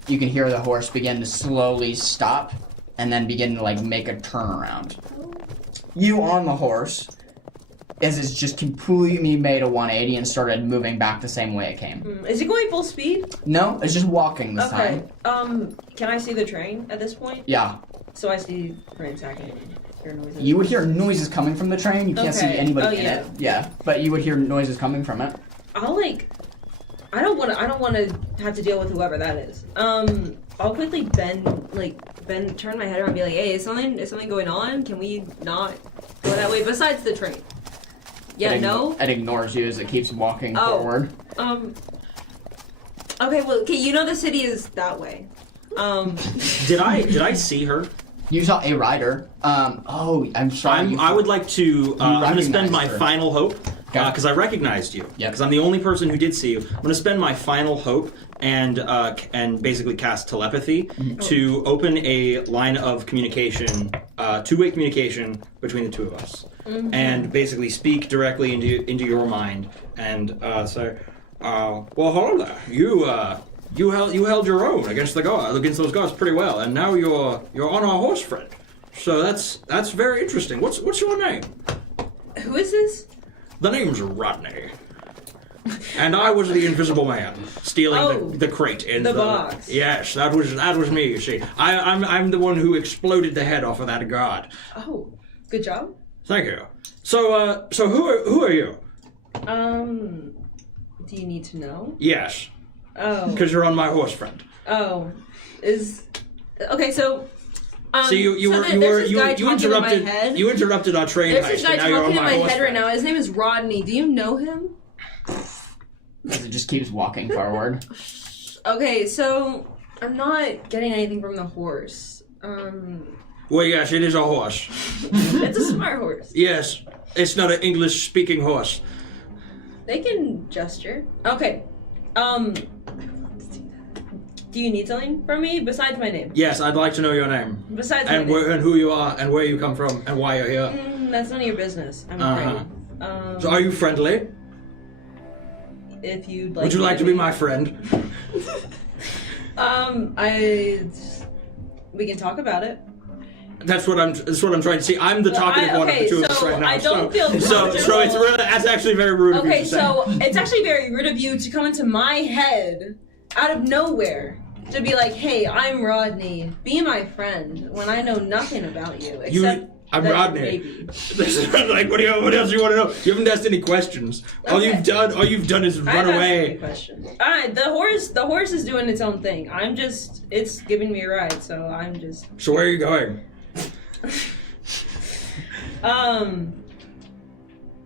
you can hear the horse begin to slowly stop, and then begin to, like, make a turnaround. You on the horse, as it's just completely made a 180 and started moving back the same way it came. Is it going full speed? No, it's just walking this time. Can I see the train at this point? Yeah. So I see ransacking and hear noises. You would hear noises coming from the train. You can't see anybody in yeah. it. Yeah, but you would hear noises coming from it. I don't want to have to deal with whoever that is. I'll quickly turn my head around and be like, hey, is something going on? Can we not go that way besides the train? Yeah, It ignores you as it keeps walking forward. Okay, well, okay, you know the city is that way. Did I see her? You saw a rider. I'm sorry. I would like to. I'm going to spend my recognized her. final hope because I recognized you. Yep. Because I'm the only person who did see you. I'm going to spend my final hope and basically cast telepathy to open a line of communication, two-way communication between the two of us, and basically speak directly into your mind and say, "Well, hold there. You held your own against those guards pretty well, and now you're on our horse friend. So that's very interesting. What's your name?" Who is this? The name's Rodney. And I was the invisible man stealing the crate in the box. Yes, that was me. You see, I'm the one who exploded the head off of that guard. Oh, good job. Thank you. So who are you? Do you need to know? Yes, Oh. because you're on my horse friend. Oh. Okay, so So you interrupted our train There's heist, this guy and now you're on talking in my my horse head right friend. now. His name is Rodney. Do you know him? As it just keeps walking forward. Okay, so I'm not getting anything from the horse. Well, yes, it is a horse. It's a smart horse. Yes, it's not an English-speaking horse. They can gesture. Okay. Do you need something from me besides my name? Yes, I'd like to know your name. Besides And my name. and who you are, and where you come from, and why you're here. That's none of your business. I'm afraid. So are you friendly? If you'd like. Would you like to be my friend? We can talk about it. That's what I'm trying to see. I'm the talkative one of the two of us right now. I don't feel so it's really, that's actually very rude of you Okay, to say. so it's actually very rude of you to come into my head out of nowhere to be like, "Hey, I'm Rodney. Be my friend." When I know nothing about you except I'm that you're a Rodney. baby. This is like, what else do you want to know? You haven't asked any questions. All Okay. you've done is I run haven't asked away. any questions. The horse is doing its own thing. It's giving me a ride, so I'm just. So where are you going?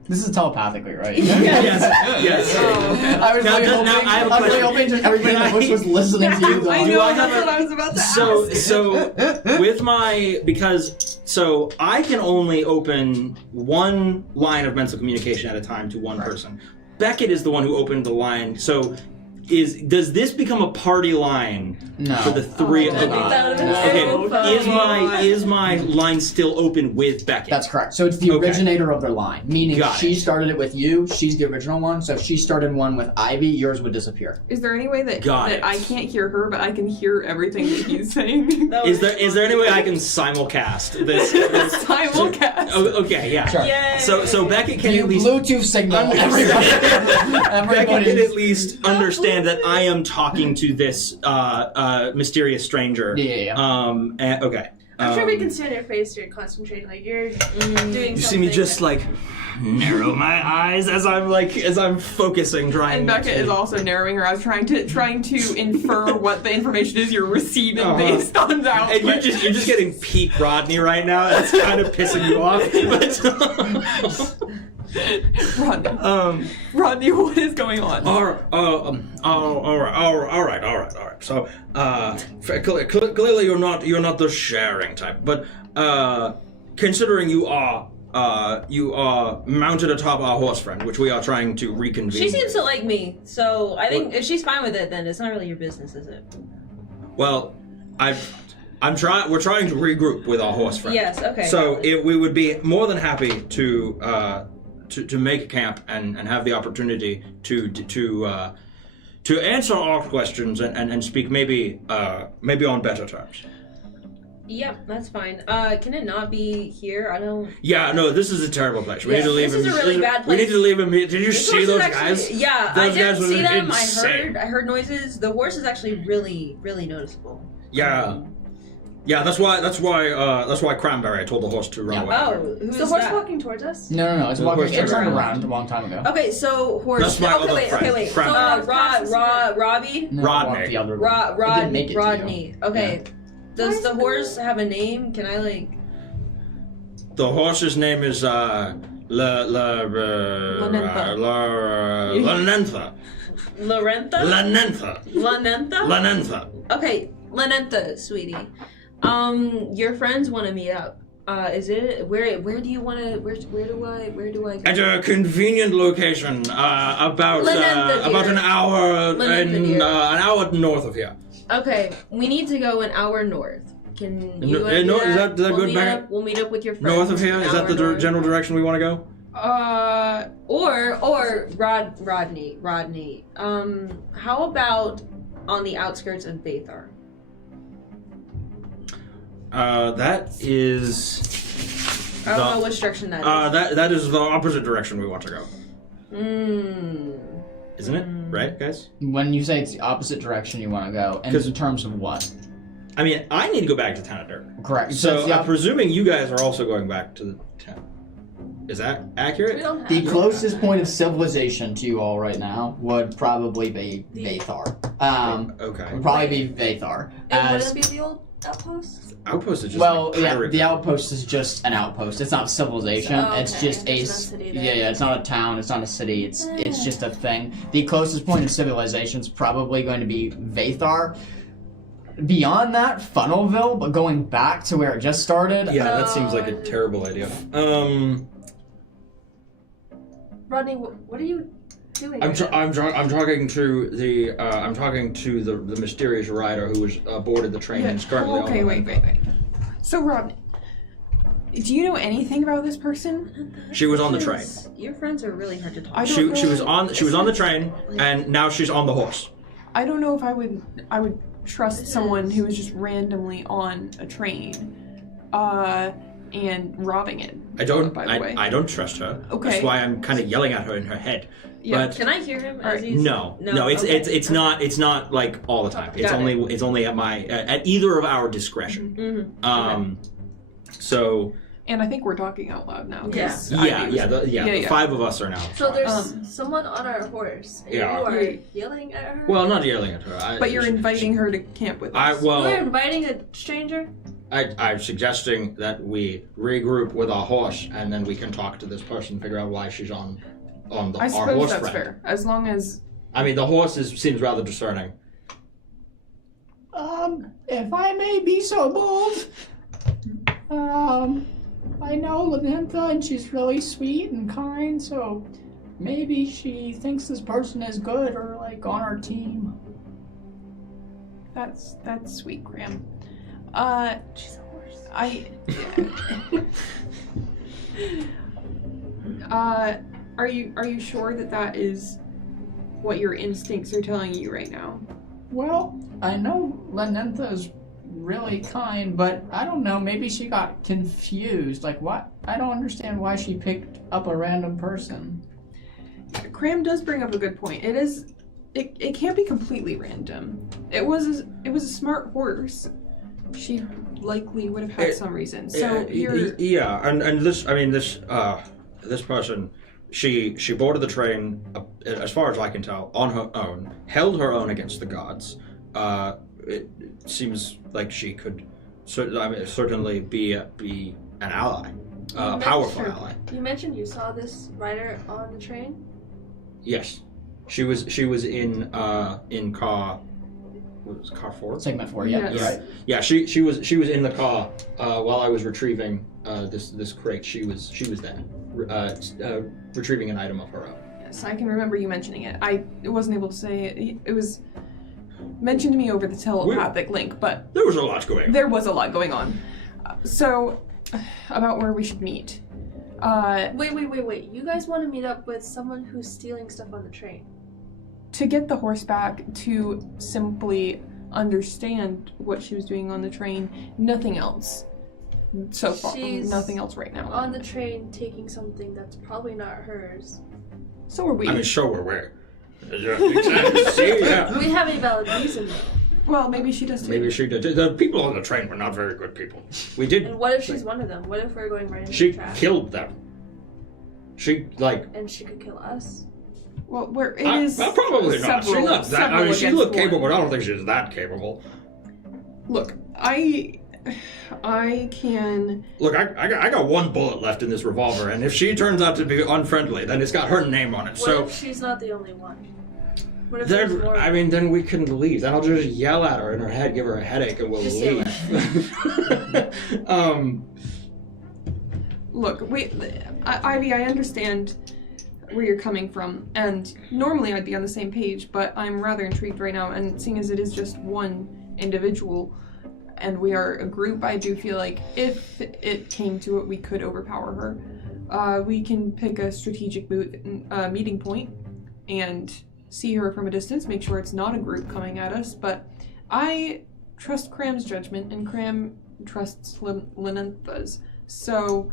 This is telepathically, right? Yes. I was Now, really now, hoping, I have a I was really question. hoping everybody in the bush was listening to you. Though. I Do know, I have that's what I was about to ask. So I can only open one line of mental communication at a time to one person. Beckett is the one who opened the line. So does this become a party line No. for the three of That would've been Okay, so funny. is my line still open with Beckett? That's correct. So it's the Okay. originator of their line, meaning Got she it. started it with you. She's the original one. So if she started one with Ivy, yours would disappear. Is there any way that Got it. I can't hear her, but I can hear everything that he's saying? Is there any way I can simulcast this? Simulcast. Oh, okay, yeah. Sure. Yay. So Beckett can You at least Bluetooth signal. Everybody. Beckett can at least understand that I am talking to this mysterious stranger. Yeah. Okay. I'm sure we can see on your face you're concentrating, like you're doing something. You see me just like narrow my eyes as I'm focusing, trying. And Becca is also narrowing her eyes, trying to infer what the information is you're receiving based on that. And you're just getting peak Rodney right now. That's kind of pissing you off. But Rodney, what is going on? all right. So, clearly you're not the sharing type, but considering you are mounted atop our horse friend, which we are trying to reconvene. She seems to like me, so I think if she's fine with it, then it's not really your business, is it? Well, we're trying to regroup with our horse friend. Yes. Okay. So we would be more than happy to make a camp and have the opportunity to answer our questions and speak maybe on better terms. Yep, that's fine. Can it not be here? I don't. Yeah, no, this is a terrible place. We need to leave this him. is a really bad We need place. to leave him here. Did you This see horse those is actually, guys? Yeah, Those I guys didn't were see them. insane. I heard noises. The horse is actually really, really noticeable. Yeah. Yeah, that's why Cranberry told the horse to run away. Oh, who's Is the horse that? walking towards us? No. It's The walking. horse It turned turned around. around a long time ago. Okay, so horse. That's my other friend, wait. Frank. Robbie. No, Rodney. walked the other way. It didn't make it to you. Rodney. Okay. Does the horse have a name? Can I like? The horse's name is Lanentha. Lorentha? Lanentha. Lanentha? Lanentha. Okay, Lanentha, sweetie. Your friends want to meet up. Is it where do you want to where do I go? At a convenient location, about an hour an hour north of here. Okay, we need to go an hour north. Can you Is that good, Beckett? We'll meet up with your friends. North of here? Is that the general direction we want to go? Or Rodney. How about on the outskirts of Bathar? That is. I don't know which direction that is. That is the opposite direction we want to go. Isn't it? Right, guys? When you say it's the opposite direction you want to go, and in terms of what? I mean, I need to go back to Tildare. Correct. So I'm presuming you guys are also going back to the town. Is that accurate? The closest point of civilization to you all right now would probably be Vathar. Okay. Would probably be Vathar. And wouldn't it be the old outpost? Outpost is just the outpost is just an outpost. It's not civilization. It's just it's not a town. It's not a city. It's just a thing. The closest point of civilization is probably going to be Vathar. Beyond that, Funnelville, but going back to where it just started. Yeah, that seems like a terrible idea. Rodney, what are you doing? I'm talking to the mysterious rider who was boarded the train and is currently on the way. Wait. So, Rodney, do you know anything about this person? She was on the train. Your friends are really hard to talk to. She was on the train, and now she's on the horse. I don't know if I would trust someone who was just randomly on a train, and robbing it. I don't. By the way. I don't trust her. Okay. That's why I'm kind of yelling at her in her head. Yeah. But Can I hear him? Right. no. It's not like all the time. It's only at either of our discretion. Mm-hmm. So. And I think we're talking out loud now. The five of us are now. So there's someone on our horse. And you are yelling at her? Well, not yelling at her. But you're inviting her to camp with us. You're inviting a stranger? I'm suggesting that we regroup with our horse, and then we can talk to this person, figure out why she's on our horse. I suppose that's fair, as long as. I mean, the horse seems rather discerning. If I may be so bold, I know Lanentha, and she's really sweet and kind, so maybe she thinks this person is good or like on our team. That's sweet, Graham. She's a horse. Are you sure that is what your instincts are telling you right now? Well, I know Lanentha is really kind, but I don't know, maybe she got confused. Like, what? I don't understand why she picked up a random person. Graham does bring up a good point. It can't be completely random. It was a smart horse. She likely would have had some reason. So and this person, she boarded the train, as far as I can tell, on her own, held her own against the gods. It seems like she could certainly be an ally, a powerful ally. You mentioned you saw this rider on the train? Yes, she was in car. What was it, car 4? Segment 4, yeah. Yes. Right. Yeah, she was in the car while I was retrieving this crate. She was there, retrieving an item of her own. Yes, I can remember you mentioning it. I wasn't able to say it. It was mentioned to me over the telepathic link, but there was a lot going on. There was a lot going on. So, about where we should meet. Wait. You guys want to meet up with someone who's stealing stuff on the train? To get the horse back, to simply understand what she was doing on the train. Nothing else. So far. She's nothing else right now. On the train taking something that's probably not hers. So are we. I mean, sure we're where. See, yeah. We have a valid reason, though. Well, maybe she does too. Maybe she did. The people on the train were not very good people. We did. And what if she's one of them? What if we're going right into She the trap? killed them. And she could kill us. Well, it is. Well, probably not. She's not that. I mean, she looked capable, but I don't think she's that capable. Look, I can. Look, I got one bullet left in this revolver, and if she turns out to be unfriendly, then it's got her name on it. What if she's not the only one? What if there's more? I mean, then we can leave. Then I'll just yell at her in her head, give her a headache, and we'll Just leave. Look, Ivy, I understand where you're coming from, and normally I'd be on the same page, but I'm rather intrigued right now, and seeing as it is just one individual, and we are a group, I do feel like if it came to it, we could overpower her. We can pick a strategic meeting point and see her from a distance, make sure it's not a group coming at us, but I trust Cram's judgment, and Cram trusts Linantha's, so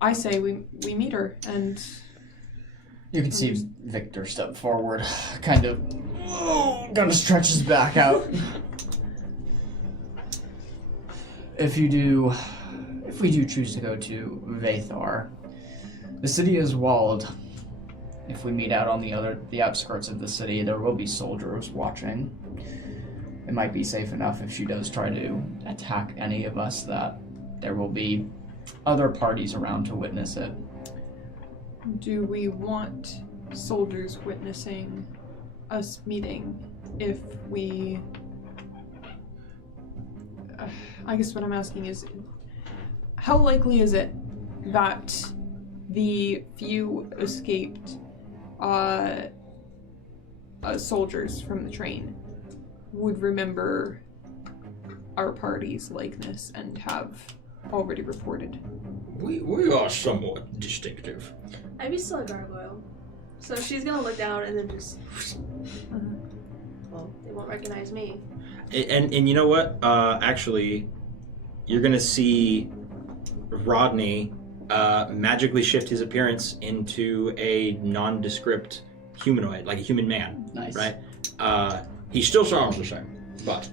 I say we meet her, and... You can see Victor step forward, kind of stretch his back out. If we do choose to go to Vathar, the city is walled. If we meet out on the outskirts of the city, there will be soldiers watching. It might be safe enough if she does try to attack any of us that there will be other parties around to witness it. Do we want soldiers witnessing us meeting if we... I guess what I'm asking is, how likely is it that the few escaped soldiers from the train would remember our party's likeness and have already reported? We are somewhat distinctive. Ivy's still a gargoyle. So she's gonna look down and then just... Well, they won't recognize me. And you know what? Actually, you're gonna see Rodney magically shift his appearance into a nondescript humanoid, like a human man. Nice. Right? He still sounds the same, but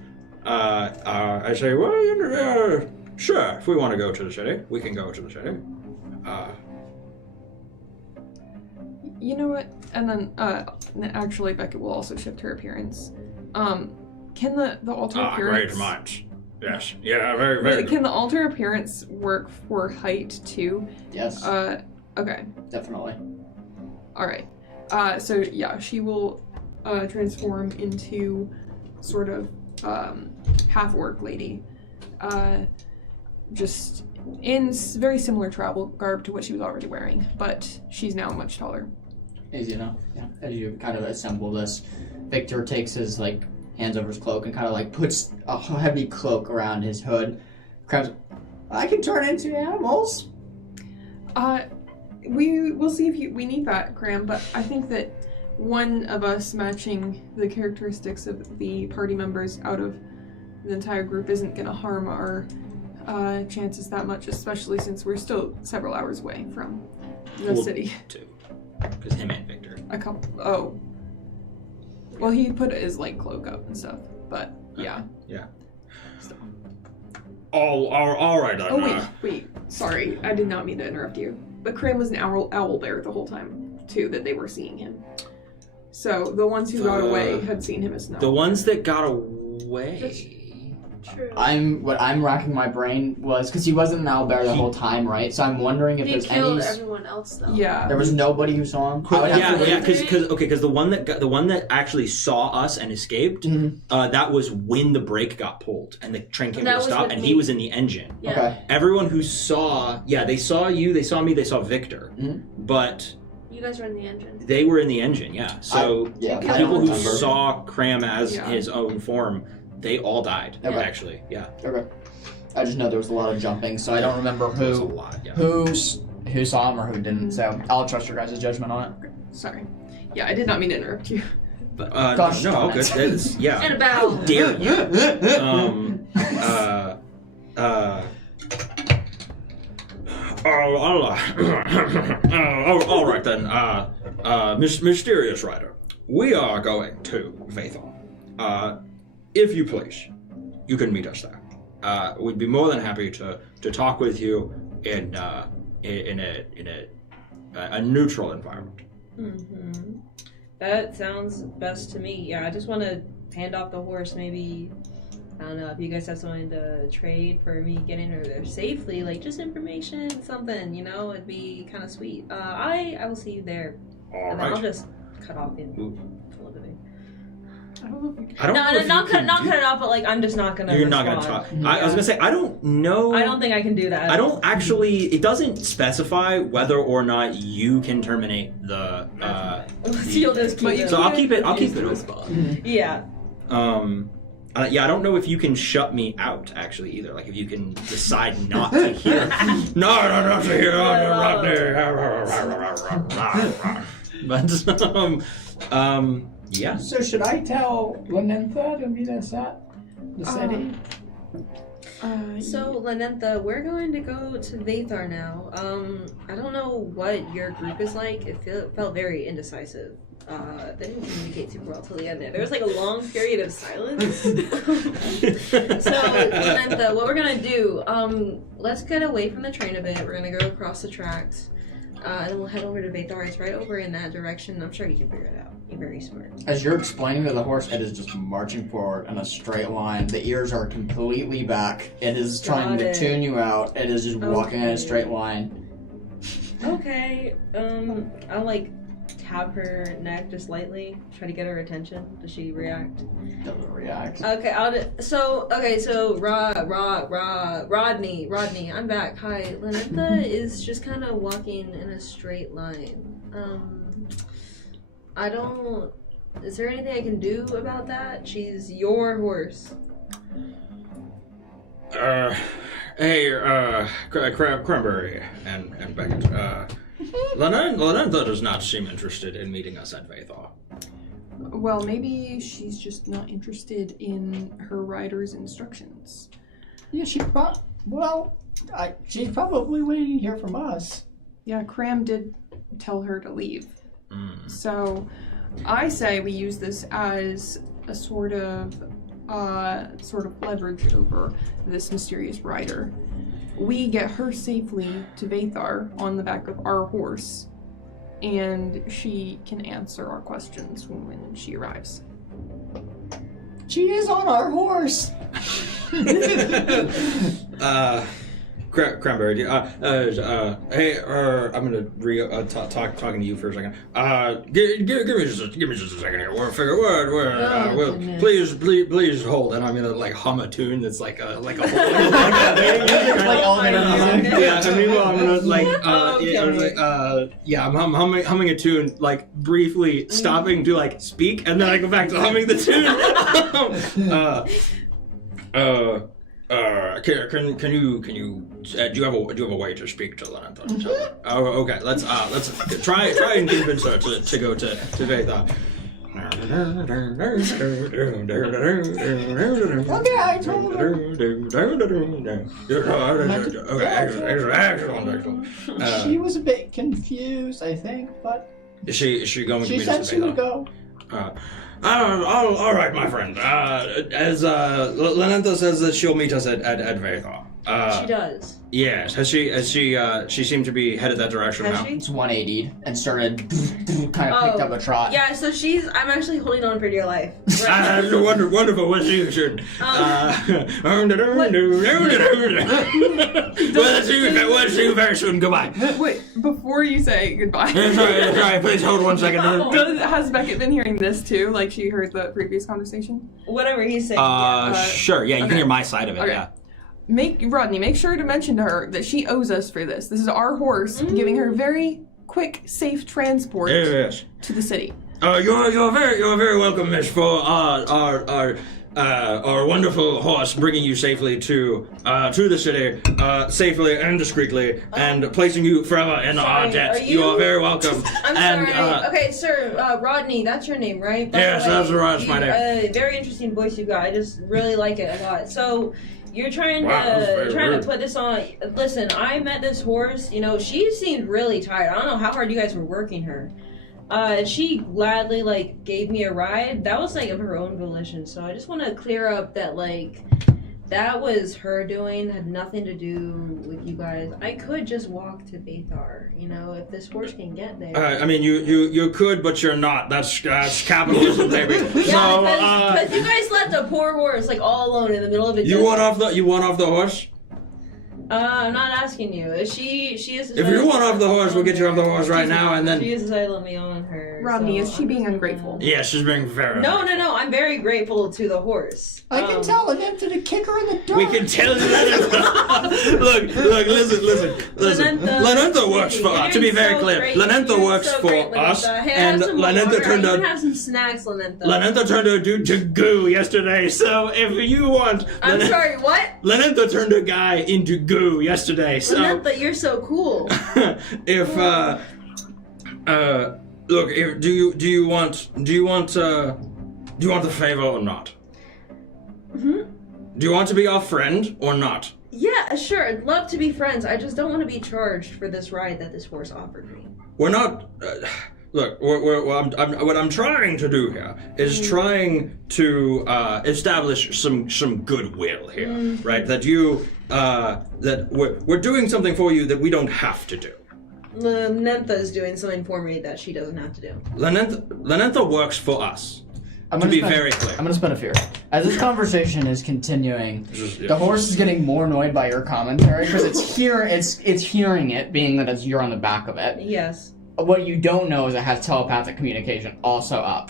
I say, well, sure, if we want to go to the city, we can go to the city. You know what? And then, actually, Beckett will also shift her appearance. Can the alter appearance... Great minds. Yes. Yeah, very, very Can the alter appearance work for height, too? Yes. Okay. Definitely. Alright. So, yeah, she will transform into sort of half-orc lady. Just in very similar travel garb to what she was already wearing, but she's now much taller. Easy enough. Yeah. As you kind of assemble this, Victor takes his hands over his cloak and kind of puts a heavy cloak around his hood. Crabs, I can turn into animals. We'll see if we need that, Cram, but I think that one of us matching the characteristics of the party members out of the entire group isn't going to harm our chances that much, especially since we're still several hours away from the city. Two. Because him and Victor. A couple. Oh. Well, he put his cloak up and stuff, but yeah. Yeah. So. All right. Oh wait. Sorry, I did not mean to interrupt you. But Cram was an owl bear the whole time too that they were seeing him. So the ones who got away had seen him as an owl. The ones that got away. True. What I'm racking my brain was because he wasn't an owlbear the whole time, right? So I'm wondering if They there's killed any. everyone else though. Yeah. There was nobody who saw him. I would have to Yeah, because the one that actually saw us and escaped, that was when the brake got pulled and the train came to a stop, and he was in the engine. Yeah. Okay. Everyone who saw, they saw you, they saw me, they saw Victor, but You guys were in the engine. they were in the engine. Yeah. So I the don't people who remember. saw Cram as his own form, they all died. Okay. Actually, yeah. Okay. I just know there was a lot of jumping, so I don't remember There was a who lot. Yeah. who saw him or who didn't. So I'll trust your guys' judgment on it. Sorry. Yeah, I did not mean to interrupt you. But, Gosh no, darn good. it. It's, yeah. And a battle. How dare you? All right then. Mysterious Rider, we are going to Vathar. If you please, you can meet us there. We'd be more than happy to talk with you in a neutral environment. Mm-hmm. That sounds best to me. Yeah, I just want to hand off the horse. Maybe, I don't know, if you guys have something to trade for me getting her there safely, like just information, something, it'd be kind of sweet. I will see you there. All And then right. I'll just cut off the living. I don't know if you I don't know if not you cut can not do- cut it off, but like I'm just not gonna. You're not gonna respond. talk. I was gonna say I don't know. I don't think I can do that. I don't actually. It doesn't specify whether or not you can terminate the. So you'll just keep it. So I'll keep it. I'll keep it. respond. Yeah. Yeah, I don't know if you can shut me out actually either. Like if you can decide not to hear. No, not to hear. But yeah. So should I tell Lenentha to meet us at the city? So Lenentha, we're going to go to Vathar now. I don't know what your group is like. It felt very indecisive. They didn't communicate super well till the end there. There was like a long period of silence. So Lenentha, what we're gonna do? Let's get away from the train a bit. We're gonna go across the tracks. And then we'll head over to Vathar. It's right over in that direction. I'm sure you can figure it out. You're very smart. As you're explaining to the horse, it is just marching forward in a straight line. The ears are completely back. It is trying to tune you out. It is just walking in a straight line. Okay. I'll like tap her neck just lightly, try to get her attention. Does she react? Doesn't react. Okay, so Rodney, I'm back. Hi, Lenentha is just kind of walking in a straight line. Is there anything I can do about that? She's your horse. Hey, Cranberry and Beckett. Lenentha does not seem interested in meeting us at Vathar. Well, maybe she's just not interested in her rider's instructions. Yeah, she's probably waiting to hear from us. Yeah, Cram did tell her to leave. So, I say we use this as a sort of leverage over this mysterious rider. We get her safely to Vathar on the back of our horse, and she can answer our questions when she arrives. She is on our horse. Cranberry, hey, I'm gonna talking to you for a second. Give me just a second here. We'll figure please hold, and I'm gonna like hum a tune that's like a whole Like elevator music. Yeah, I mean, well, I'm gonna I'm humming a tune, like briefly stopping to like speak, and then I go back to humming the tune. Can you do you have a way to speak to Lenentha? Oh, okay. Let's try and convince her to go to Vathar. Okay, I told her. Excellent. She was a bit confused, I think, but Is she going to she meet said us she at would Vathar? go. All right, my friend. As Lenentha says that she'll meet us at Vathar. She does. Yes. Has she seemed to be headed that direction Has now? she? It's 180 and started kind of picked up a trot. Yeah, so I'm actually holding on for dear life. Wonderful. What she should. Well, see you very soon. Goodbye. Wait, before you say goodbye. Sorry. Please hold 1 second. Has Beckett been hearing this too? Like she heard the previous conversation? Whatever he's saying. Sure. Yeah, you can hear my side of it. Okay. Yeah. Rodney, make sure to mention to her that she owes us for this. This is our horse, giving her very quick, safe transport Yes. to the city. You're very welcome, Miss, for our wonderful horse bringing you safely to the city, safely and discreetly, and placing you forever in our debt. You are very welcome. I'm sorry. Okay, sir, Rodney, that's your name, right? Yes, that's my name. Very interesting voice you got. I just really like it a lot. So, you're trying to put this on. Listen, I met this horse. You know, she seemed really tired. I don't know how hard you guys were working her. She gladly gave me a ride. That was of her own volition. So I just want to clear up that that was her doing. Had nothing to do with you guys. I could just walk to Vathar. You know, if this horse can get there. I mean, you could, but you're not. That's capitalism, baby. Yeah, because you guys left a poor horse all alone in the middle of a desert. You want off the horse? I'm not asking you. She is. If you want off the horse, we'll get you off the horse right now, and then. She is decided to let me on her. Rodney, so is she being ungrateful? Yeah, she's being very. No. I'm very grateful to the horse. I can tell him to kick her in the dirt. We can tell you that. Look, listen. Lanentha works for us. To be very clear, Lanentha works for us, and Lanentha turned out. Have some snacks, Lanentha. Lanentha turned her dude to goo yesterday, so if you want. I'm sorry, what? Lanentha turned a guy into goo yesterday, so. Lanentha, you're so cool. If look, if do you want the favor or not? Mm-hmm. Do you want to be our friend or not? Yeah, sure. I'd love to be friends. I just don't want to be charged for this ride that this horse offered me. We're not. Look, what I'm trying to do here is trying to establish some goodwill here, right? That we're doing something for you that we don't have to do. Lanentha is doing something for me that she doesn't have to do. Lanentha works for us. To be very clear. I'm gonna spin a fear. As this conversation is continuing, the horse is getting more annoyed by your commentary because it's hearing it, being that you're on the back of it. Yes. What you don't know is it has telepathic communication also up.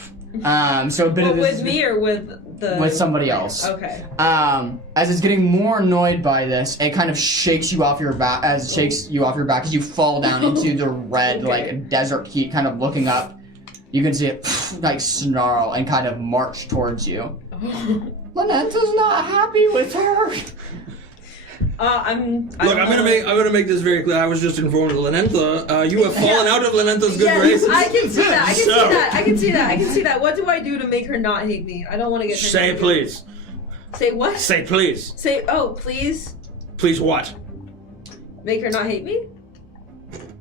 So a bit of this with me or with somebody else. Okay. As it's getting more annoyed by this, it kind of shakes you off your back. As you fall down into the red, like desert heat, kind of looking up. You can see it like snarl and kind of march towards you. Lanentha's not happy with her. I'm gonna make this very clear. I was just informed of Lanentha. You have fallen out of Lanentha's good graces. I can see that. I can see that. What do I do to make her not hate me? I don't want to get. Say please. Say what? Say please. Say please. Please what? Make her not hate me.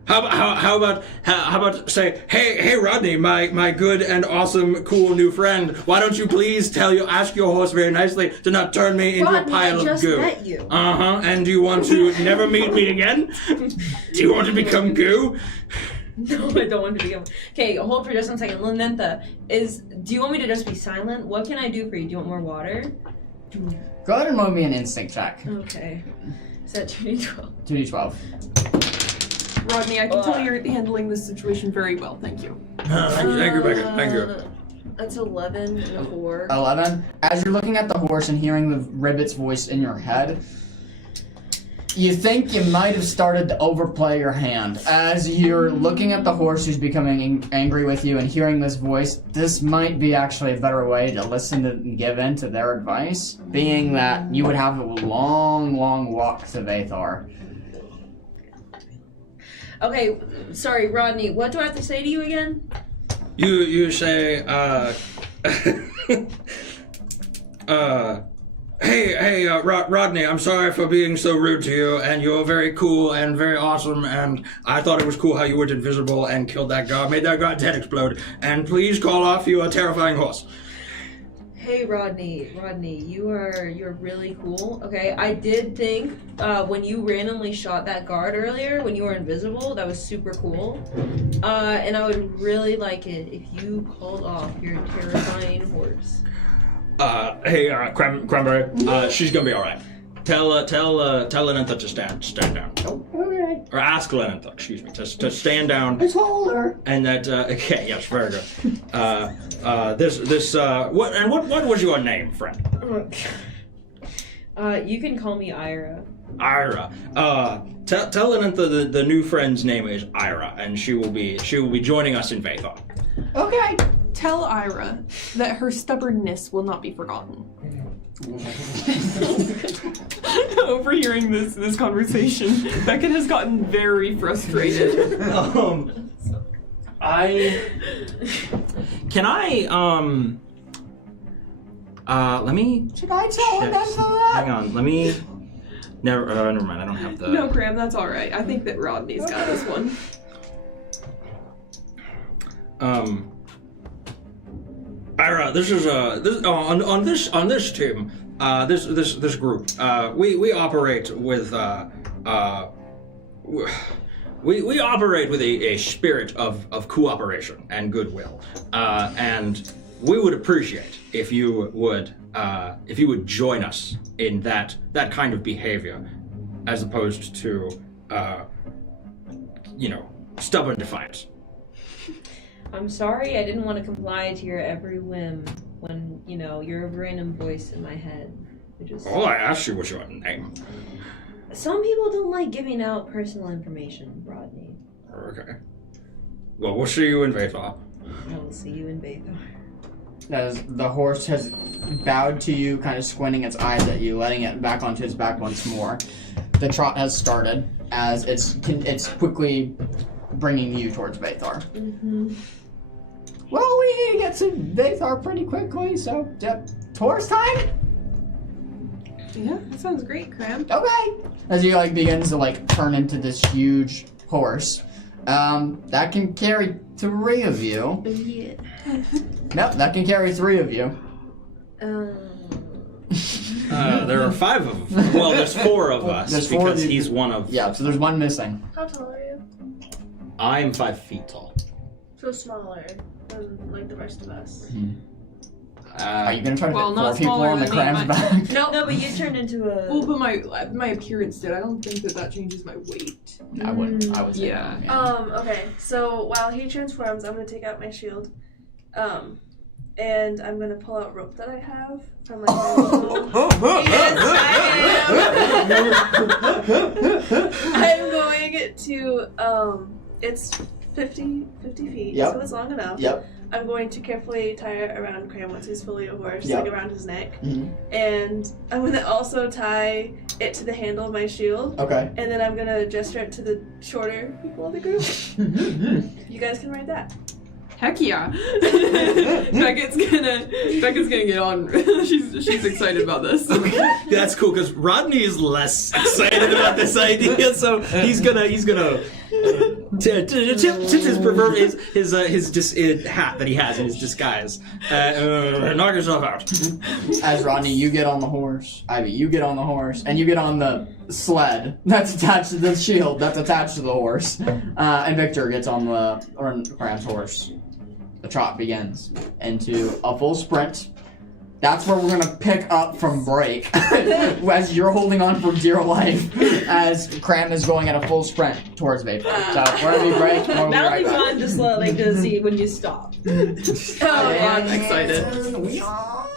How about say, hey Rodney, my good and awesome cool new friend, why don't you please ask your horse very nicely to not turn me into Rodney, a pile of goo. I just met you. And do you want to never meet me again? Do you want to become goo? No, I don't want to become. Okay, hold for just one second. Lanentha, do you want me to just be silent? What can I do for you? Do you want more water? Go ahead and roll me an instinct check. Okay. Is that 2d12? 2d12. Rodney, I can tell you're handling this situation very well, thank you. Thank you, Becca. Thank you. That's 11 and a 4. 11. As you're looking at the horse and hearing the ribbit's voice in your head, you think you might have started to overplay your hand. As you're looking at the horse who's becoming angry with you and hearing this voice, this might be actually a better way to listen to and give in to their advice, being that you would have a long, long walk to Vathar. Okay, sorry, Rodney, what do I have to say to you again? You say, hey, Rodney, I'm sorry for being so rude to you, and you're very cool and very awesome, and I thought it was cool how you went invisible and killed that guard, made that guard's head explode, and please call off your terrifying horse. Hey, Rodney, you're really cool. Okay, I did think when you randomly shot that guard earlier, when you were invisible, that was super cool. And I would really like it if you called off your terrifying horse. Hey, Cranberry, she's gonna be all right. Tell Lanentha to stand down. Oh, okay. Or ask Lanentha, excuse me, to stand down. I told her. And that, okay, yes, very good. What was your name, friend? You can call me Ira. Ira. Tell Lanentha the new friend's name is Ira, and she will be joining us in Vathar. Okay. Tell Ira that her stubbornness will not be forgotten. Overhearing this conversation, Beckett has gotten very frustrated. Let me. Should I tell him that? Hang on, let me. Never mind. I don't have the. No, Graham, that's all right. I think that Rodney's got this one. Ira, this is on this team. This group. We operate with we operate with a spirit of cooperation and goodwill, and we would appreciate if you would join us in that kind of behavior. as opposed to, stubborn defiance. I'm sorry, I didn't want to comply to your every whim when, you're a random voice in my head. Oh, I asked you what's your name. Some people don't like giving out personal information, Rodney. Okay. Well, we'll see you in Vathor. I will see you in Vathor. As the horse has bowed to you, kind of squinting its eyes at you, letting it back onto its back once more. The trot has started as it's quickly bringing you towards Vathor. Mm-hmm. Well, we need to get to Vathor pretty quickly, so horse time. Yeah, that sounds great, Cram. Okay. As he begins to turn into this huge horse, that can carry 3 of you. Yeah. Nope, that can carry 3 of you. There are 5 of them. Well, there's 4 of us There's 4 because of you. he's one of. Yeah, so there's 1 missing. How tall are you? I'm 5 feet tall. So smaller than the rest of us. Are you gonna try to Well, fit 4 not people smaller on the than me, cram's but- back? No, but you turned into a... Well, but my appearance did. I don't think that changes my weight. I wouldn't. I would say Yeah. no, Okay, so while he transforms, I'm gonna take out my shield. And I'm gonna pull out rope that I have from my little... Yes, I am! I'm going to, it's 50 feet, Yep. so it's long enough. Yep. I'm going to carefully tie it around Cram once he's fully a horse, Yep. around his neck. Mhm. And I'm gonna also tie it to the handle of my shield. Okay. And then I'm gonna gesture it to the shorter people of the group. You guys can write that. Heck yeah! Beckett's gonna get on. she's excited about this. That's cool because Rodney is less excited about this idea, so he's gonna tip his hat that he has in his disguise. Knock yourself out. As Rodney, you get on the horse. Ivy, you get on the horse, and you get on the sled that's attached to the shield that's attached to the horse. And Victor gets on Cram's horse. The trot begins into a full sprint. That's where we're gonna pick up from break, as you're holding on for dear life, as Cram is going at a full sprint towards Vapor. So we're gonna be break. We'll be That'll right be back. fun just to see when you stop. Oh, yeah. I'm excited. We are.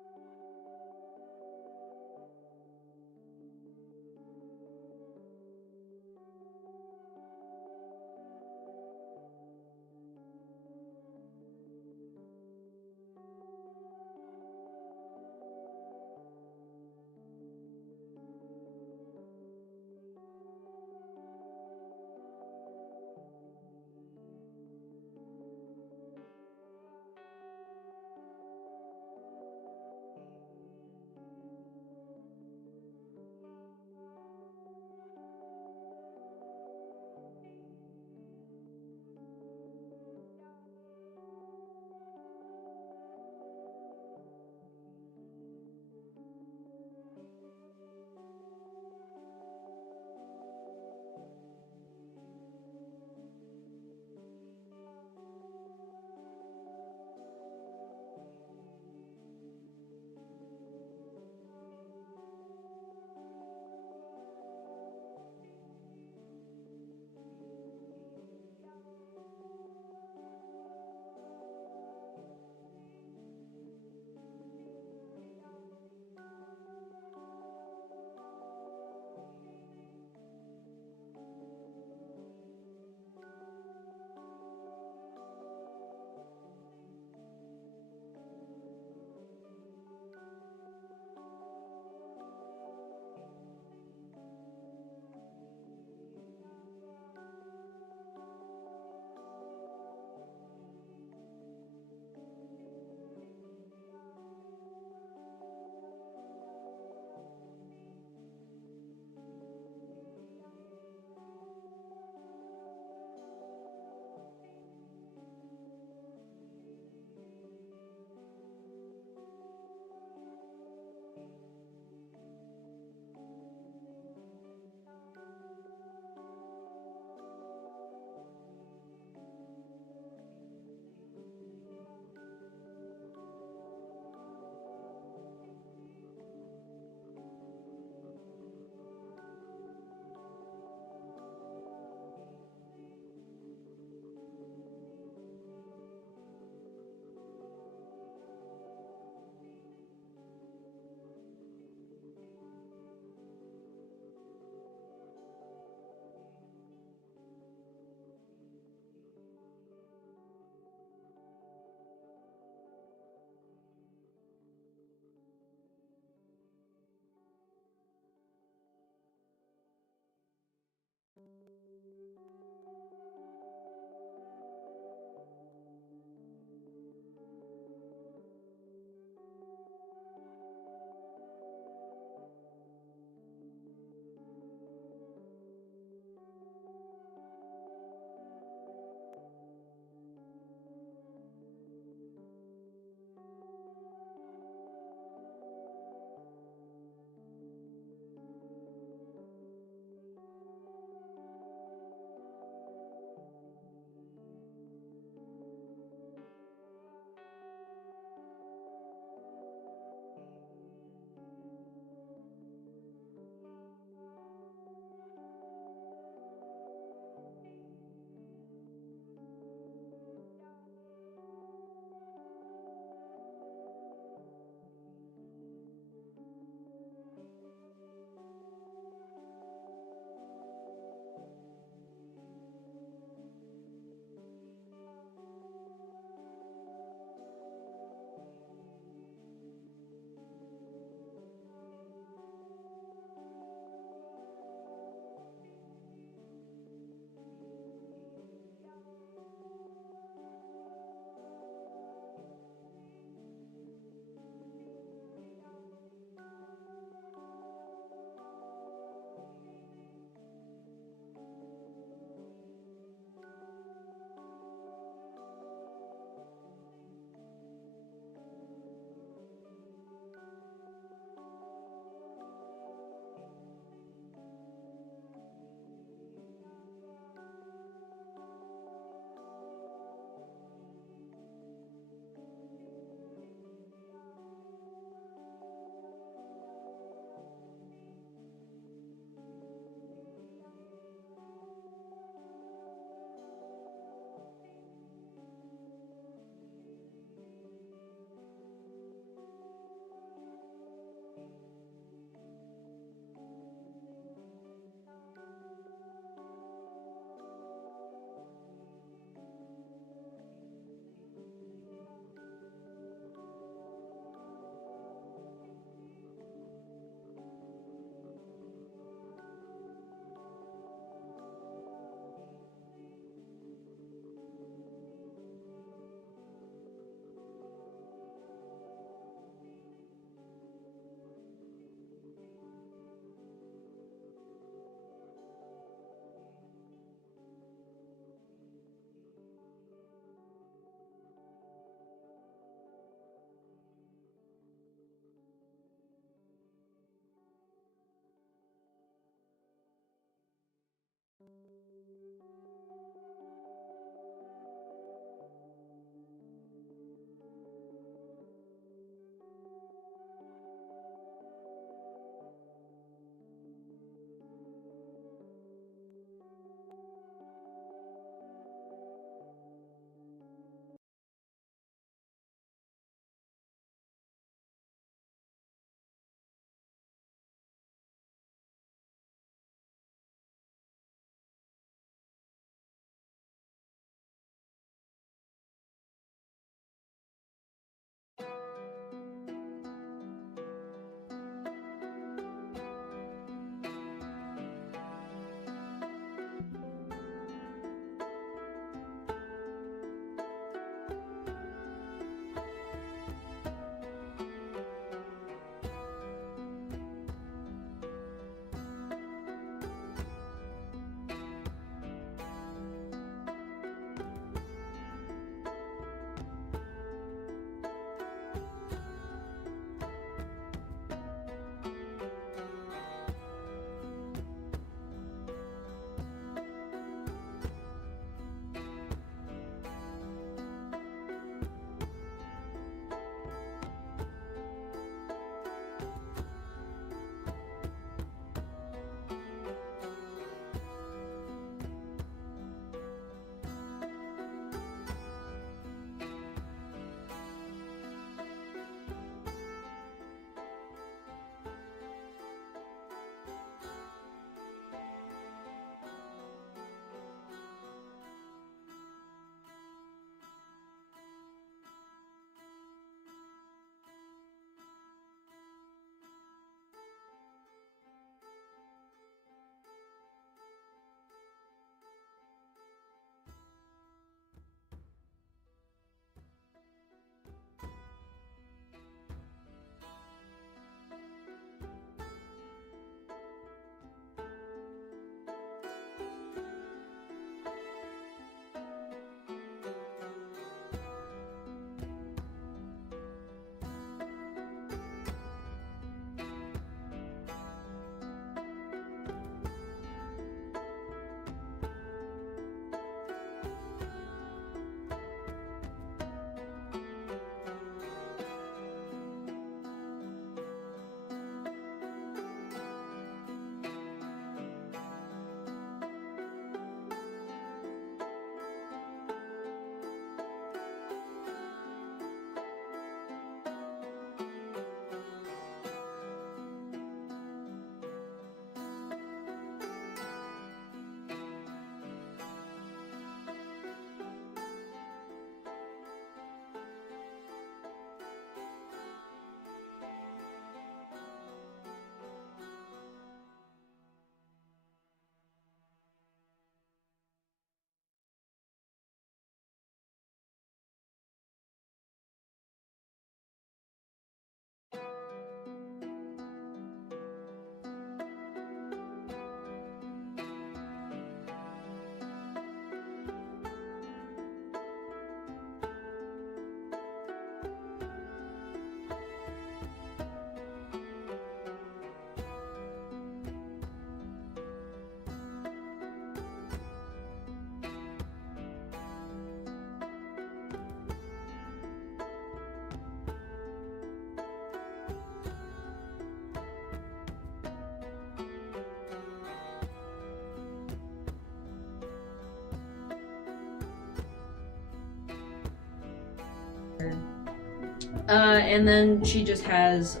And then she just has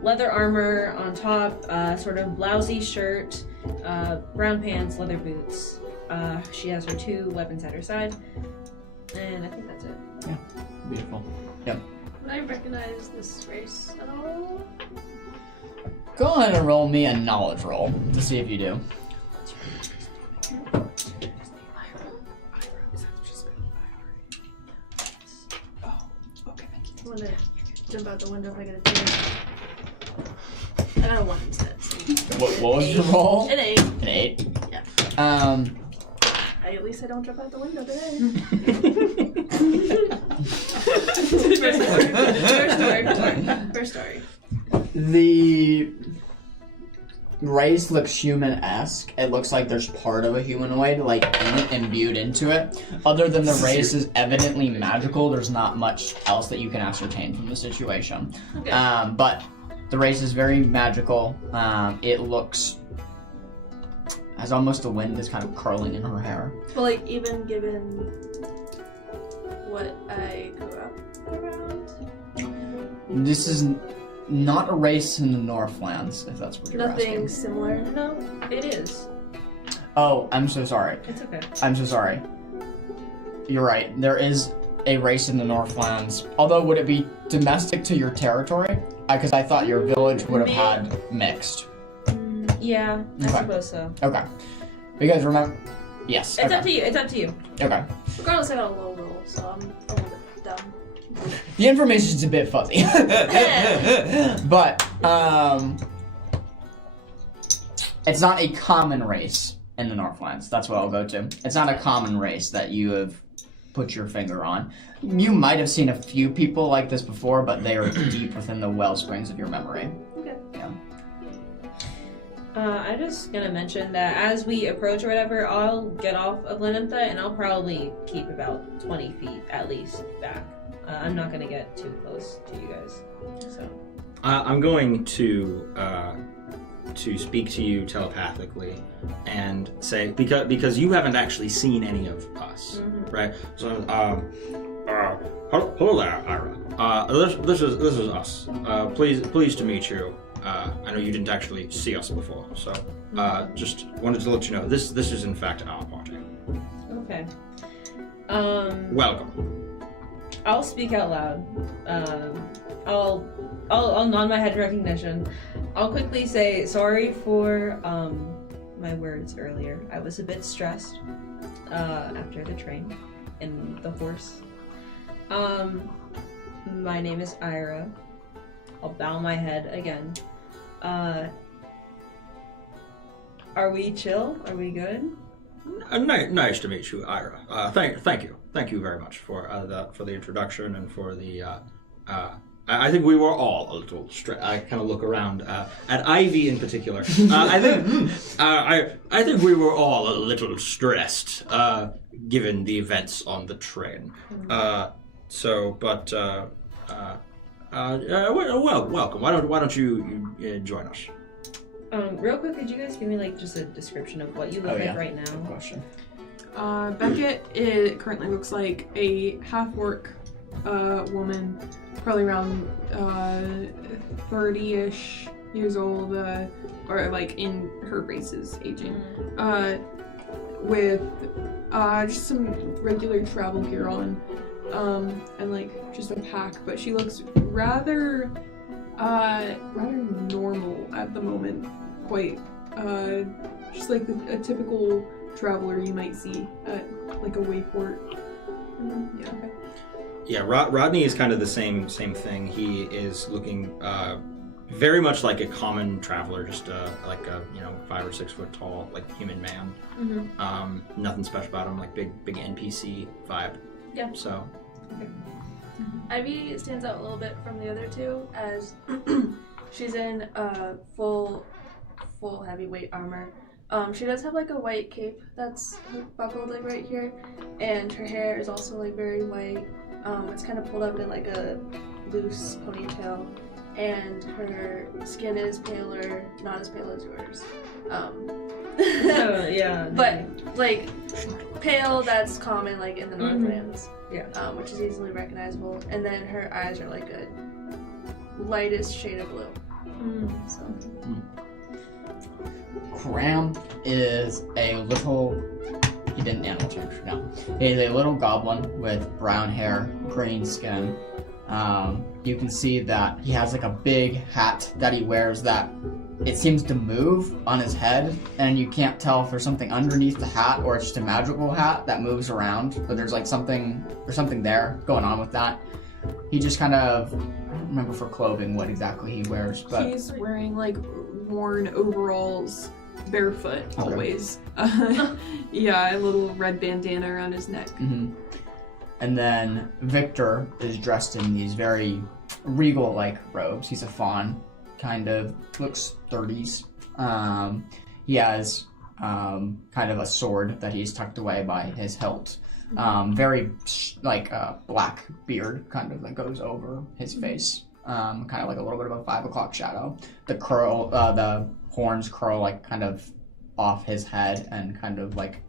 leather armor on top, sort of blousy shirt, brown pants, leather boots. She has her 2 weapons at her side, and I think that's it. Yeah, beautiful. Yep. Would I recognize this race at all? Go ahead and roll me a knowledge roll to see if you do. I want to jump out the window if I get a chance. I got a 1 instead. So. What was your roll? An 8. An 8? Yeah. At least I don't jump out the window today. First story. The race looks human-esque. It looks like there's part of a humanoid, like, imbued into it. Other than the race is evidently magical, there's not much else that you can ascertain from the situation. Okay. But the race is very magical. It looks as almost the wind is kind of curling in her hair. But like, even given what I grew up around, This is not a race in the Northlands, if that's what you're nothing asking. similar. No, it is. Oh, I'm so sorry. It's okay. I'm so sorry. You're right. There is a race in the Northlands. Although, would it be domestic to your territory? Because I thought your village would have had mixed. Yeah, I Okay. suppose so. Okay. Because remember... Yes. It's okay. up to you. It's up to you. Okay. Regardless, I got a low roll, so I'm a little bit dumb. The information's a bit fuzzy. But, it's not a common race in the Northlands. That's what I'll go to. It's not a common race that you have put your finger on. You might have seen a few people like this before, but they are deep within the well springs of your memory. Okay. Yeah. I'm just gonna mention that as we approach or whatever, I'll get off of Lenimtha and I'll probably keep about 20 feet at least back. I'm not gonna get too close to you guys. So. I'm going to speak to you telepathically and say because you haven't actually seen any of us, right? So, hello there, Ira. This is us. Pleased to meet you. I know you didn't actually see us before, so just wanted to let you know this is in fact our party. Okay. Welcome. I'll speak out loud. I'll nod my head in recognition. I'll quickly say sorry for my words earlier. I was a bit stressed after the train and the horse. My name is Ira. I'll bow my head again. Are we chill? Are we good? Nice to meet you, Ira. Thank you very much for the introduction and for the. I think we were all a little stressed. I kind of look around at Ivy in particular. I think we were all a little stressed given the events on the train. Welcome. Why don't you join us? Real quick, could you guys give me like just a description of what you look like right now? Good question. Beckett, it currently looks like a half-orc woman, probably around 30-ish years old, or like in her race's aging, with just some regular travel gear on, and like just a pack, but she looks rather normal at the moment, quite just like a typical traveler you might see at like a wayport. Yeah. Okay. Yeah, Rodney is kind of the same thing. He is looking very much like a common traveler, just like a 5 or 6 foot tall, like human man. Nothing special about him, like big NPC vibe. Yeah. So. Okay. Ivy stands out a little bit from the other two as she's in full heavyweight armor. She does have like a white cape that's buckled like right here, and her hair is also like very white. It's kind of pulled up in like a loose ponytail, and her skin is paler, not as pale as yours. Yeah. But like pale, that's common like in the Northlands. Yeah. Which is easily recognizable. And then her eyes are like a lightest shade of blue. So. Cram is a little. He didn't animal change. No, he's a little goblin with brown hair, green skin. You can see that he has like a big hat that he wears that it seems to move on his head, and you can't tell if there's something underneath the hat or it's just a magical hat that moves around. But there's like something there going on with that. He just kind of. I don't remember for clothing what exactly he wears, but he's wearing like worn overalls, barefoot always. Yeah, a little red bandana around his neck. And then Victor is dressed in these very regal-like robes. He's a faun, kind of looks 30s. He has kind of a sword that he's tucked away by his hilt. Very black beard kind of that goes over his face. Kind of like a little bit of a 5 o'clock shadow. The horns curl like kind of off his head and kind of like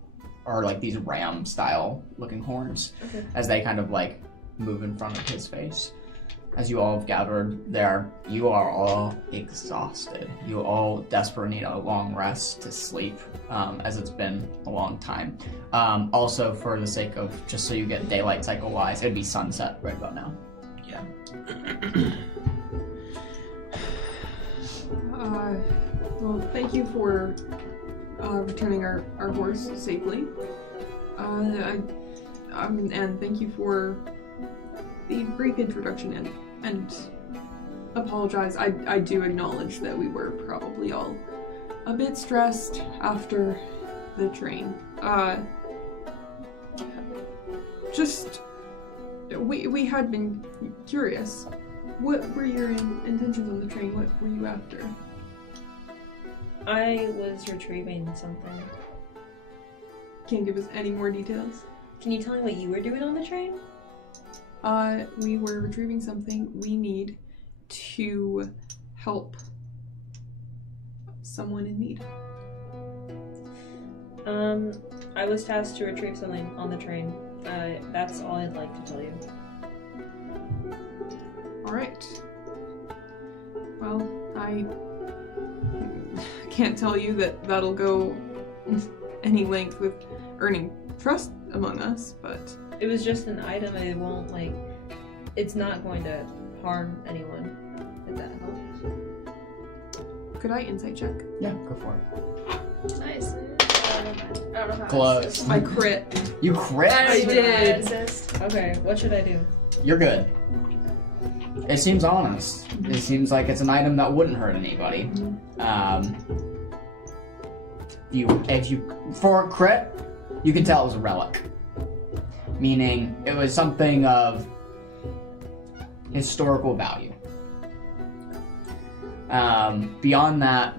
are like these ram style looking horns as they kind of like move in front of his face. As you all have gathered there, you are all exhausted. You all desperately need a long rest to sleep, as it's been a long time. Also, for the sake of, just so you get daylight cycle-wise, it'd be sunset right about now. Yeah. Well, thank you for returning our horse safely. And thank you for the brief introduction and apologize. I do acknowledge that we were probably all a bit stressed after the train. We had been curious. What were your intentions on the train? What were you after? I was retrieving something. Can't give us any more details? Can you tell me what you were doing on the train? We were retrieving something we need to help someone in need. I was tasked to retrieve something on the train. That's all I'd like to tell you. Alright. Well, I can't tell you that that'll go any length with earning trust among us, but... It was just an item, and it won't, it's not going to harm anyone, if that helps. Could I insight check? Yeah, go for it. Nice. I don't know how. Close. I crit. You crit? I I did. Okay, what should I do? You're good. It seems honest. It seems like it's an item that wouldn't hurt anybody. For a crit, you can tell it was a relic. Meaning, it was something of historical value. Beyond that,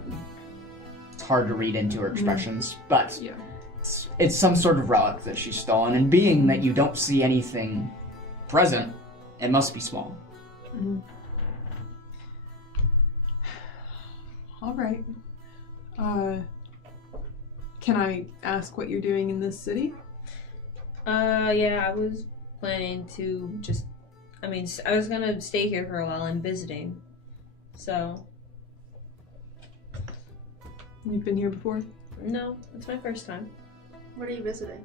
it's hard to read into her expressions, but Yeah. it's some sort of relic that she's stolen, and being that you don't see anything present, it must be small. Mm-hmm. All right. Can I ask what you're doing in this city? Yeah, I was planning to I was gonna stay here for a while and visiting. So. You've been here before? No, it's my first time. What are you visiting?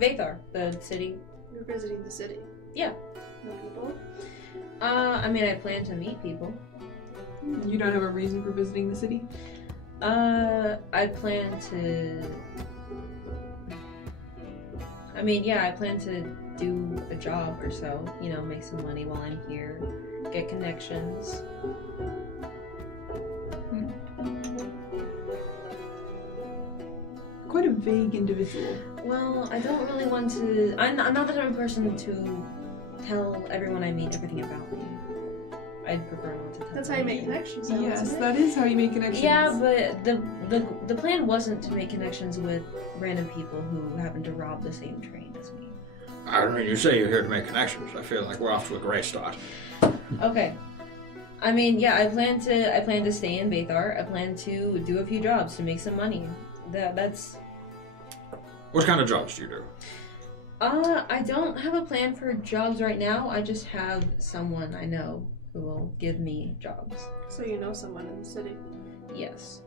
Vathar, the city. You're visiting the city. Yeah. No people? I plan to meet people. You don't have a reason for visiting the city? I plan to... I plan to do a job or so, make some money while I'm here, get connections. Quite a vague individual. Well, I don't really want to... I'm not the type of person to tell everyone I meet everything about me. I'd prefer not to tell That's how you make connections. Though, Yes, isn't it? that is how you make connections. Yeah, but the plan wasn't to make connections with random people who happen to rob the same train as me. I mean, you say you're here to make connections. I feel like we're off to a great start. Okay. I plan to stay in Vathar. I plan to do a few jobs to make some money. That's. What kind of jobs do you do? I don't have a plan for jobs right now. I just have someone I know who will give me jobs. So you know someone in the city? Yes.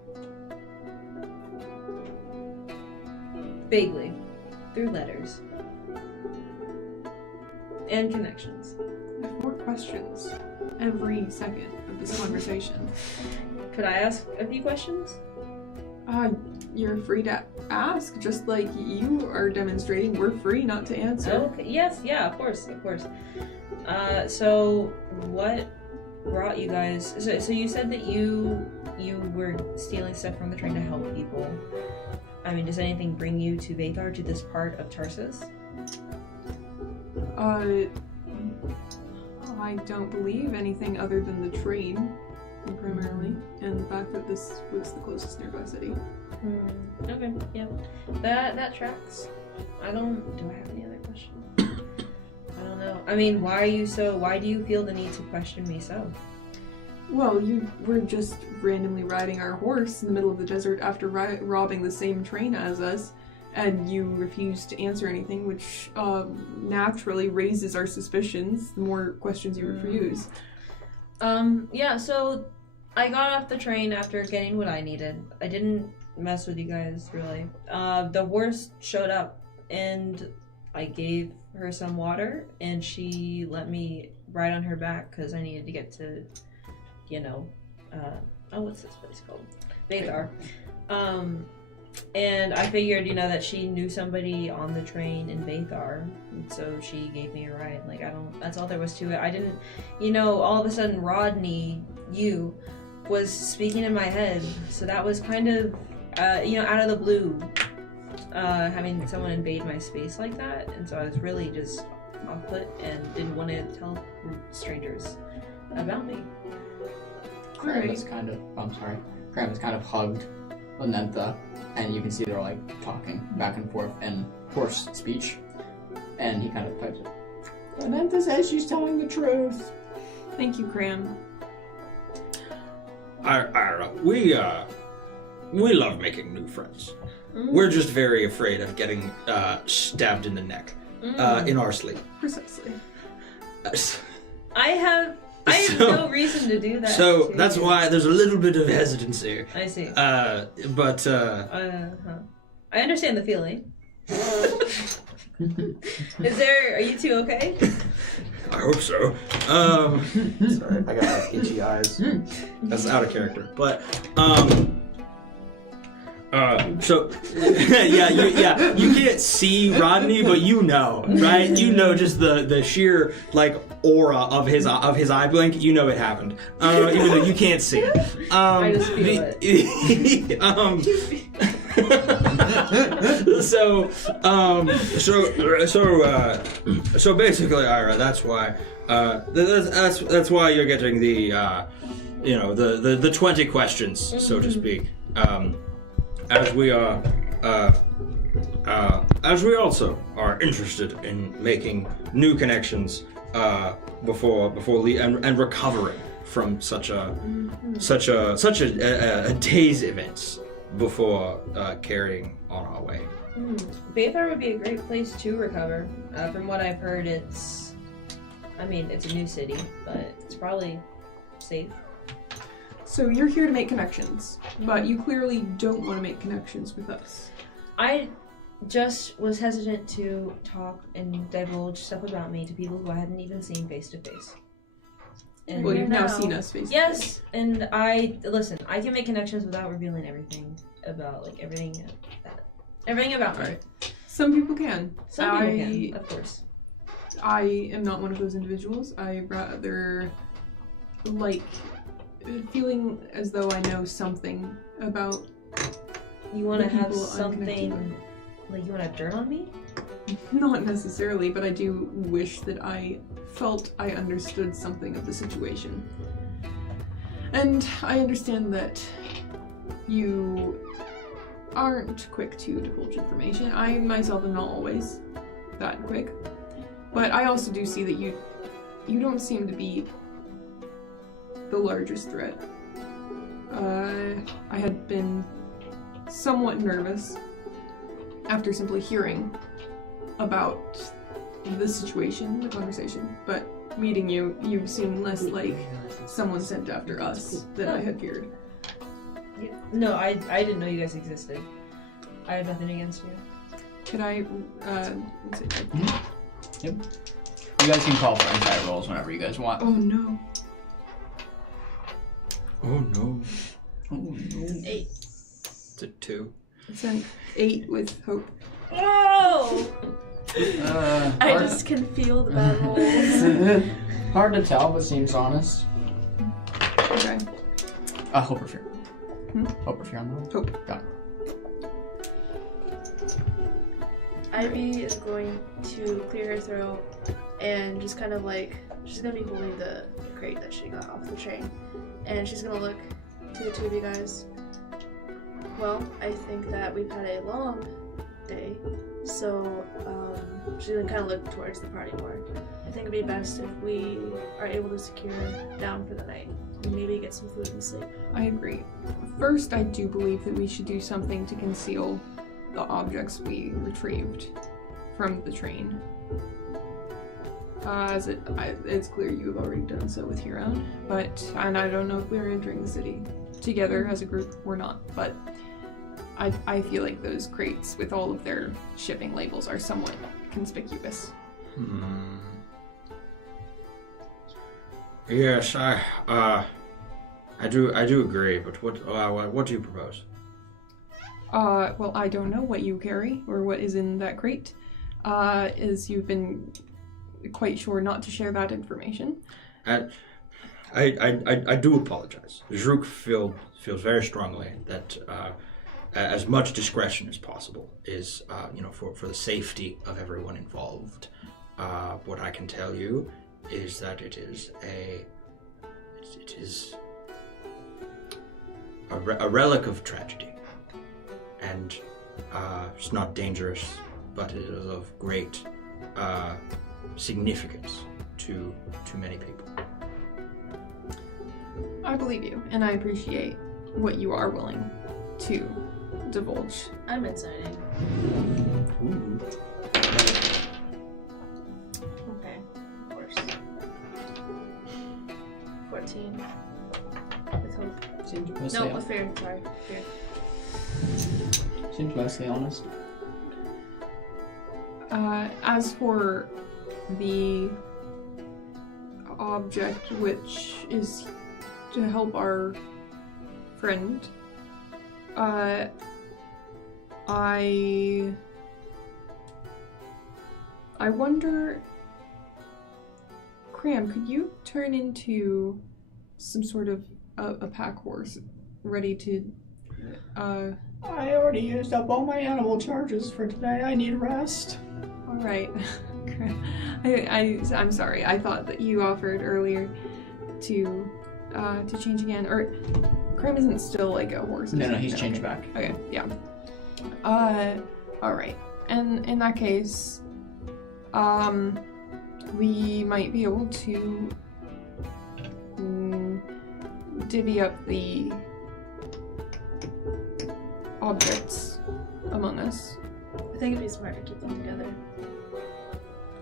Vaguely. Through letters. And connections. I have more questions every second of this conversation. Could I ask a few questions? You're free to ask, just like you are demonstrating. We're free not to answer. Okay. Yes, yeah, of course. So what brought you guys? So you said that you were stealing stuff from the train to help people. I mean, does anything bring you to Vathar, to this part of Tarsus? I don't believe anything other than the train, primarily, and the fact that this was the closest nearby city. Okay, yeah. That tracks. Do I have any other questions? I don't know. I mean, why do you feel the need to question me so? Well, you were just randomly riding our horse in the middle of the desert after robbing the same train as us, and you refused to answer anything, which naturally raises our suspicions the more questions you refuse. Yeah, so I got off the train after getting what I needed. I didn't mess with you guys, really. The horse showed up, and I gave her some water, and she let me ride on her back because I needed to get to, what's this place called? Vathar. And I figured, that she knew somebody on the train in Vathar, and so she gave me a ride. That's all there was to it. I didn't, all of a sudden Rodney, was speaking in my head, so that was kind of, out of the blue, having someone invade my space like that, and so I was really just off-put and didn't want to tell strangers about me. Cram is kind of hugged Lynentha, and you can see they're like talking back and forth in horse speech, and he kind of pipes it. Lynentha says she's telling the truth. Thank you, Cram. I don't know. We love making new friends. We're just very afraid of getting stabbed in the neck in our sleep. Precisely. I have no reason to do that. So that's why there's a little bit of hesitancy. I see. I understand the feeling. Are you two okay? I hope so. Sorry, I got itchy eyes. That's out of character. But so you can't see Rodney, but right? Just the sheer aura of his eye blink. It happened, even though you can't see it. I just feel it. So basically, Ira, that's why that's why you're getting the the 20 questions, so to speak. As we also are interested in making new connections before and recovering from such a day's events before carrying on our way. Vathar would be a great place to recover. From what I've heard, it's a new city, but it's probably safe. So you're here to make connections, but you clearly don't want to make connections with us. I just was hesitant to talk and divulge stuff about me to people who I hadn't even seen face to face. Well, you've now seen us face to face. Yes, and I can make connections without revealing everything about everything about me. Right. Some people can. Some people can, of course. I am not one of those individuals. I rather like feeling as though I know something about. You want to have something, you want to dirt on me? Not necessarily, but I do wish that I felt I understood something of the situation. And I understand that you aren't quick to divulge information. I myself am not always that quick. But I also do see that you don't seem to be the largest threat. I had been somewhat nervous after simply hearing about the situation, the conversation, but meeting you, you seem less like someone sent after us than I had feared. No, I didn't know you guys existed. I have nothing against you. Could I, let's see. Yep. You guys can call for insight rolls whenever you guys want. Oh no. Oh no. Oh, no. 8. It's a 2. It's an 8 with hope. Oh! I Hard- just can feel the bad rolls. Hard to tell, but seems honest. Okay. Hope or fear. Hmm? Hope or fear on that? Hope. Got it. Ivy is going to clear her throat and just kind of like, she's going to be holding the crate that she got off the train. And she's going to look to the two of you guys. Well, I think that we've had a long day, so she's going to kind of look towards the party more. I think it'd be best if we are able to secure down for the night and maybe get some food and sleep. I agree. First, I do believe that we should do something to conceal the objects we retrieved from the train. As it's clear you have already done so with your own, and I don't know if we're entering the city together as a group or not, but I feel like those crates with all of their shipping labels are somewhat conspicuous. Yes, I do agree, but what do you propose? Well, I don't know what you carry or what is in that crate, as you've been quite sure not to share that information. I do apologize. Zhruk feels very strongly that as much discretion as possible is, for the safety of everyone involved. What I can tell you is that it is a relic of tragedy, and it's not dangerous, but it is of great significance to many people. I believe you, and I appreciate what you are willing to divulge. I'm inciting. Ooh. Okay, of course. 14. With hope. Seems mostly, No, with fear. Sorry, fear. seems mostly honest. As for the object, which is to help our friend, I wonder, Cram, could you turn into some sort of a pack horse ready to, I already used up all my animal charges for today. I need rest. all right. I'm sorry. I thought that you offered earlier to change again. Or Cram isn't still like a horse. No, is he? he's changed back. Okay, yeah. All right. And in that case, we might be able to divvy up the objects among us. I think it'd be smart to keep them together.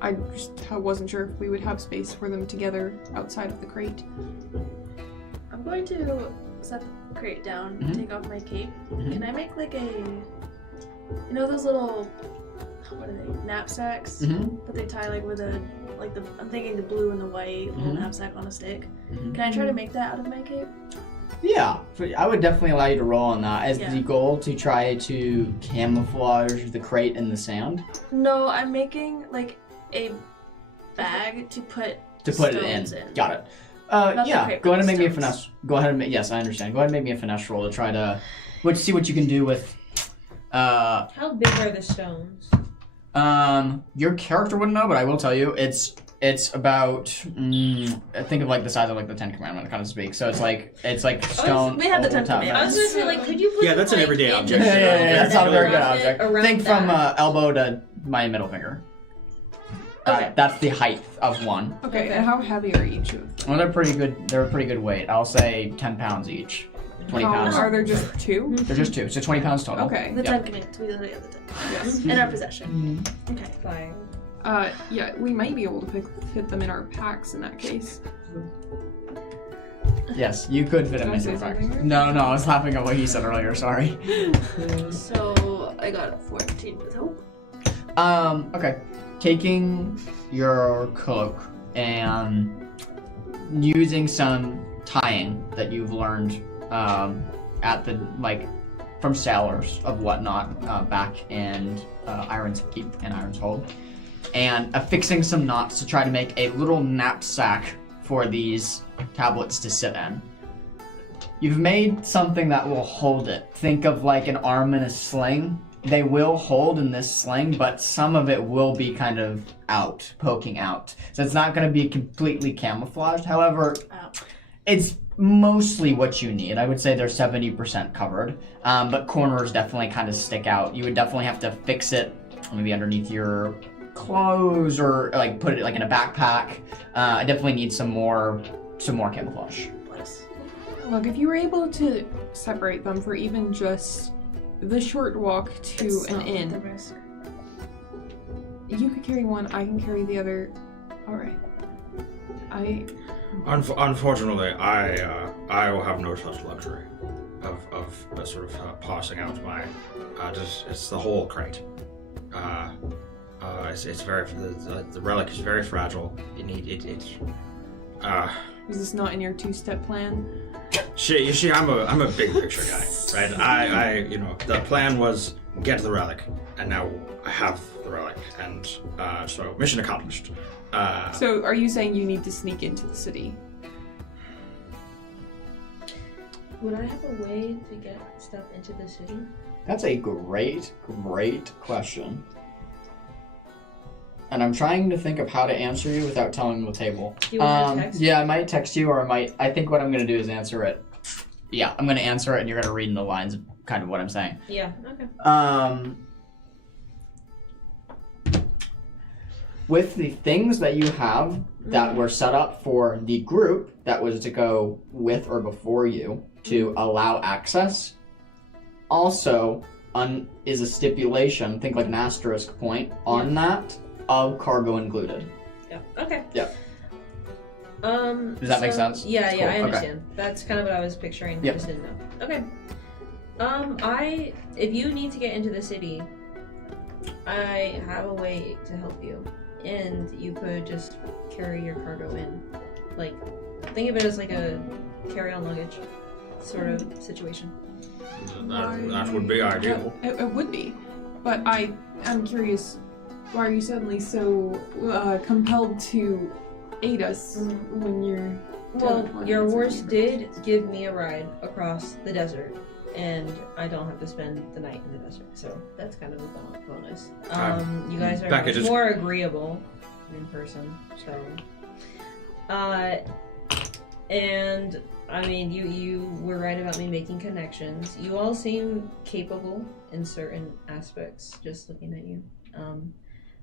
I just wasn't sure if we would have space for them together outside of the crate. I'm going to set the crate down, take off my cape. Can I make like those little, what are they, knapsacks? That they tie like with I'm thinking the blue and the white little knapsack on a stick. Can I try to make that out of my cape? Yeah, I would definitely allow you to roll on that as the goal to try to camouflage the crate in the sand. No, I'm making like a bag to put it in. Got it. Yeah, go ahead and make me a finesse. Go ahead and yes, I understand. Go ahead and make me a finesse roll to try to see what you can do with. How big are the stones? Your character wouldn't know, but I will tell you, it's about think of like the size of like the Ten Commandment, kind of speak. So it's like stone. We have the Ten top. Commandments. I was gonna say, like, could you put Yeah, that's an like, everyday in object. Yeah, that's not a very good around it, object. around Think from that? elbow to my middle finger. Okay. That's the height of one. Okay, and how heavy are each of them? Well, they're pretty good. They're a pretty good weight. I'll say 10 pounds each. 20 How- pounds. Are there just 2? They're just 2, so 20 pounds total. Okay. The Yeah. 10 command. We literally have the 10. Yes. In our possession. Okay. Fire. Yeah, we might be able to fit them in our packs in that case. Yes, you could fit them Did I into say your pack. something weird? No, I was laughing at what you said earlier, sorry. So I got 14 with hope. Okay. Taking your cloak and using some tying that you've learned at the, like, from sailors of whatnot back in Iron's Keep and Iron's Hold, and affixing some knots to try to make a little knapsack for these tablets to sit in. You've made something that will hold it. Think of like an arm in a sling. They will hold in this sling, but some of it will be kind of out, poking out. So it's not going to be completely camouflaged. However, it's mostly what you need. I would say they're 70% covered, but corners definitely kind of stick out. You would definitely have to fix it maybe underneath your clothes or like put it like in a backpack. I definitely need some more camouflage. Look, if you were able to separate them for even just the short walk to an inn, you could carry one, I can carry the other. Alright. Unfortunately, I will have no such luxury of sort of passing out my. It's the whole crate. It's very the relic is very fragile. Is this not in your 2-step plan? You see, I'm a big picture guy, right? The plan was get the relic, and now I have the relic, and so mission accomplished. So are you saying you need to sneak into the city? Would I have a way to get stuff into the city? That's a great question. And I'm trying to think of how to answer you without telling the table. Do you want me to text? Yeah, I might text you, or I think what I'm going to do is answer it. Yeah, I'm going to answer it, and you're going to read in the lines of kind of what I'm saying. Yeah, okay. With the things that you have that were set up for the group that was to go with or before you to allow access, also is a stipulation, think like an asterisk point, on that, of cargo included. Yeah, okay. Yeah. Does that make sense? Yeah, Cool. yeah, I Okay. understand. That's kind of what I was picturing. Yep. I just didn't know. Okay. If you need to get into the city, I have a way to help you. And you could just carry your cargo in. Like, think of it as like a carry-on luggage sort of situation. That would be ideal. It would be. But I'm curious, why are you suddenly so compelled to aid us when you're... Well, your teleporting horse somewhere? did give me a ride across the desert, and I don't have to spend the night in the desert, so that's kind of a bonus. You guys are Becca, much just- more agreeable in person, so. And I mean, you were right about me making connections. You all seem capable in certain aspects, just looking at you.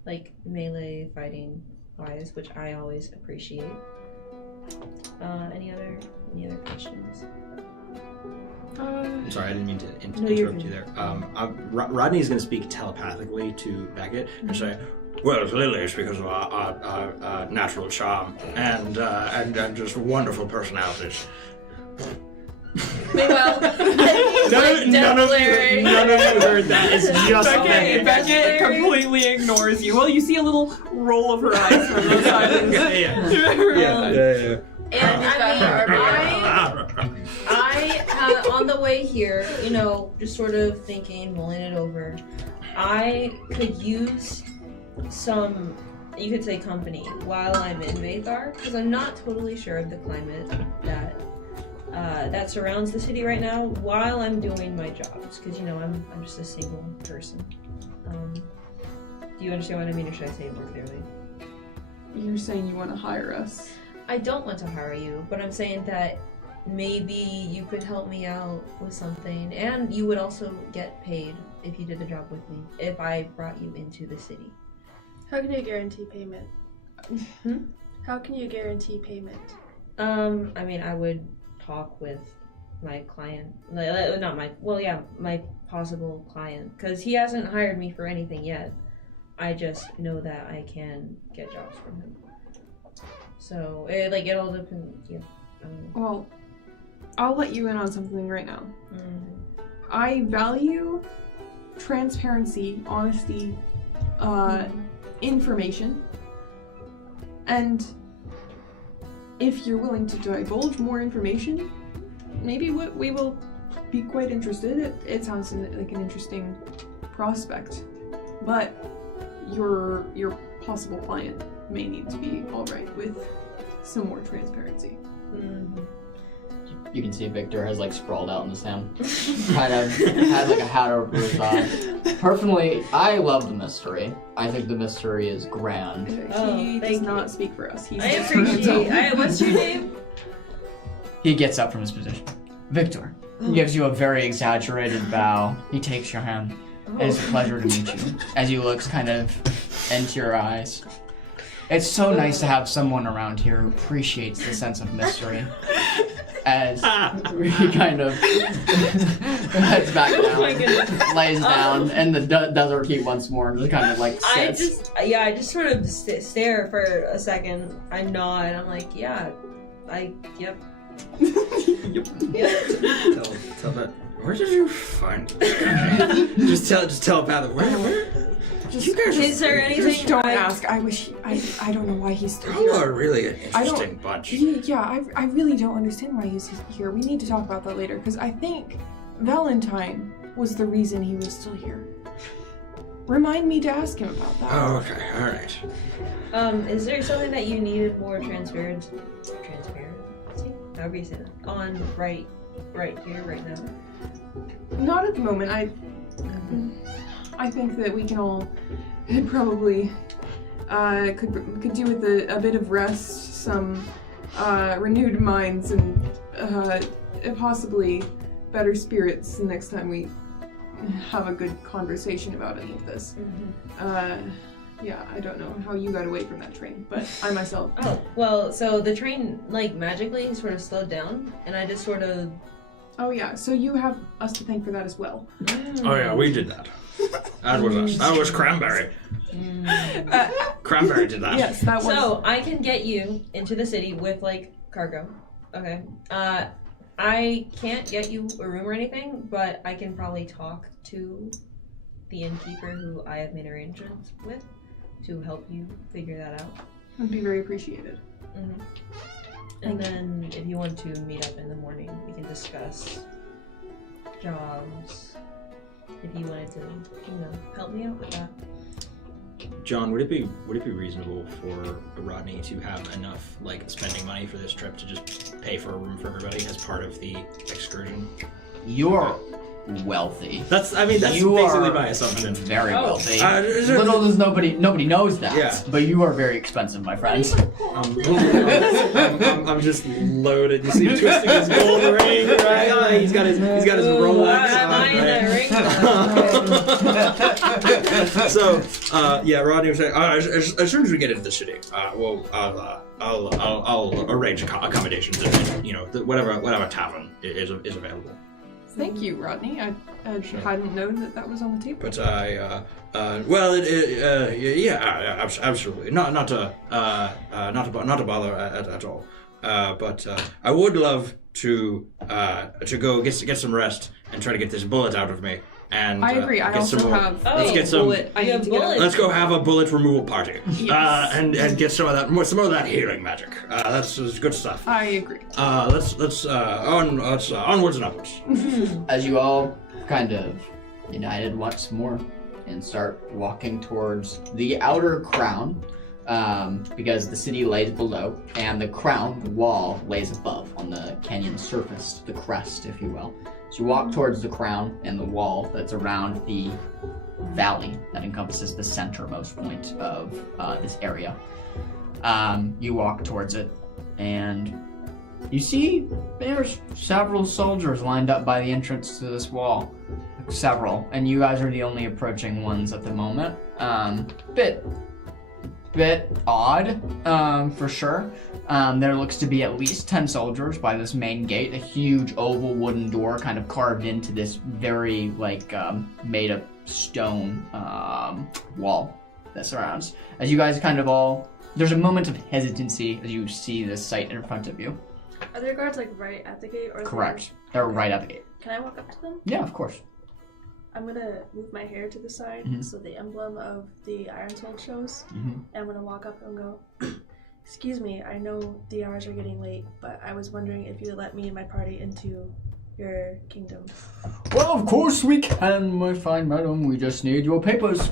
Like melee fighting wise, which I always appreciate. Any other questions? Sorry, I didn't mean to No, you're interrupt you good. there. Rodney is going to speak telepathically to Beckett and say, "Well, Lily is because of our natural charm and just wonderful personalities." Meanwhile, None of you heard that. It's just Beckett completely ignores you. Well, you see a little roll of her eyes from the side of Yeah. And I on the way here, just sort of thinking, mulling it over, I could use some, you could say, company while I'm in Vathar, because I'm not totally sure of the climate that surrounds the city right now while I'm doing my jobs, because I'm just a single person. Do you understand what I mean, or should I say it more clearly? You're saying you want to hire us. I don't want to hire you, but I'm saying that maybe you could help me out with something, and you would also get paid if you did the job with me, if I brought you into the city. how can you guarantee payment? How can you guarantee payment? I mean, I would talk with my client. Not my, well, yeah, my possible client. Because he hasn't hired me for anything yet. I just know that I can get jobs from him. So, it all depends, yeah. Well, I'll let you in on something right now. Mm-hmm. I value transparency, honesty, information, and if you're willing to divulge more information, maybe we will be quite interested. It sounds like an interesting prospect, but your possible client may need to be alright with some more transparency. Mm-hmm. You can see Victor has like sprawled out in the sand, kind of had like a hat over his eye. Personally, I love the mystery. I think the mystery is grand. He does not speak for us. I appreciate. What's your name? He gets up from his position. Victor gives you a very exaggerated bow. He takes your hand. It is a pleasure to meet you. As he looks kind of into your eyes. It's so nice to have someone around here who appreciates the sense of mystery. As he kind of heads back down, lays down, and the desert heat once more, and just kind of like sits. I just sort of stare for a second. I nod. I'm like, yep. Yep. Tell that. Where did you find it? just tell about it. Where? You guys is there anything? Just don't ask. I don't know why he's still here. You are really an interesting bunch. I really don't understand why he's here. We need to talk about that later, because I think Valentine was the reason he was still here. Remind me to ask him about that. Oh, okay, alright. Is there something that you needed more transparency? However you say that. On right here, right now? Not at the moment. I think that we can all probably could do with a bit of rest, some renewed minds, and possibly better spirits the next time we have a good conversation about any of this. Mm-hmm. Yeah, I don't know how you got away from that train, but I myself. Oh, well, so the train, like, magically sort of slowed down, and I just sort of... Oh yeah, so you have us to thank for that as well. Oh yeah, we did that. That was us. That was Cranberry. Cranberry did that. Yes, that was... So, I can get you into the city with, like, cargo. Okay. I can't get you a room or anything, but I can probably talk to the innkeeper who I have made arrangements with to help you figure that out. Would be very appreciated. Mm-hmm. And then if you want to meet up in the morning, we can discuss jobs. If you wanted to, help me out with that. John, would it be reasonable for Rodney to have enough spending money for this trip to just pay for a room for everybody as part of the excursion? You're wealthy. That's basically my assumption. Very wealthy. Little does nobody knows that. Yeah. But you are very expensive, my friends. I'm just loaded. You see him twisting his gold ring, right? He's got his Rolex on. So, Rodney was saying, as soon as we get into the city, I'll arrange accommodations and whatever tavern is available. Thank you, Rodney. I hadn't known that was on the table. But absolutely. Not to bother at all. But I would love to go get some rest and try to get this bullet out of me. And I agree. I also have a bullet. Let's go have a bullet removal party. Yes. And get some of that healing magic. That's good stuff. I agree. Let's onwards and upwards. As you all kind of united once more and start walking towards the outer crown, because the city lays below and the crown, the wall, lays above on the canyon surface, the crest, if you will. So you walk towards the crown and the wall that's around the valley that encompasses the centermost point of this area. You walk towards it, and you see there's several soldiers lined up by the entrance to this wall. Several, and you guys are the only approaching ones at the moment. Bit odd, for sure. There looks to be at least 10 soldiers by this main gate, a huge oval wooden door kind of carved into this very, made of stone wall that surrounds. As you guys kind of all... There's a moment of hesitancy as you see this sight in front of you. Are there guards right at the gate? Or Correct. They're right at the gate. Can I walk up to them? Yeah, of course. I'm gonna move my hair to the side so the emblem of the Iron Soul shows. And I'm gonna walk up and go, excuse me, I know the hours are getting late, but I was wondering if you would let me and my party into your kingdom. Well, of course we can, my fine madam. We just need your papers.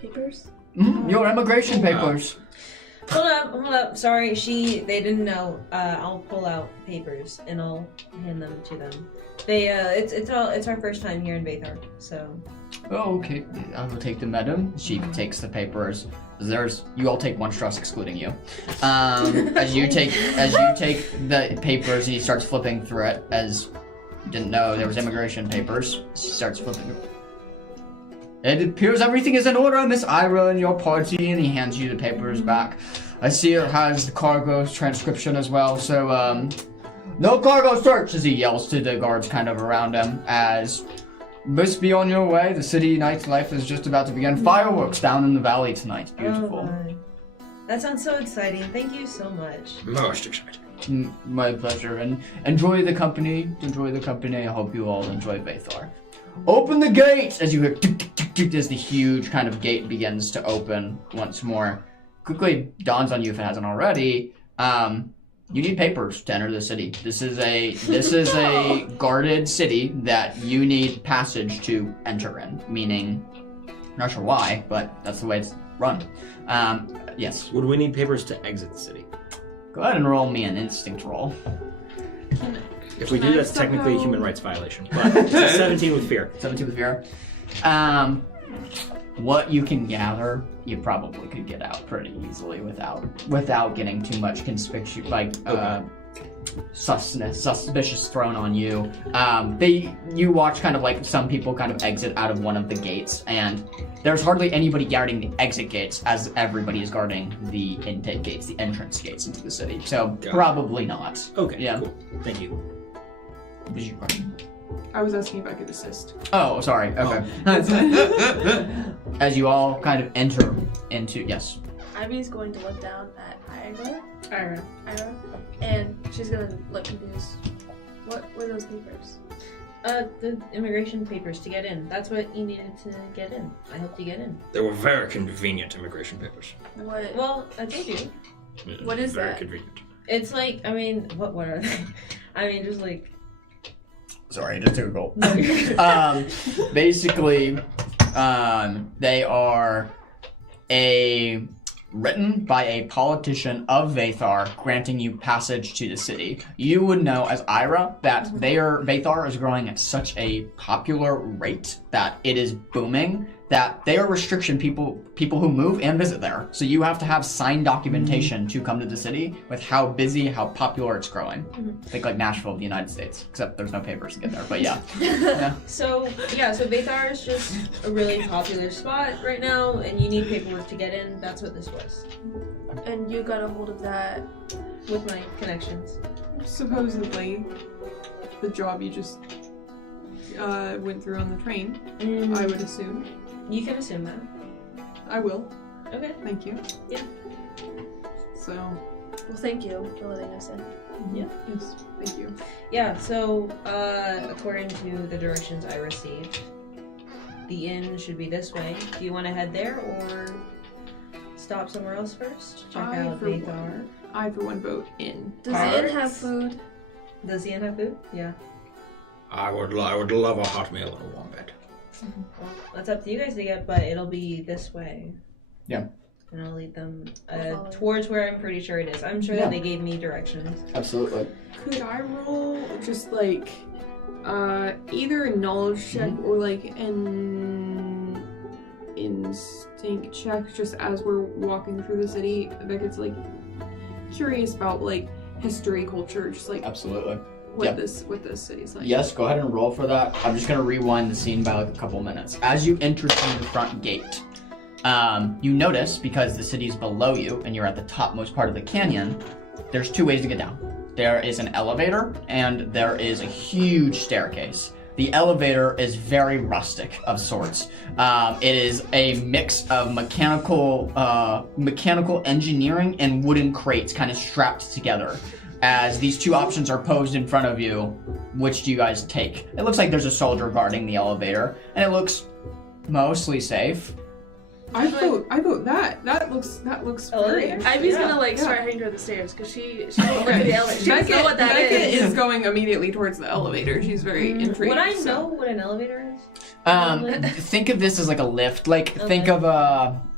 Papers? Your immigration papers. Hold up. Sorry, they didn't know. I'll pull out papers and I'll hand them to them. It's our first time here in Vathar, so. Oh, okay. I will take them, madam. She takes the papers. You all take one trust, excluding you. As you take the papers, and he starts flipping through it. As you didn't know there was immigration papers. She starts flipping. It appears everything is in order, Miss Ira and your party, and he hands you the papers back. I see it has the cargo transcription as well, so, no cargo search, as he yells to the guards kind of around him, as must be on your way. The city nightlife is just about to begin. Fireworks down in the valley tonight. Beautiful. Oh, that sounds so exciting. Thank you so much. Most exciting. My pleasure, and enjoy the company. I hope you all enjoy Vathar. Open the gate! As you hear tick, tick, tick, tick, as the huge kind of gate begins to open once more. Quickly dawns on you if it hasn't already. You need papers to enter the city. This is a guarded city that you need passage to enter in. Meaning, I'm not sure why, but that's the way it's run. Yes. Would we need papers to exit the city? Go ahead and roll me an instinct roll. If we do, that's technically a human rights violation. But it's a 17 with fear. 17 with fear. What you can gather, you probably could get out pretty easily without getting too much suspicious thrown on you. You watch kind of like some people kind of exit out of one of the gates, and there's hardly anybody guarding the exit gates as everybody is guarding the intake gates, the entrance gates into the city. So probably not. Okay. Yeah. Cool. Thank you. Was you guarding? I was asking if I could assist. Oh, sorry. Okay. As you all kind of enter into yes. Ivy's going to look down at Ira. And she's gonna look confused. What were those papers? The immigration papers to get in. That's what you needed to get in. I helped you get in. They were very convenient immigration papers. What? Well, I told you. What is very that? Convenient. It's like, what are they? I mean, just like... Sorry, just Google. Basically, they are written by a politician of Vathar granting you passage to the city. You would know as Ira that Vathar is growing at such a popular rate that it is booming, that they are restriction people who move and visit there. So you have to have signed documentation to come to the city with how busy, how popular it's growing. Think like Nashville of the United States, except there's no papers to get there, but yeah. So Vathar is just a really popular spot right now, and you need paperwork to get in. That's what this was. And you got a hold of that with my connections. Supposedly, the job you just went through on the train, I would assume. You can assume that. I will. Okay. Thank you. Yeah. So. Well, thank you for letting us in. Yeah. Yes. Thank you. Yeah. So, according to the directions I received, the inn should be this way. Do you want to head there or stop somewhere else first? Check out Vathar. I for one vote in. Does the inn have food? Does the inn have food? Yeah. I would love a hot meal and a warm bed. Well, that's up to you guys to get, but it'll be this way. Yeah. And I'll lead them towards where I'm pretty sure it is. I'm sure that they gave me directions. Absolutely. Could I roll just like either a knowledge check or like an instinct check just as we're walking through the city? Beckett's like curious about like history, culture, just like absolutely. What this city's like. Yes, go ahead and roll for that. I'm just gonna rewind the scene by like a couple minutes. As you enter through the front gate, You notice, because the city's below you and you're at the topmost part of the canyon, there's 2 ways to get down. There is an elevator and there is a huge staircase. The elevator is very rustic of sorts. It is a mix of mechanical engineering and wooden crates kind of strapped together. As these 2 options are posed in front of you, which do you guys take? It looks like there's a soldier guarding the elevator, and it looks mostly safe. I vote that. That looks great. Ivy's gonna start heading toward the stairs because she won't look at the elevator. She doesn't know what that Becca is. is going immediately towards the elevator. She's very intrigued. Would I know what an elevator is? Think of this as like a lift. Like, think of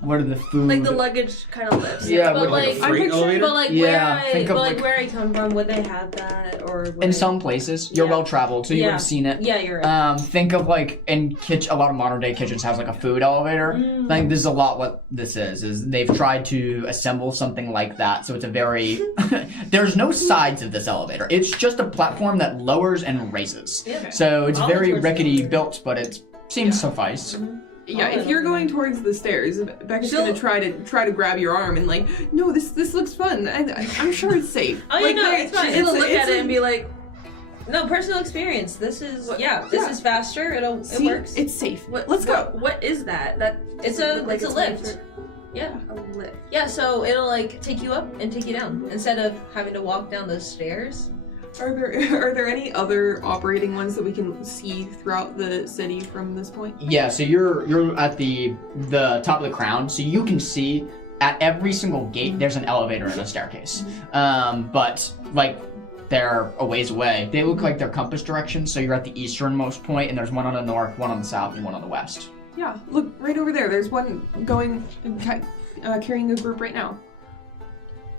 what are the food? Like the luggage kind of lifts. Yeah, but like a freight elevator? But like Yeah, think of where I come from, would they have that or? In some places, you're well traveled, so you would have seen it. Yeah, you're right. Think of like a lot of modern day kitchens has like a food elevator. I think this is a lot what this is they've tried to assemble something like that. So it's a very there's no sides of this elevator. It's just a platform that lowers and raises. Yeah. So it's All very towards rickety built, but it seems to suffice. Yeah, if you're going towards the stairs, Becca's gonna try to grab your arm and no, this looks fun. I'm sure it's safe. Oh, yeah, no, it's fine. She's gonna look at it and be like, no, personal experience. This is this is faster. It works. It's safe. Let's go. What is that? It's a lift. Yeah. A lift. Yeah, so it'll take you up and take you down instead of having to walk down those stairs. Are there any other operating ones that we can see throughout the city from this point? Yeah, so you're at the top of the crown, so you can see at every single gate there's an elevator and a staircase. But they're a ways away. They look like they're compass directions, so you're at the easternmost point, and there's one on the north, one on the south, and one on the west. Yeah, look right over there. There's one going carrying a group right now.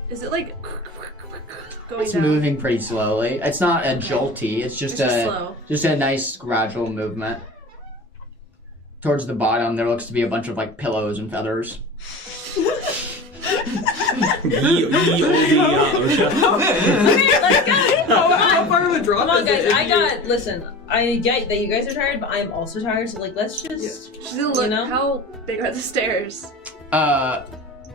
Is it going It's down? moving pretty slowly. It's not a jolty. It's just slow. just a nice gradual movement. Towards the bottom, there looks to be a bunch of pillows and feathers. How far of a drop Come on, is guys. it? Listen, I get that you guys are tired, but I'm also tired, so let's just... She's gonna look, how big are the stairs?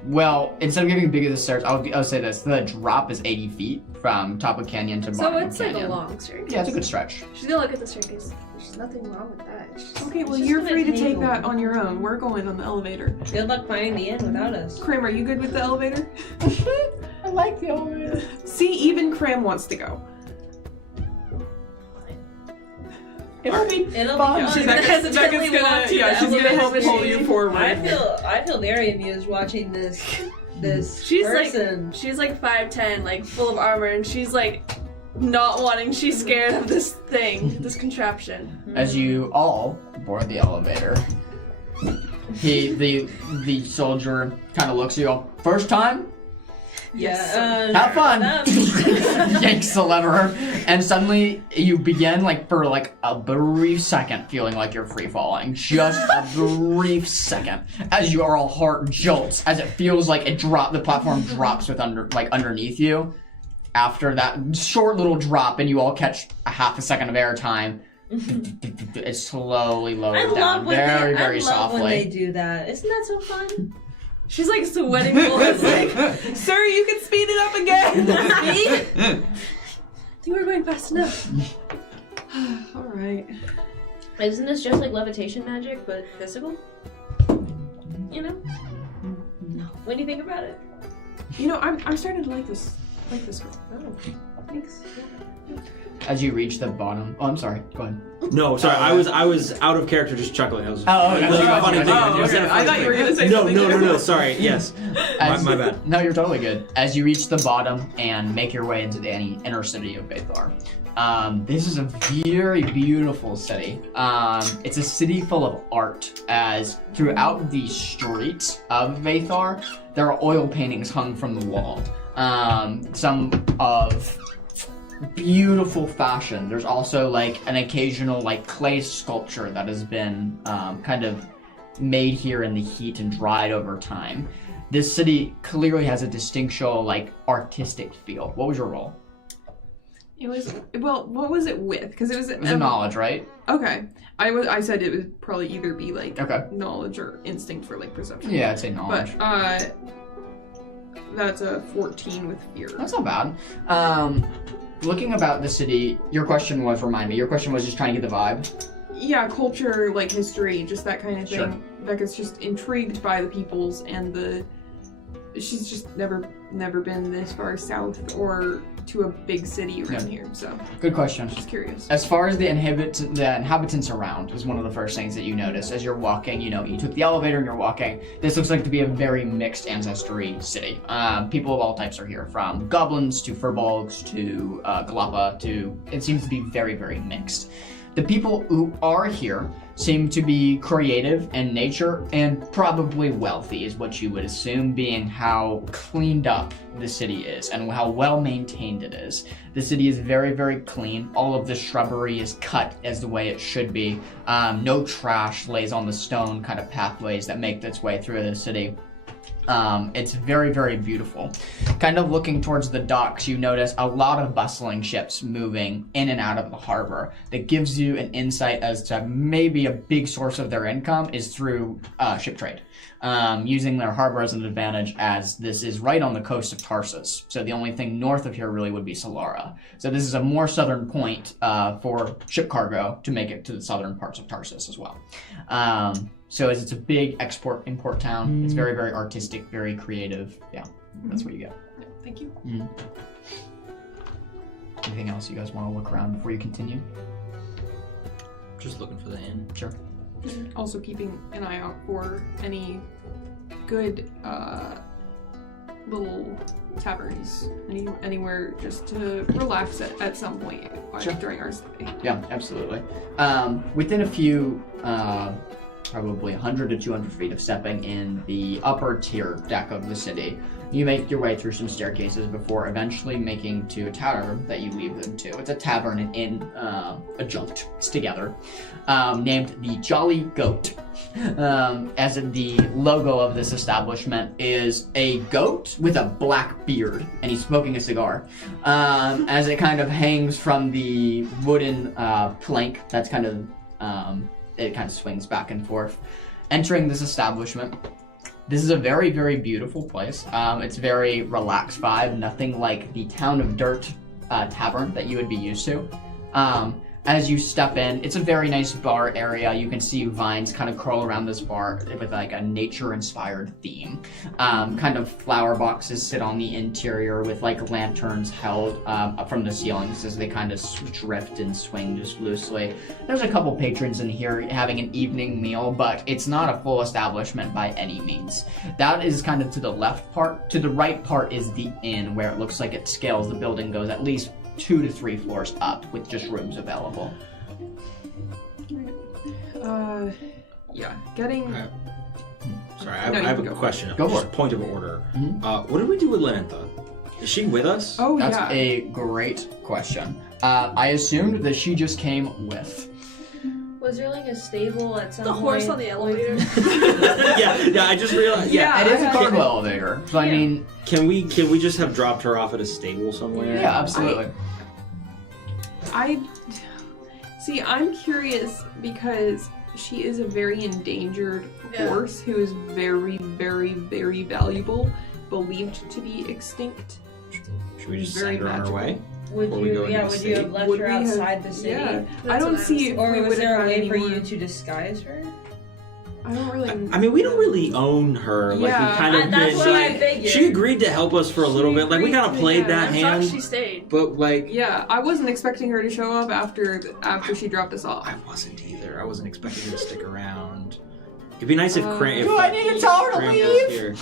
Well, instead of giving bigger the stairs, I'll say this: the drop is 80 feet from top of canyon to bottom of So canyon. it's a long staircase. Yeah, it's a good stretch. She's gonna look at the staircase. There's nothing wrong with that. Okay, well, just you're gonna free to take take a that while. on your own. We're going on the elevator. Good luck finding the end without us. Cram, are you good with the elevator? I like the elevator. See, even Cram wants to go. It'll be She's fun. gonna hesitantly walk to the she's gonna elevator help pull machine. you forward. I feel very amused watching this She's person. she's 5'10", full of armor, and she's not wanting. She's scared of this thing, this contraption. As you all board the elevator, the soldier kind of looks at you all. First time? Yeah. Have fun! Yanks the lever, and suddenly you begin, for a brief second, feeling like you're free falling. Just a brief second. As your all heart jolts, as it feels like the platform drops underneath you. After that short little drop, and you all catch a half a second of air time, it slowly lowers down very, very softly. I love when they do that. Isn't that so fun? She's sweating bullets. Sir, you can speed it up again. I think we're going fast enough. All right. Isn't this just like levitation magic, but physical? You know? No. What do you think about it? I'm starting to like this girl. Oh, thanks. As you reach the bottom. Oh, I'm sorry. Go ahead. No, sorry. I was out of character, just chuckling. I was. Oh, okay. It was a funny thing. Oh, okay. I thought you were gonna say something. No. Sorry. Yes. My bad. No, you're totally good. As you reach the bottom and make your way into the inner city of Vathar, this is a very beautiful city. It's a city full of art, as throughout the streets of Vathar, there are oil paintings hung from the wall. Some of beautiful fashion. There's also an occasional clay sculpture that has been kind of made here in the heat and dried over time. This city clearly has a distinctional artistic feel. What was your role? It was, well, what was it with? Because it was a knowledge, right? Okay. I said it would probably either be like knowledge or instinct for like perception. Yeah, I'd say knowledge. But that's a 14 with fear. That's not bad. Looking about the city, your question was just trying to get the vibe. Yeah, culture, like history, just that kind of thing. Sure. Becca's just intrigued by the peoples and she's just never been this far south or to a big city around here, so. Good question. Just curious. As far as the inhabitants around is one of the first things that you notice as you're walking. You know, you took the elevator and you're walking. This looks like to be a very mixed ancestry city. People of all types are here, from goblins to furbolgs to Galapa to, it seems to be very, very mixed. The people who are here seem to be creative in nature and probably wealthy, is what you would assume, being how cleaned up the city is and how well maintained it is. The city is very, very clean. All of the shrubbery is cut as the way it should be. No trash lays on the stone kind of pathways that make its way through the city. It's very, very beautiful. Kind of looking towards the docks, you notice a lot of bustling ships moving in and out of the harbor. That gives you an insight as to maybe a big source of their income is through ship trade. Using their harbor as an advantage, as this is right on the coast of Tarsus. So the only thing north of here really would be Solara. So this is a more southern point for ship cargo to make it to the southern parts of Tarsus as well. So as it's a big export-import town, it's very, very artistic, very creative. Yeah, that's what you get. Yeah, thank you. Anything else you guys want to look around before you continue? Just looking for the inn. Sure. Also keeping an eye out for any good little taverns anywhere just to relax at some point during our stay. Yeah, absolutely. Within a few, probably 100 to 200 feet of stepping in the upper tier deck of the city, you make your way through some staircases before eventually making to a tavern that you leave them to. It's a tavern and inn adjunct together, named the Jolly Goat. As in the logo of this establishment is a goat with a black beard, and he's smoking a cigar. As it kind of hangs from the wooden plank that's kind of it kind of swings back and forth. Entering this establishment, this is a very, very beautiful place. It's very relaxed vibe, nothing like the Town of Dirt tavern that you would be used to. As you step in, it's a very nice bar area. You can see vines kind of curl around this bar with like a nature-inspired theme. Kind of flower boxes sit on the interior with like lanterns held up from the ceilings as they kind of drift and swing just loosely. There's a couple patrons in here having an evening meal, but it's not a full establishment by any means. That is kind of to the left part. To the right part is the inn, where it looks like it scales. The building goes at least 2 to 3 floors up with just rooms available. Yeah, getting... Sorry, I have a question. Go for just it. Point of order. What did we do with Lenantha? Is she with us? Oh, That's yeah. a great question. I assumed that she just came with. Was there like a stable at some The point? horse on the elevator. yeah, I just realized. Yeah, It is a cargo elevator, so I mean... Can we just have dropped her off at a stable somewhere? Yeah, absolutely. I'm curious because she is a very endangered horse who is very, very, very valuable, believed to be extinct. Should we just Very send her on our magical. way? Would Before we go you? into Yeah. the Would city? you have left Would her we have- outside the city? Yeah. That's I don't what I see if Or we was would there have a way for any you more- to disguise her? I don't really... I mean, we don't really own her. Like, Yeah. we kind of That's did. what I figured. She agreed to help us for a little She bit. Like, we agreed kind of to, played yeah. that I'm hand. shocked she stayed. But, like... Yeah, I wasn't expecting her to show up after she dropped us off. I wasn't either. I wasn't expecting her to stick around. It'd be nice if Cran... Do I need to tell her to Cran was leave? here.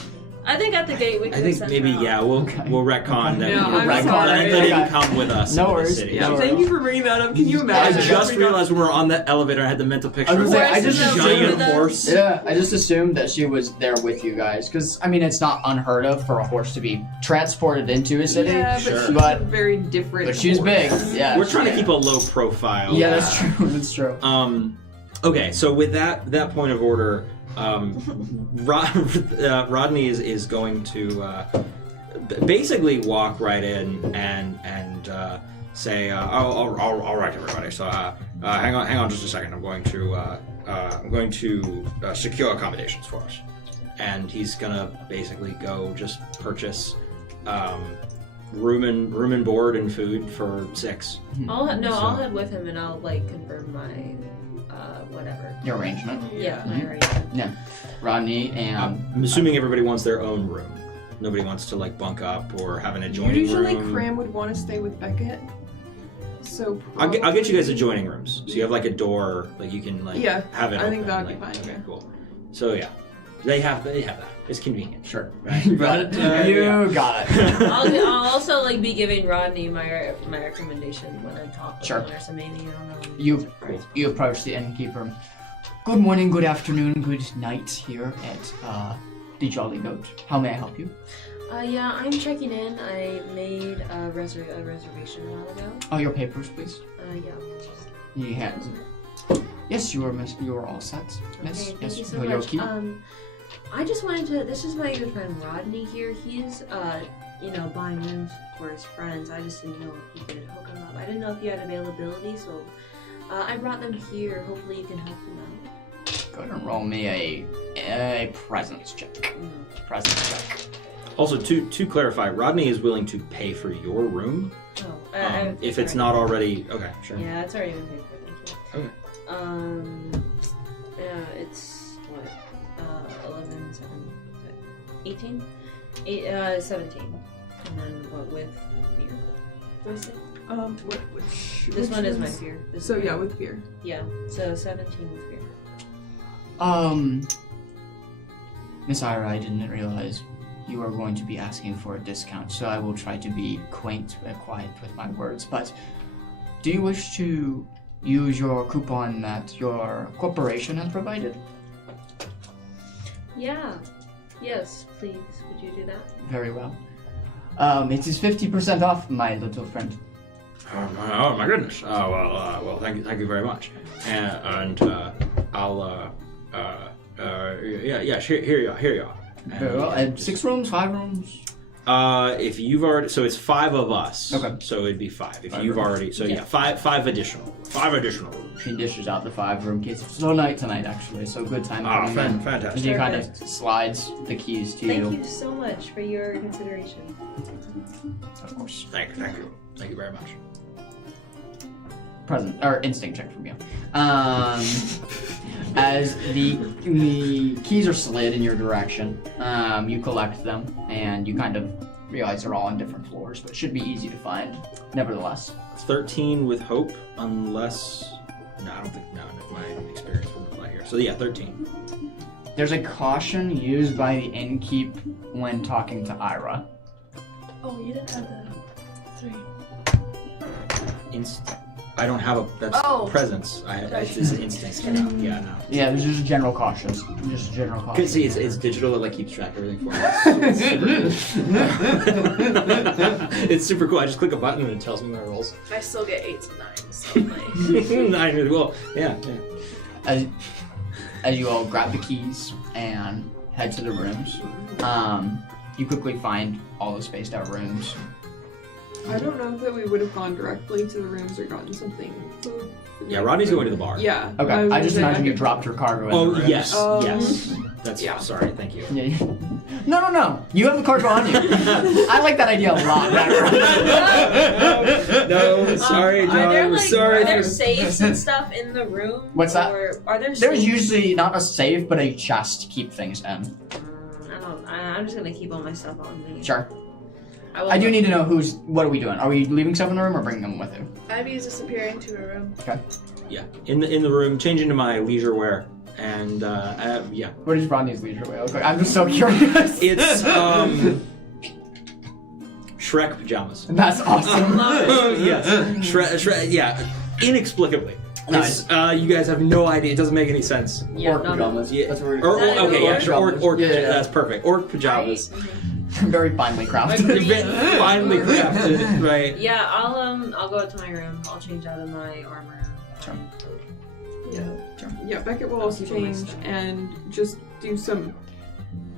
I think at the gate we could I think send maybe, her out. yeah, we'll retcon that. No, I'm Retcon sorry. that didn't Okay. come with us No into the worries. city. Yeah, So- Thank you for bringing that up. Can you I imagine? just realized when we were on the elevator, I had the mental picture I was of gonna say, I this just giant assumed- horse. Yeah, I just assumed that she was there with you guys, because, I mean, it's not unheard of for a horse to be transported into a city. Yeah, but Sure. she's But- a very different But she's horse. big, yeah. We're trying to keep a low profile. Yeah, that's true, that's true. Okay, so with that point of order, Rodney is going to basically walk right in and say, all right, everybody. So hang on just a second. I'm going to secure accommodations for us. And he's gonna basically go just purchase room and board and food for 6. I'll head with him and I'll like confirm my whatever. Your arrangement. Yeah, my arrangement. Yeah. Rodney and I'm assuming everybody wants their own room. Nobody wants to like bunk up or have an adjoining Usually room. Cram would want to stay with Beckett. So I'll get you guys adjoining rooms. So you have like a door, like you can like have it. I think open, that'd like, be fine. Okay, cool. So yeah, they have that. It's convenient. sure. Right. But you got it. I'll also like be giving Rodney my recommendation when I talk with Sure. him or something. Maybe I don't know. You approach the innkeeper. Good morning, good afternoon, good night here at the Jolly Goat. How may I help you? Yeah, I'm checking in. I made a reservation a while ago. Oh, your papers, please. Yeah. He hands. Yes, you are all set, miss. Okay, Yes, thank you so your much. key. I just wanted to. This is my good friend Rodney here. He's buying rooms for his friends. I just didn't know if you could hook him up. I didn't know if you had availability, so I brought them here. Hopefully, you can help them out. Go ahead and roll me a presence check. Presence check. Also, to clarify, Rodney is willing to pay for your room if it's not already. Okay, sure. Yeah, it's already been paid for. Thank you. Okay. It's what 11, 7, 18, 17, and then what with fear? What is it? This one is my fear. So yeah, with fear. Yeah, so 17 with fear. Miss Ira, I didn't realize you are going to be asking for a discount, so I will try to be quiet with my words. But do you wish to use your coupon that your corporation has provided? Yeah. Yes, please. Would you do that? Very well. It is 50% off, my little friend. Oh my goodness. Well, thank you very much. And I'll here you are. Very well. 6 rooms, 5 rooms. If you've already, so it's 5 of us. Okay. So it'd be 5 if 5 you've rooms. already. So yeah, 5 additional rooms. He dishes out the 5-room keys. It's slow night tonight, actually, so good time. coming in. Fantastic. And he kind of slides the keys to you. Thank you so much for your consideration. Of course. Thank you very much. Present or instinct check from you. As the keys are slid in your direction, you collect them and you kind of realize they're all on different floors, but should be easy to find. Nevertheless, 13 with hope, unless I don't think my experience wouldn't apply here. So yeah, 13. there's a caution used by the innkeep when talking to Ira. Oh, you didn't have the 3. I don't have a. That's Oh. presence. It's just instinct. Yeah, no. Yeah, there's just a general caution. Just a general caution. See, it's digital. It like keeps track of everything for us. It's super cool. I just click a button and it tells me my rolls. I still get 8s and 9s. So like, 9 really well. Yeah. As you all grab the keys and head to the rooms, you quickly find all the spaced out rooms. I don't know if we would have gone directly to the rooms or gotten something. Yeah, Rodney's going to the bar. Yeah. Okay, I just imagine you dropped your cargo in the rooms. Yes. Um, Yes. That's yeah. Sorry. Thank you. Yeah. No. You have the cargo on you. I like that idea a lot better. No, sorry, John. Are there safes and stuff in the room? What's that? Or are there There's safes? usually not a safe, but a chest to keep things in. I'm just gonna keep all my stuff on me. Sure. will I do need to know what are we doing? Are we leaving stuff in the room or bringing them with you? Ivy's disappearing to a room. Okay. Yeah, in the room, change into my leisure wear, and yeah. What is Rodney's leisure wear look like? I'm just so curious. It's Shrek pajamas. That's awesome. Yes, Shrek. Yeah, inexplicably. Nice. You guys have no idea. It doesn't make any sense. Yeah, Orc pajamas. Yeah. That's what we're Okay, yeah, sure. Orc. Yeah. That's perfect. Orc pajamas. Very finely crafted. Finally crafted, right? Yeah, I'll go to my room. I'll change out of my armor. Sure. Yeah, Beckett will also change and just do some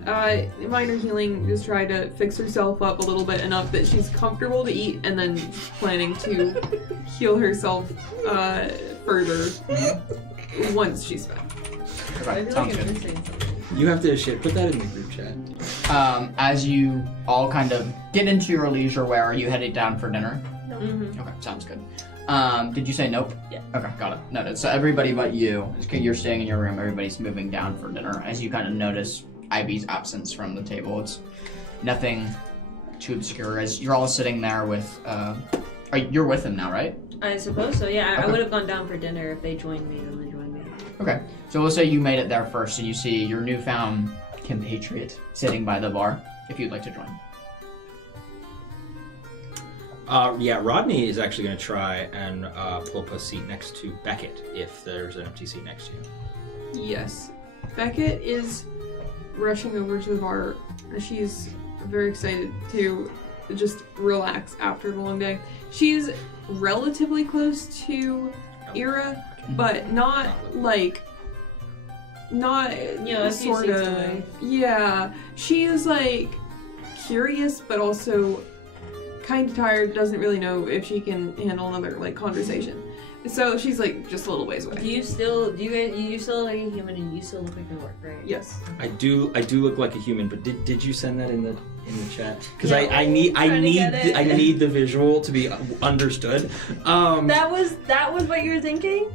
Minor healing, just try to fix herself up a little bit enough that she's comfortable to eat, and then planning to heal herself further once she's fed. Okay, I feel sounds like I'm good. missing something. You have to put that in the group chat. As you all kind of get into your leisure wear, are you headed down for dinner? Mm-hmm. Okay, sounds good. Did you say nope? Yeah. Okay, got it. Noted. So everybody but you, you're staying in your room, everybody's moving down for dinner. As you kind of notice Ivy's absence from the table, it's nothing too obscure as you're all sitting there with, you're with him now, right? I suppose so, yeah. I Okay. would have gone down for dinner if they joined me, then they joined me. Okay, so we'll say you made it there first and you see your newfound compatriot sitting by the bar, if you'd like to join. Yeah, Rodney is actually going to try and pull up a seat next to Beckett if there's an empty seat next to you. Yes. Beckett is rushing over to the bar. She's very excited to just relax after the long day. She's relatively close to Ira, but not like... Not Yeah, a few sort seats of... away. Yeah. She is like curious, but also kind of tired, doesn't really know if she can handle another like conversation. So she's like just a little ways away. You still look like a human and you still look like an orc, right? Yes. I do look like a human, but did you send that in the chat? Because No. I need trying to get it. I need the visual to be understood. That was what you were thinking?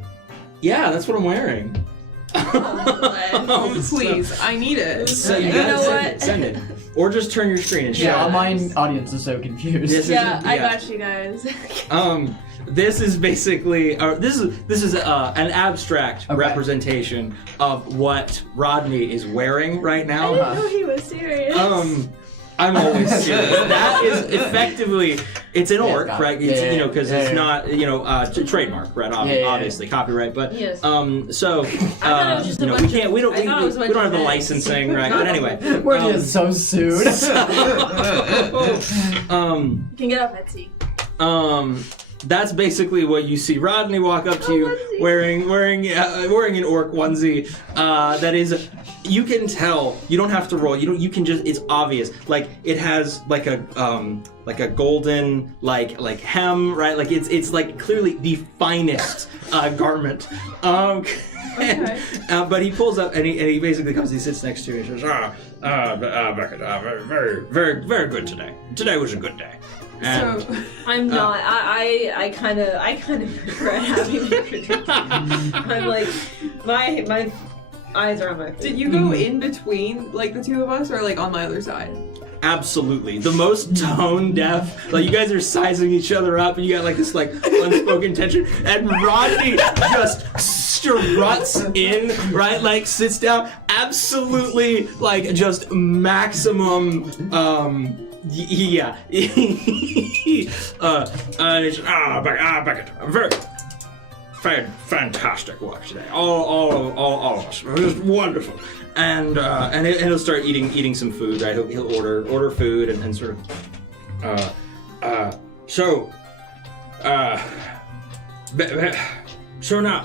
Yeah, that's what I'm wearing. Please, I need it. So you You gotta know send what? it. Send it. Or just turn your screen and show Yeah, it. my audience is so confused. Yes, Yeah, I yeah. got you guys. This is basically this is an abstract Okay. representation of what Rodney is wearing right I now. didn't know he was serious. I'm always serious. That is effectively, it's an Yeah, orc, got it. right? It's, Yeah, you know, because yeah, it's yeah. not, trademark, right? Yeah. Obviously, copyright, but Yes. so thought it was just a you know, we bunch can't, of- we don't, I thought it was a we bunch don't have of the heads. licensing, right? But anyway, We're getting so sued. You can get off Etsy. that's basically what you see Rodney walk up to you onesie. wearing an orc onesie. That is, you can tell. You don't have to roll. You can just. It's obvious. Like it has like a golden like hem, right? Like it's like clearly the finest garment. Okay. But he pulls up and he basically comes. He sits next to you and says, Beckett, very, very, very good today. Today was a good day. And So I'm not. I kind of regret having the critique. I'm like, my eyes are on my face. did you go in between like the two of us, or like on my other side? absolutely, the most tone deaf. Like you guys are sizing each other up, and you got like this like unspoken tension. And Rodney just struts in, right? Like sits down, absolutely like just maximum. Yeah. Beckett, very fantastic work today. All of us. It was wonderful. And he'll start eating some food, right? He'll order food and sort of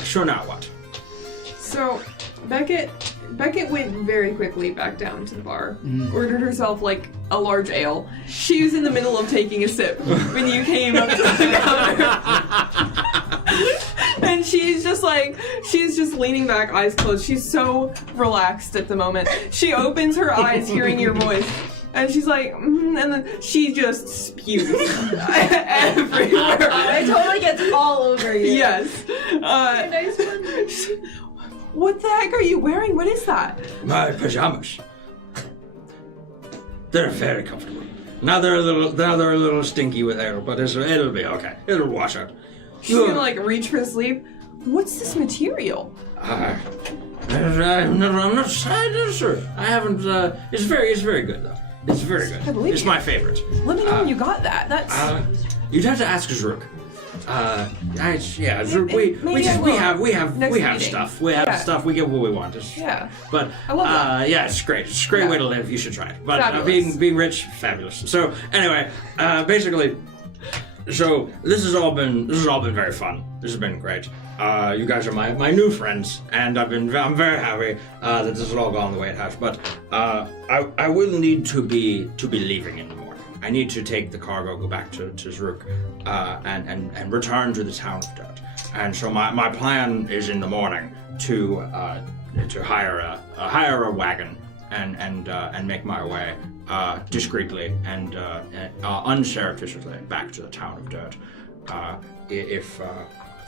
so now what? So Beckett went very quickly back down to the bar, ordered herself like a large ale. She was in the middle of taking a sip when you came up to the counter. And she's just leaning back, eyes closed. She's so relaxed at the moment. She opens her eyes hearing your voice. And she's like, and then she just spews everywhere. It totally gets all over you. Yes. Nice one. What the heck are you wearing? What is that? My pajamas. They're very comfortable. Now they're a little stinky with air, but it'll be okay. It'll wash out. She's gonna like reach for the sleeve. What's this material? I'm not sure. I haven't. It's very good though. It's very good. I believe It's you. my favorite. Let me know when you got that. That's You'd have to ask Zrook. Maybe We have Next meeting. stuff. We have Yeah. stuff. We get what we want. yeah. But I love that. yeah, it's great. It's a great Yeah. way to live. You should try it. But Fabulous. being rich, fabulous. So anyway, basically, So this has all been very fun. This has been great. You guys are my new friends, and I'm very happy that this has all gone the way it has. But I will need to be leaving in the morning. I need to take the cargo, go back to Zurich, and return to the town of Dirt. And so my plan is in the morning to hire a wagon and make my way discreetly and unsurreptitiously back to the town of Dirt. If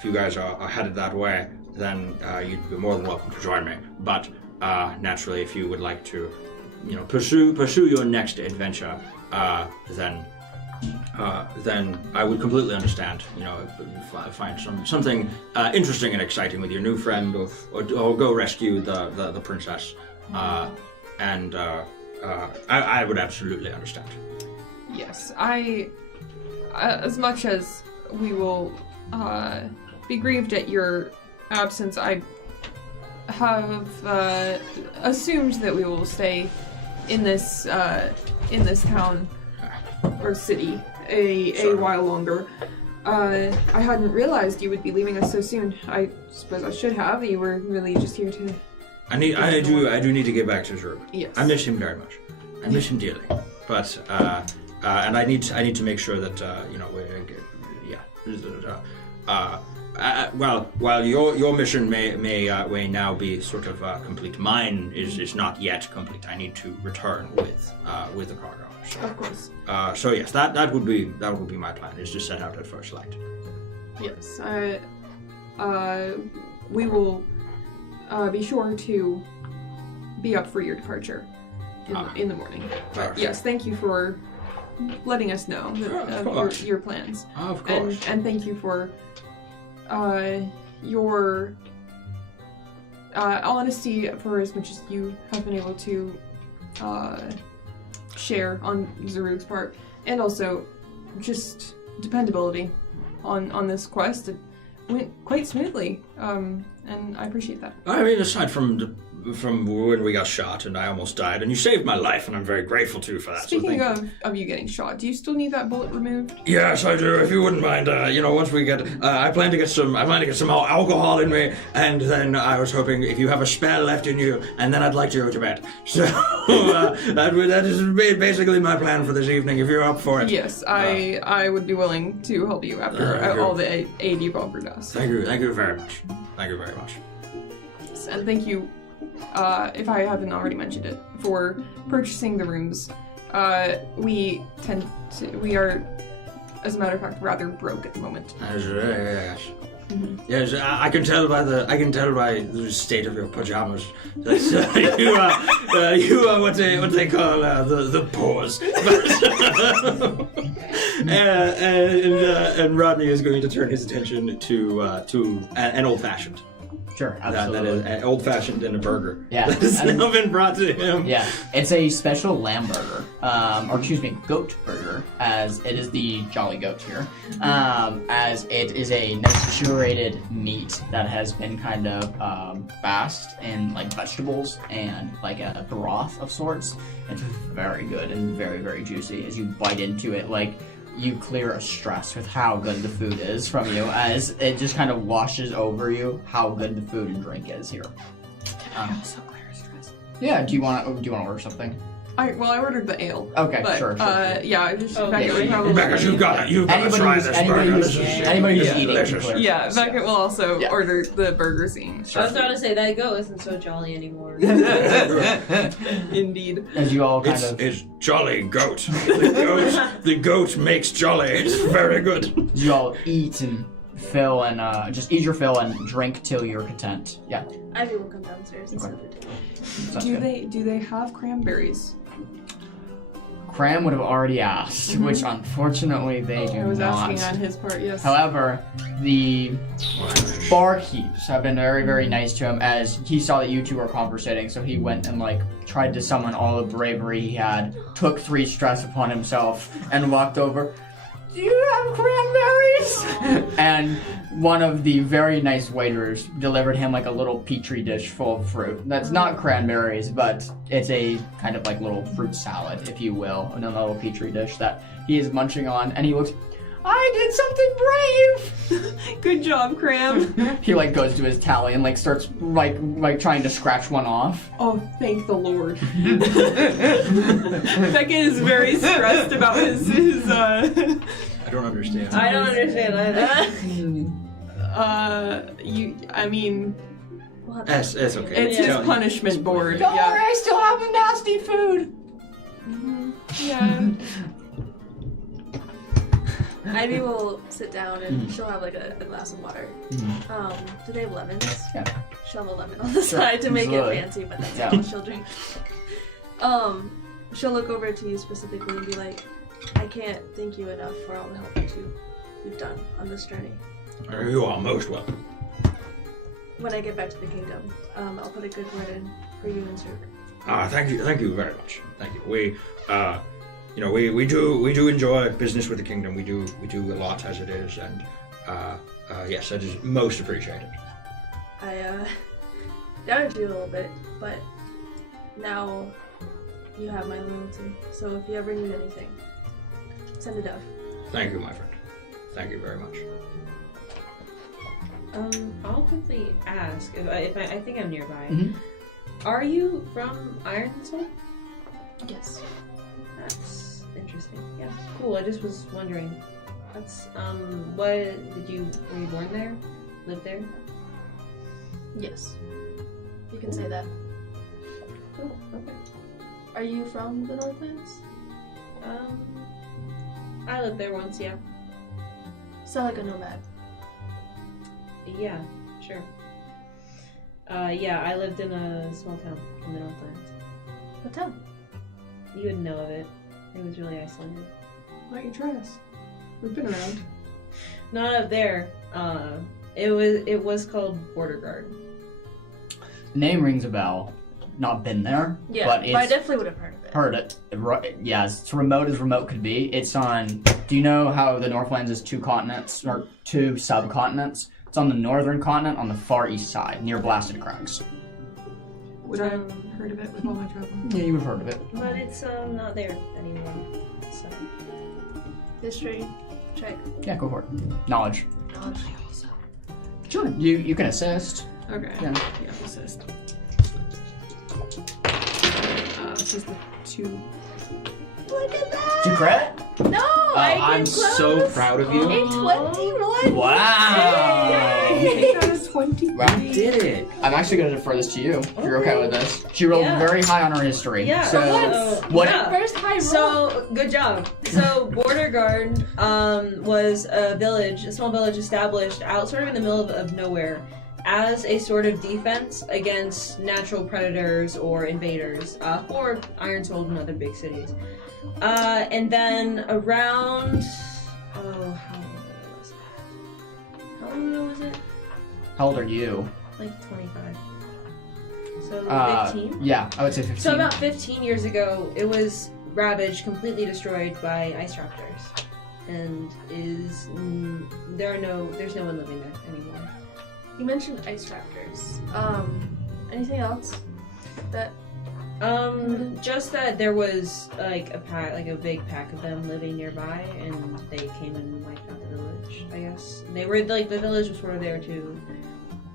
you guys are headed that way, then you'd be more than welcome to join me. But naturally, if you would like to, pursue your next adventure, then I would completely understand. Find something interesting and exciting with your new friend, or go rescue the princess, and I would absolutely understand. Yes, as much as we will be grieved at your absence, I have assumed that we will stay in this town or city a while longer. I hadn't realized you would be leaving us so soon. I suppose I should have. You were really just here to... I do need to get back to Zurich. Yes. I miss him very much. I miss him dearly. But and I need to make sure that while your mission may now be sort of complete, mine is not yet complete. I need to return with the cargo. So, of course. So yes, that would be my plan. Is to set out at first light. Yes. We will be sure to be up for your departure in the morning. But yes, thank you for letting us know your plans. Of course. And thank you for your honesty for as much as you have been able to share on Zaruk's part, and also just dependability on this quest. It went quite smoothly, and I appreciate that. I mean, aside from when we got shot and I almost died, and you saved my life, and I'm very grateful to you for that. Speaking of you getting shot, do you still need that bullet removed? Yes, I do. If you wouldn't mind, once we get, I plan to get some alcohol in me, and then I was hoping if you have a spell left in you, and then I'd like to go to bed. So that is basically my plan for this evening. If you're up for it. Yes, I would be willing to help you after all the aid you've offered us. Thank you very much. Thank you very much. Yes, and thank you. If I haven't already mentioned it, for purchasing the rooms. We are, as a matter of fact, rather broke at the moment. Yes. Mm-hmm. Yes, I can tell by the state of your pajamas that you are what they call the paws. And Rodney is going to turn his attention to an old fashioned. Sure, absolutely. That is old-fashioned and a burger. Yeah. That has now been brought to him. Yeah, it's a special lamb burger, goat burger, as it is the Jolly Goat here, as it is a nice curated meat that has been kind of basked in like vegetables and like a broth of sorts. It's very good and very, very juicy. As you bite into it, like, you clear a stress with how good the food is from you, as it just kind of washes over you how good the food and drink is here. Also clear a stress. Yeah. Do you want to order something? I ordered the ale. Okay, but, sure. Yeah, I just Okay. Beckett would probably. Becca, you've got to try this burger. Anybody who's eating. delicious. Yeah, Beckett will also Yeah. order the burger scene. I was about to say that goat isn't so jolly anymore. Indeed. As you all kind of. It's Jolly Goat. The goat makes jolly. It's very good. You all eat and fill and just eat your fill and drink till you're content. Yeah. Ivy will come downstairs and Okay. set the table. Sounds Do good. they have cranberries? Cram would have already asked, which unfortunately they do I was not. asking on his part, yes. However, the barkeeps have been very, very nice to him, as he saw that you two were conversating, so he went and tried to summon all the bravery he had, took 3 stress upon himself, and walked over. Do you have cranberries? And one of the very nice waiters delivered him a little petri dish full of fruit. That's not cranberries, but it's a kind of little fruit salad, if you will, in a little petri dish that he is munching on. And he looks, I did something brave. Good job, Cram. He like goes to his tally and like starts like trying to scratch one off. Oh, thank the Lord. Beckett is very stressed about his I don't understand. I don't understand either. It's okay. It's his punishment board. Don't worry, I still have the nasty food. Yeah. Ivy will sit down and she'll have like a glass of water. Do they have lemons? Yeah. She'll have a lemon on the side to make absolutely. it fancy, but that's Yeah. all she'll drink. She'll look over to you specifically and be like, I can't thank you enough for all the help that you've done on this journey. You are most welcome. When I get back to the kingdom, I'll put a good word in for you and Zook. Thank you very much. Thank you. We do enjoy business with the kingdom. We do a lot as it is, and yes, that is most appreciated. I doubted you a little bit, but now you have my loyalty. So if you ever need anything, send a dove. Thank you, my friend. Thank you very much. I'll quickly ask if I think I'm nearby. Mhm. Are you from Ironside? Yes. That's interesting. Yeah, cool. I just was wondering. That's were you born there? Lived there? Yes. You can say that. Cool. Okay. Are you from the Northlands? I lived there once. Yeah. Sound like a nomad. Yeah. Sure. Yeah, I lived in a small town in the Northlands. What town? You wouldn't know of it. It was really isolated. Why don't you try us? We've been around. Not up there. It was called Border Guard. Name rings a bell. Not been there, Yeah, but but it's I definitely would have heard of it. heard it. Yeah, it's remote as remote could be. It's on. Do you know how the Northlands is two continents or two subcontinents? It's on the northern continent on the far east side, near Blasted Crags. Would I have heard of it with all my travel? Yeah, you would have heard of it. But it's not there anymore. So History check. Yeah, go for it. Knowledge. Knowledge. Sure. You can assist. Okay. Yeah. Yeah, assist. This is the 2. Look at that! To credit? No, I came I'm close. so proud of you. In 21. Wow. Yay! Got a 20. Wow. You did it. I'm actually going to defer this to you, if you're okay with this. She rolled Yeah. very high on her history. yeah. So, what? Yeah. First high roll. So good job. So Border Guard was a village, a small village established out sort of in the middle of nowhere, as a sort of defense against natural predators or invaders for Ironsoul and other big cities. And then around how long ago was it? How old are you? Like 25. So 15? Yeah, I would say 15. So about 15 years ago, it was ravaged, completely destroyed by ice raptors, and there's no one living there anymore. You mentioned ice raptors. Anything else that Just that there was like a big pack of them living nearby, and they came and wiped out the village. I guess they were like the village was sort of there too.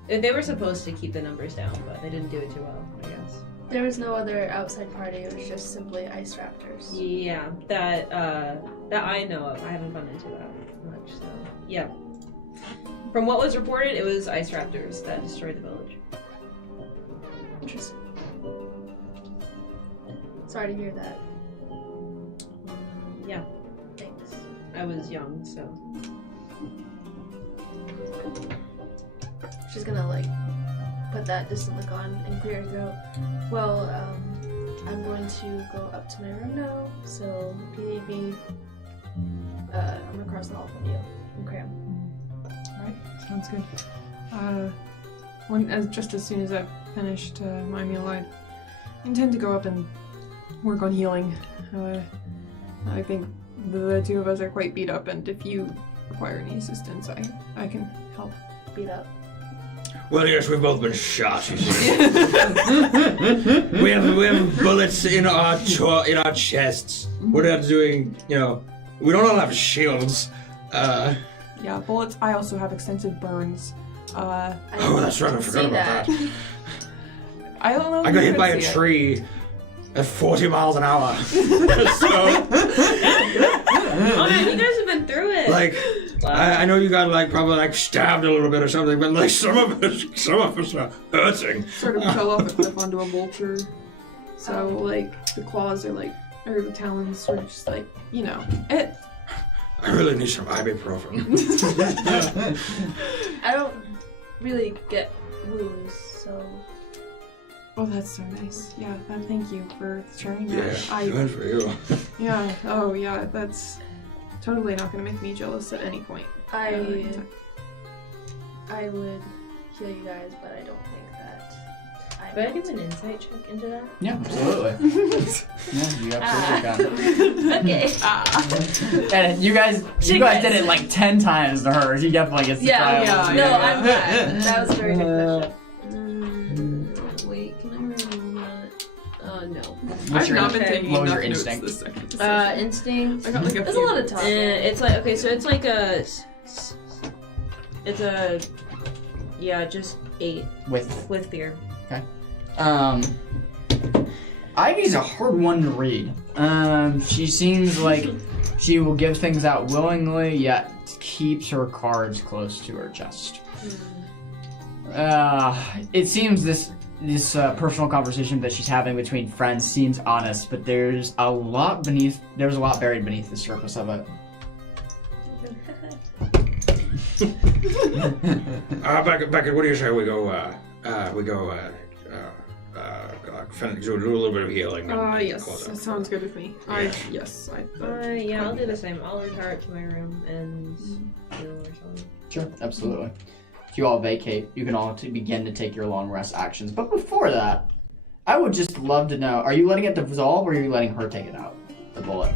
They were supposed to keep the numbers down, but they didn't do it too well, I guess. there was no other outside party, it was just simply ice raptors. Yeah, that I know of. I haven't run into that much, so yeah. From what was reported, it was ice raptors that destroyed the village. Interesting. Sorry to hear that. Yeah, Thanks. I was young, so. She's gonna like put that distant look on and clear her throat. Well, I'm going to go up to my room now, so if you need me, I'm across the hall from you. I'm Cram. Alright, sounds good. Just as soon as I've finished my meal, I intend to go up and work on healing. I think the two of us are quite beat up, and if you require any assistance, I can help. Beat up. Well, yes, we've both been shot, you see. we have bullets in our chests. We're not doing, we don't all have shields. Yeah, bullets. I also have extensive burns. Oh, that's right. I forgot about that. I don't know. I got hit by a tree at 40 miles an hour. So, Oh man, you guys have been through it. like, Wow. I know you got like probably like stabbed a little bit or something, but like some of us are hurting. Sort of fell off a cliff onto a vulture. So like the claws are like, or the talons sort of just like, you know, it. I really need some ibuprofen. I don't really get wounds, so. Oh, that's so nice. Yeah, thank you for sharing that. Yeah, good for you. Yeah. Oh, yeah. That's totally not gonna make me jealous at any point. I would heal you guys, but I don't think that Could I do an insight check into that? Yeah, absolutely. Yeah, you absolutely can. Okay. And you guys did it like 10 times to her. She definitely gets to try it. yeah. No, I'm bad. That was a very good question. Wait, can I remember that? No. What's I've your, not been taking what was your enough notes instinct? this second session. Instinct. I got like a There's few a lot of notes. time. It's like, okay, so it's like a. It's a. Yeah, just 8 with fear. Ivy's a hard one to read. She seems like she will give things out willingly, yet keeps her cards close to her chest. It seems this personal conversation that she's having between friends seems honest, but there's a lot buried beneath the surface of it. Beckett, what do you say we go do a little bit of healing? and Yes, close that up? sounds good with me. Yeah, I'll do the same. I'll retire to my room and heal or something. Sure, absolutely. If you all vacate, you can all begin to take your long rest actions. But before that, I would just love to know, are you letting it dissolve or are you letting her take it out? The bullet.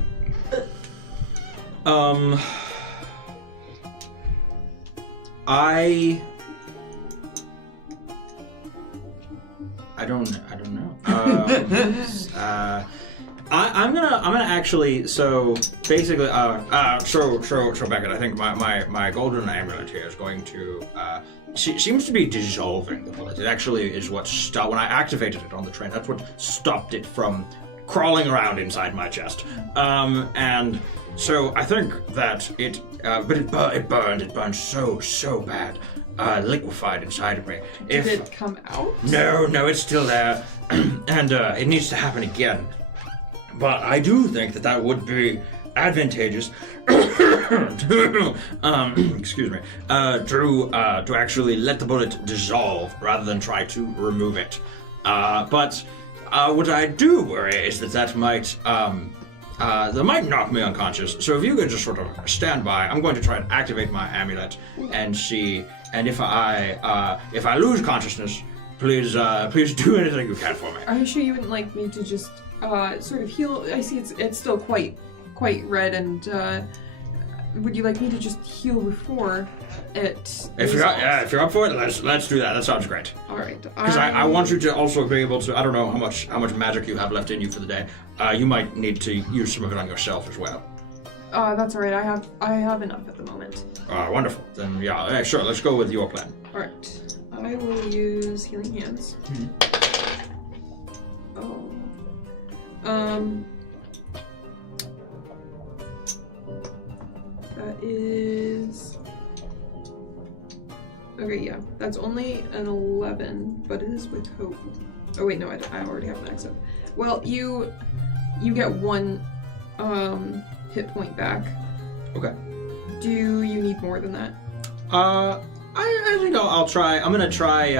I don't know. I'm gonna actually. So basically, so Beckett, I think my golden amulet here is going to. She seems to be dissolving the bullet. It actually is what stopped when I activated it on the train. That's what stopped it from crawling around inside my chest. And so I think that it, but it burned so bad. Liquefied inside of me. Did it come out? No, it's still there, and it needs to happen again. But I do think that would be advantageous to, excuse me, to actually let the bullet dissolve rather than try to remove it. But what I do worry is that might knock me unconscious. So if you could just sort of stand by, I'm going to try and activate my amulet and see. And if I lose consciousness, please do anything you can for me. Are you sure you wouldn't like me to just sort of heal? I see it's still quite red, and would you like me to just heal before it? If you're up for it, let's do that. That sounds great. All right. Because I want you to also be able to. I don't know how much magic you have left in you for the day. You might need to use some of it on yourself as well. That's all right. I have enough at the moment. Wonderful. Then yeah, sure. Let's go with your plan. All right. I will use Healing Hands. Oh. That is. Okay, yeah. That's only an 11, but it is with hope. Oh wait, no, I already have max up. Well, you get 1 hit point back. Okay. Do you need more than that? I think I'll try. I'm gonna try.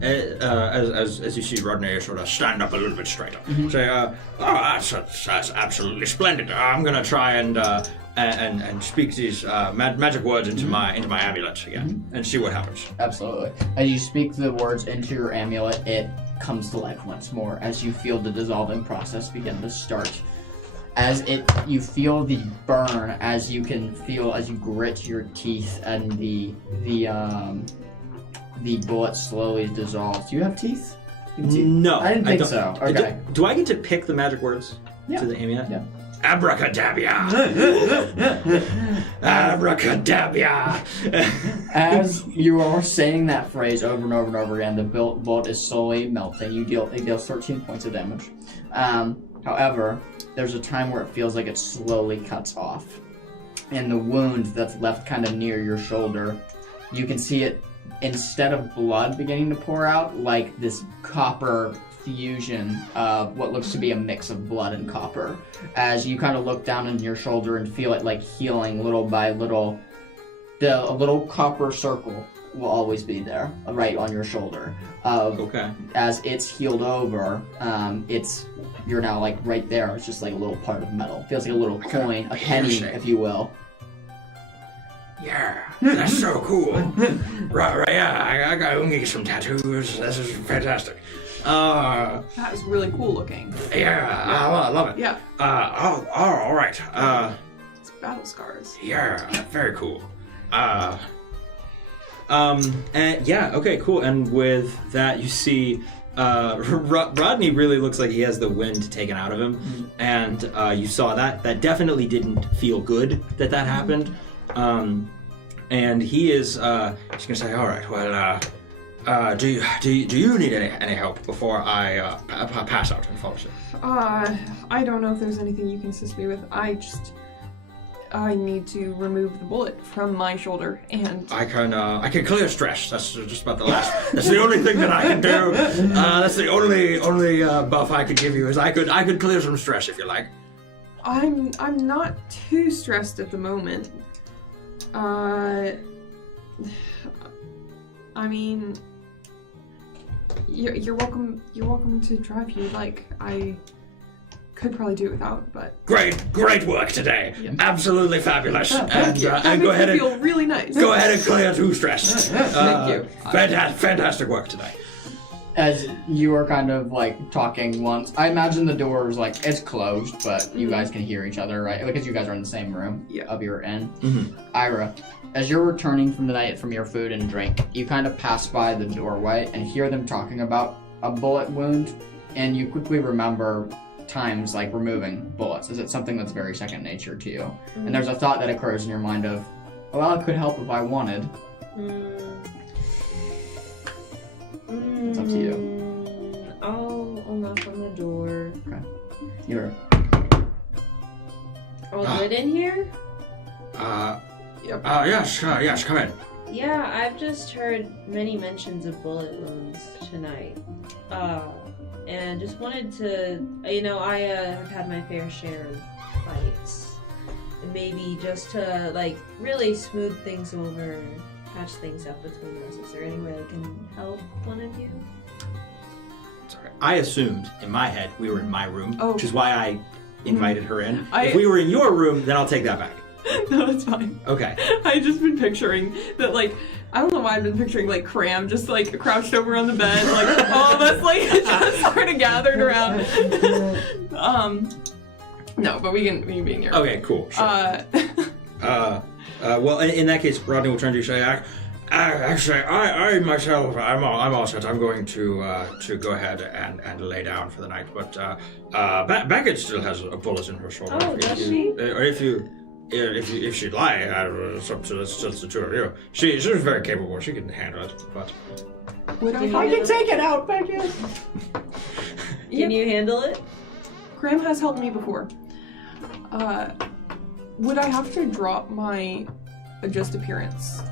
As you see, Rodney sort of stand up a little bit straighter. Say, that's absolutely splendid. I'm gonna try and speak these magic words into my amulet again and see what happens. Absolutely. As you speak the words into your amulet, it comes to life once more as you feel the dissolving process begin to start. You feel the burn as you grit your teeth and the bullet slowly dissolves. Do you have teeth? No, I didn't think so. Okay. Do I get to pick the magic words Yeah. to the amulet? Yeah. Abracadabra. Abracadabra! As you are saying that phrase over and over and over again, the bullet is slowly melting. It deals 13 points of damage. However, there's a time where it feels like it slowly cuts off. And the wound that's left kind of near your shoulder, you can see it, instead of blood beginning to pour out, like this copper fusion of what looks to be a mix of blood and copper. As you kind of look down into your shoulder and feel it like healing little by little, a little copper circle will always be there, right on your shoulder. Okay. As it's healed over, you're now like right there. It's just like a little part of metal. Feels like a little coin, a penny, if you will. Yeah, that's so cool. Right, yeah, I gotta get some tattoos. This is fantastic. That is really cool looking. Yeah, I love it. Yeah. All right. It's battle scars. Yeah, very cool. And yeah, okay, cool. And with that, you see, Rodney really looks like he has the wind taken out of him, and you saw that. That definitely didn't feel good that happened. And he is just gonna say, all right, well, do you need any help before I pass out and fall asleep? I don't know if there's anything you can assist me with. I need to remove the bullet from my shoulder, and I can clear stress. That's just about the last. That's the only thing that I can do. That's the only buff I could give you is I could clear some stress if you like. I'm not too stressed at the moment. I mean, you're welcome to try if you like. I could probably do it without, but Great work today. Yeah. Absolutely fabulous. Thank you. That And go makes ahead me and feel really nice. go ahead and clear 2 stress. Thank you. Fantastic work today. As you are kind of like talking once, I imagine the door is like, it's closed, but you guys can hear each other, right? Because you guys are in the same room of your inn. Mm-hmm. Ira, as you're returning from the night from your food and drink, you kind of pass by the doorway and hear them talking about a bullet wound, and you quickly remember times like removing bullets. Is it something that's very second nature to you? And there's a thought that occurs in your mind of, well, it could help if I wanted. It's up to you. I'll knock on the door. Okay. You're... Oh, is it in here? Yes, come in. Yeah, I've just heard many mentions of bullet wounds tonight. And just wanted to, I have had my fair share of fights. And maybe just to, like, really smooth things over and patch things up between us. Is there any way I can help one of you? Sorry. I assumed in my head we were in my room, which is why I invited her in. I- If we were in your room, then I'll take that back. No, it's fine. Okay. I just been picturing that, like, I don't know why I've been picturing, like, Cram just, like, crouched over on the bed, like, all of us, like, just sort of gathered around. No, but we can be in here. Okay, cool. Sure. Well, in that case, Rodney will turn to you and say, Actually, I myself, I'm all set. I'm going to go ahead and lay down for the night. But Beckett still has a bullet in her shoulder. Oh, does she? Or if she'd like, it's up to it's just the two of you. She's very capable. She can handle it. But Would I can take it out, Beckett! Can you handle it? Cram has helped me before. Would I have to drop my just appearance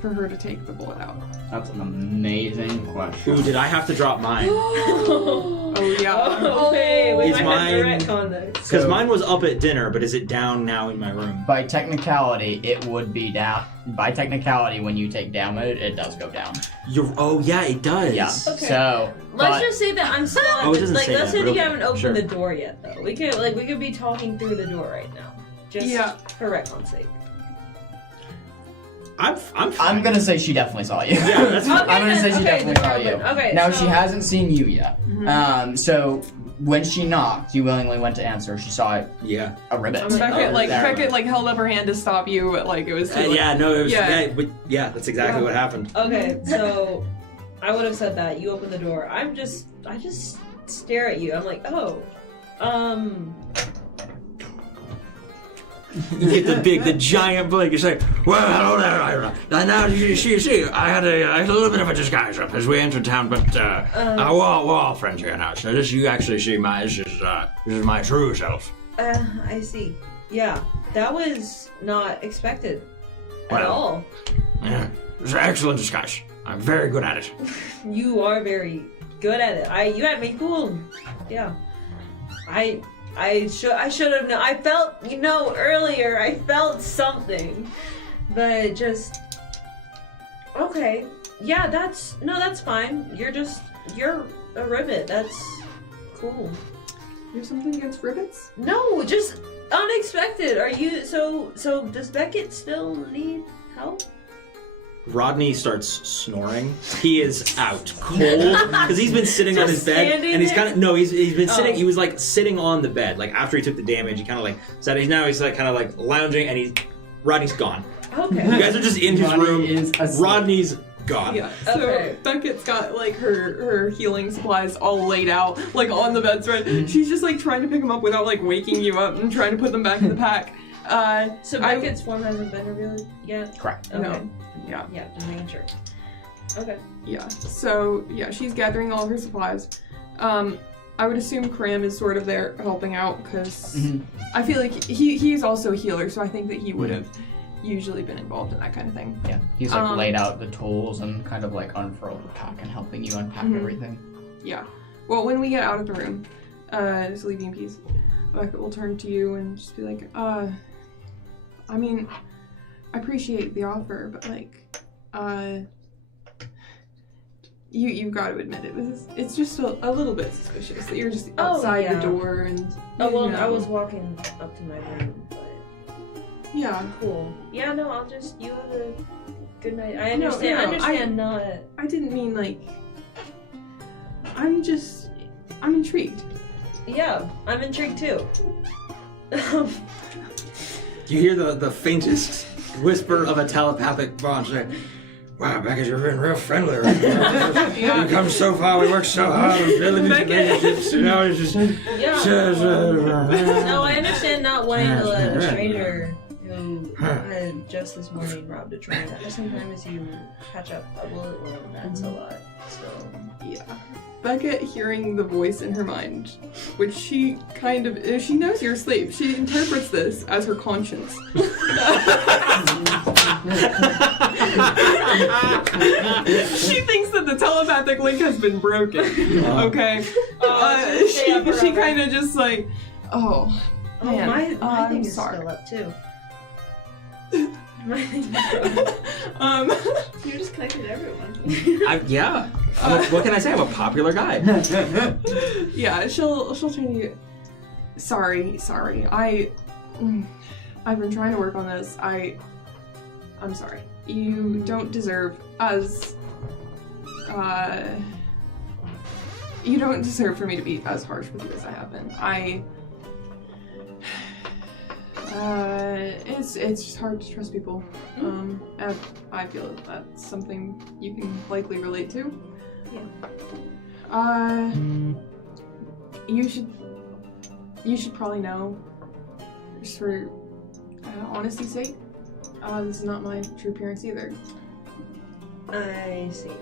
for her to take the bullet out? That's an amazing question. ooh, did I have to drop mine? Oh yeah. Okay, we Is might have mine- to retcon this. Because mine was up at dinner, but is it down now in my room? By technicality, it would be down. By technicality, when you take damage, it does go down. Oh yeah, it does. Yeah. Okay. So, Let's but- just say that I'm still at Oh, it doesn't like, say let's that, say but that you okay, haven't opened sure. the door yet, though. We could be talking through the door right now, just for retcon's sake. I'm fine. I'm gonna say she definitely saw you. Yeah, that's fine. I'm gonna say she Okay, definitely then saw we're you. open. Okay, Now so- she hasn't seen you yet. So when she knocked, you willingly went to answer. She saw it Yeah. a ribbit. I'm like, Beckett held up her hand to stop you, but like it was too late. Yeah, no, it was. Yeah. Yeah, that's exactly what happened. Okay, so I would have said that. You open the door. I just stare at you. I'm like, oh, You get the giant blink. You say, "Well, hello there. Now you see, I had a little bit of a disguise up as we entered town, but we're all friends here now. So this you actually see this is my true self." I see. Yeah, that was not expected at all. Yeah, it's an excellent disguise. I'm very good at it. You are very good at it. You had me fooled. Yeah. I should have known. I felt, earlier I felt something, but just okay. Yeah, that's fine. You're a ribbit. That's cool. You have something against ribbits? No, just unexpected. Are you so does Beckett still need help? Rodney starts snoring. He is out cold because he's been sitting on his bed and he's kind of he's been sitting. He was like sitting on the bed like after he took the damage. He kind of like sat. He's like kind of like lounging and Rodney's gone. Okay. You guys are just in his room. Is Rodney's gone. Yeah. So Okay. Beckett's got like her healing supplies all laid out like on the bedspread. She's just like trying to pick them up without like waking you up and trying to put them back in the pack. So Beckett's form hasn't been revealed yet? Correct. Okay. No. Yeah. Yeah, just making sure. Okay. Yeah. So yeah, she's gathering all of her supplies. I would assume Cram is sort of there helping out because I feel like he's also a healer, so I think that he would have usually been involved in that kind of thing. Yeah, he's like laid out the tools and kind of like unfurled the pack and helping you unpack everything. Yeah. Well, when we get out of the room, just leaving in peace, Beckett will turn to you and just be like, I mean, I appreciate the offer, but like, you've got to admit it's just a little bit suspicious that you're just outside the door and. I was walking up to my room, but yeah, cool. Yeah, no, I'll just you have a good night. I understand. I didn't mean like. I'm intrigued. Yeah, I'm intrigued too. You hear the faintest whisper of a telepathic bond say, "Wow, Beckett, you've been real friendly. We've come so far, we worked so hard on building these relationships, and now it's just... No, I understand not wanting to let a stranger who had just this morning robbed a train. At the same time as you catch up a bullet wound, that's a lot. So yeah. Beckett hearing the voice in her mind, which she kind of, she knows you're asleep. She interprets this as her conscience. She thinks that the telepathic link has been broken. Okay. She kind of just like, oh man, my thing is sorry. still up too. You're just connected to everyone. Yeah. What can I say? I'm a popular guy. Yeah, she'll turn to you. Sorry. I've been trying to work on this. I'm sorry. You don't deserve you don't deserve for me to be as harsh with you as I have been. It's just hard to trust people. And I feel that that's something you can likely relate to. Yeah. You should probably know, just for honesty's sake, this is not my true appearance either. I see.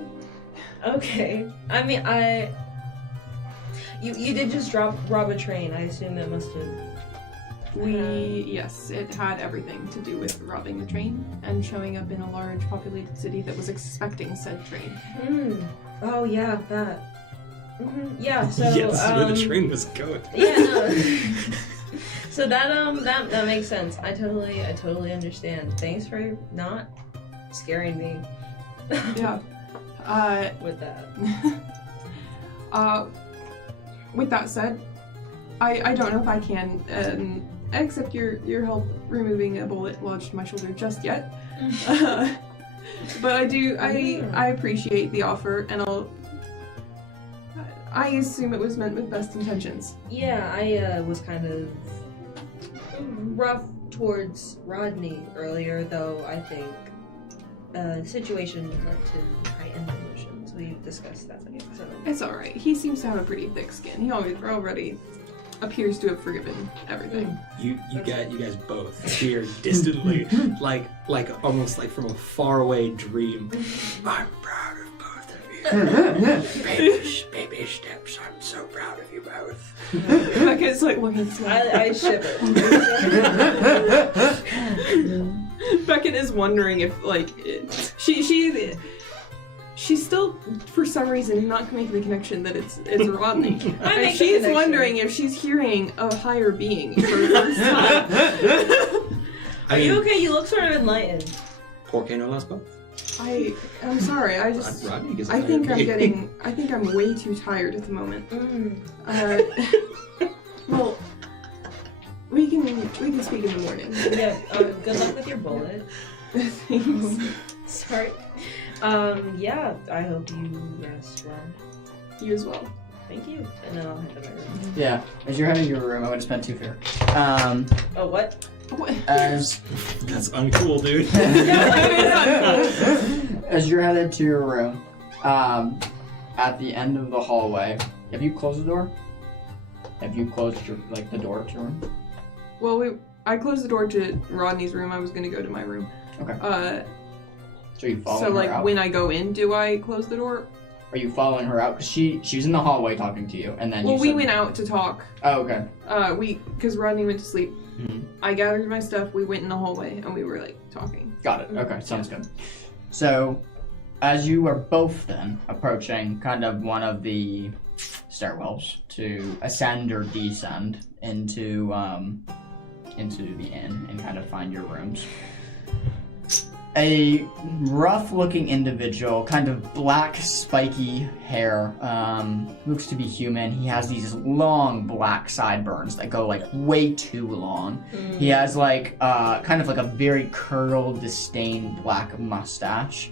Okay. I mean, you did just rob a train. I assume that must have. Yes, it had everything to do with robbing the train and showing up in a large populated city that was expecting said train. Oh yeah, that. Yeah, so Yes, where the train was going. Yeah, no. So that makes sense. I totally understand. Thanks for not scaring me. Yeah. With that. With that said, I don't know if I can accept your help removing a bullet lodged in my shoulder just yet. But I appreciate the offer, and I assume it was meant with best intentions. Yeah, I was kind of rough towards Rodney earlier, though I think the situation led to heightened emotions. We've discussed that. So. It's alright. He seems to have a pretty thick skin. We're already appears to have forgiven everything. You guys both hear distantly, like almost like from a faraway dream. I'm proud of both of you. baby steps. I'm so proud of you both. Becca's like looking at I shiver. Beckett is wondering if like she's still for some reason not making the connection that it's Rodney. And she's wondering if she's hearing a higher being for the first time. Are you okay? You look sort of enlightened. Por qué no las both? I'm sorry. I think I'm way too tired at the moment. Well, we can speak in the morning. Yeah. Good luck with your bullet. Thanks. Sorry. Yeah. I hope you rest well. You as well. Thank you. And then I'll head to my room. Yeah. As you're heading to your room, I'm going to spend 2 fear. Oh, what? As That's uncool, dude. as you're headed to your room, at the end of the hallway, have you closed the door? Have you closed the door to your room? Well, I closed the door to Rodney's room. I was gonna go to my room. Okay. So you following So her like out? when I go in, do I close the door? Are you following her out? Because she was in the hallway talking to you, and then Well, you we said- went out to talk. Oh, okay. Because Rodney went to sleep. Mhm. I gathered my stuff. We went in the hallway and we were like talking. Got it. Okay, sounds good. So, as you are both then approaching kind of one of the stairwells to ascend or descend into the inn and kind of find your rooms, a rough-looking individual, kind of black, spiky hair, looks to be human. He has these long black sideburns that go like way too long. He has like kind of like a very curled, disdained black mustache.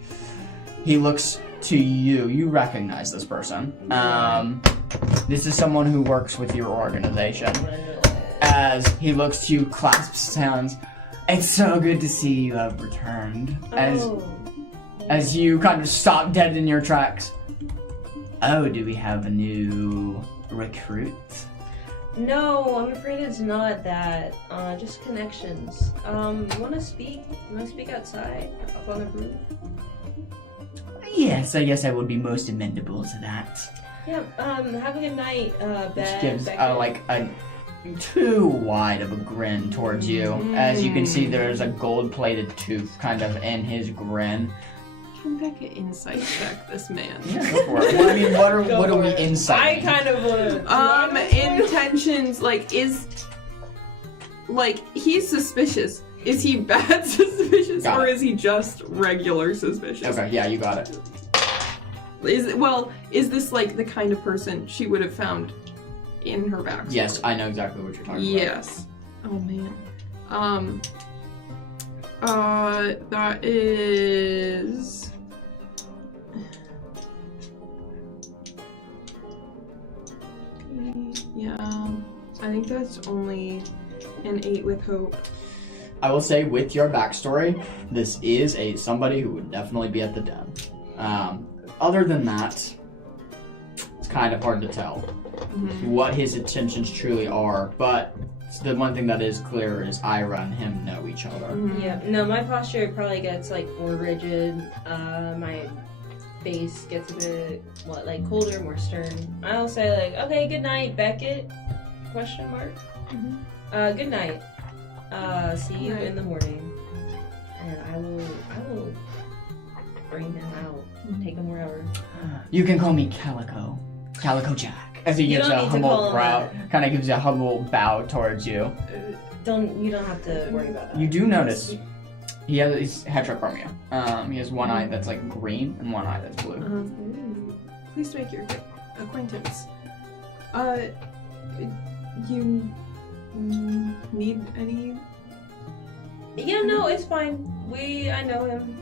He looks to you. You recognize this person. This is someone who works with your organization. As he looks to you, clasps his hands. It's so good to see you have returned. As you kind of stop dead in your tracks. Oh, do we have a new recruit? No, I'm afraid it's not that. Just connections. Wanna speak? Wanna speak outside? Up on the roof? Yes, I guess I would be most amenable to that. Yeah, have a good night, Which Ben. gives Beckett. like a too wide of a grin towards you. As you can see, there's a gold-plated tooth kind of in his grin. Can Becca insight check this man? Yeah, go for it. Well, I mean, what are we I insighting? kind of would. Intentions, he's suspicious. Is he bad suspicious Got or it. is he just regular suspicious? Okay, yeah, you got it. Is this like the kind of person she would have found in her backstory? Yes, I know exactly what you're talking Yes. Oh man. That is. Yeah, I think that's only an 8 with hope. I will say, with your backstory, this is somebody who would definitely be at the den. Other than that, it's kind of hard to tell what his intentions truly are, but the one thing that is clear is Ira and him know each other. Yeah, no, my posture probably gets like more rigid. My face gets a bit colder, more stern. I'll say like, okay, good night, Beckett? Question mark. Good night. See you in the morning, and I will bring him out, take him wherever. You can call me Calico Jack. As he gives don't a need to humble call him bow, that. kind of gives a humble bow towards you. You don't have to worry about that. You do notice he has heterochromia. He has one eye that's like green and one eye that's blue. Pleased to make your acquaintance. You need any? Yeah, no, it's fine. I know him.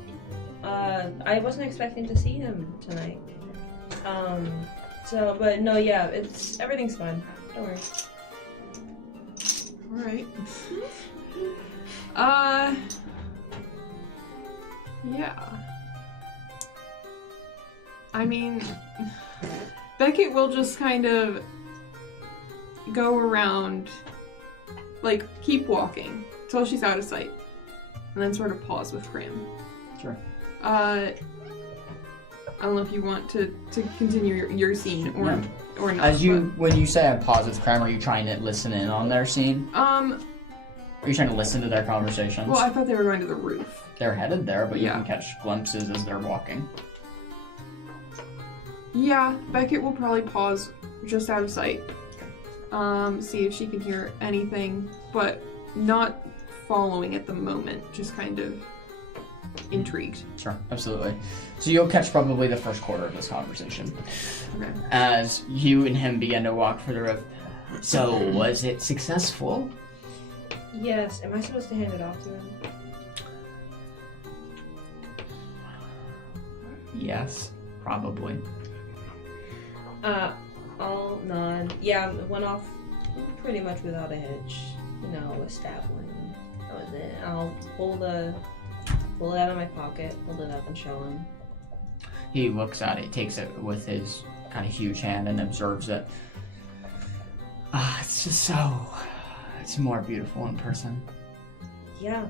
I wasn't expecting to see him tonight. But no, yeah, everything's fine. Don't worry. Alright. Yeah. I mean, Beckett will just kind of go around, like, keep walking till she's out of sight, and then sort of pause with Cram. Sure. I don't know if you want to continue your scene or not. When you say I pause with Cram, are you trying to listen in on their scene? Are you trying to listen to their conversations? Well, I thought they were going to the roof. They're headed there, but you Yeah. can catch glimpses as they're walking. Yeah, Beckett will probably pause just out of sight. See if she can hear anything, but not following at the moment, just kind of intrigued. Sure, absolutely. So you'll catch probably the first quarter of this conversation. Okay. As you and him begin to walk for the roof. So, was it successful? Yes. Am I supposed to hand it off to him? Yes, probably. I'll nod. Yeah, it went off pretty much without a hitch. You know, a stab wound. That was it. I'll pull it out of my pocket, hold it up, and show him. He looks at it, takes it with his kind of huge hand, and observes it. It's just it's more beautiful in person. Yeah.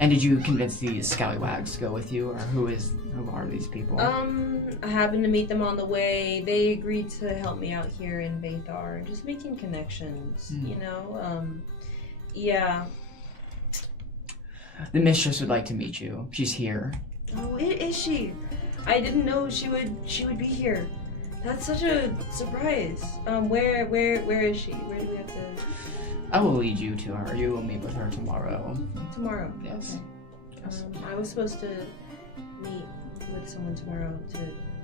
And did you convince these scallywags to go with you, or who are these people? I happened to meet them on the way. They agreed to help me out here in Vathar, just making connections, you know? Yeah. The mistress would like to meet you. She's here. Oh, is she? I didn't know she would be here. That's such a surprise. Where is she? Where do we have to? I will lead you to her. You will meet with her tomorrow. Tomorrow. Yes. Okay. I was supposed to meet with someone tomorrow to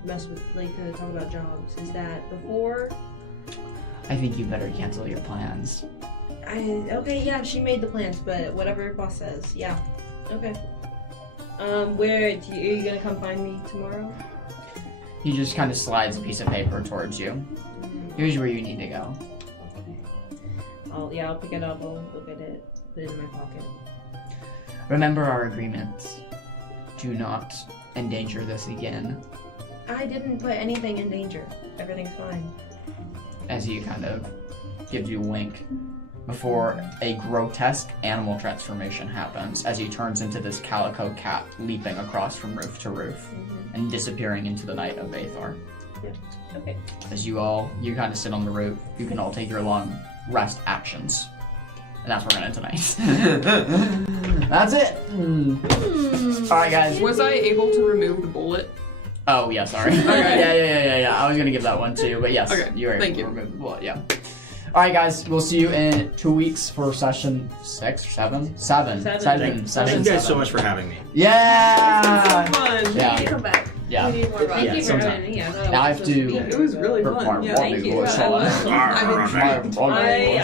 mess with, to talk about jobs. Is that before? I think you better cancel your plans. Okay, yeah, she made the plans, but whatever boss says, yeah. Okay. Are you gonna come find me tomorrow? He just kind of slides a piece of paper towards you. Here's where you need to go. I'll pick it up, I'll look at it, put it in my pocket. Remember our agreement. Do not endanger this again. I didn't put anything in danger. Everything's fine. As he kind of gives you a wink before a grotesque animal transformation happens as he turns into this calico cat leaping across from roof to roof and disappearing into the night of Vathar. Yeah. Okay. As you kind of sit on the roof, you can all take your long rest actions. And that's where we're gonna end tonight. That's it. Alright guys. Was I able to remove the bullet? Oh yeah, sorry. Okay. Yeah. I was gonna give that one too, but yes, Okay, you were able thank to you. remove the bullet, yeah. Alright guys, we'll see you in 2 weeks for session 6 or 7? 7. Seven. Thank you guys so much for having me. Yeah! So fun. You Yeah. need to come back. Yeah. We need more Thank you for sometime. having me. I thought Now I have was supposed to- be It was really fun. Perform Yeah. Thank you. I love it. I mean, I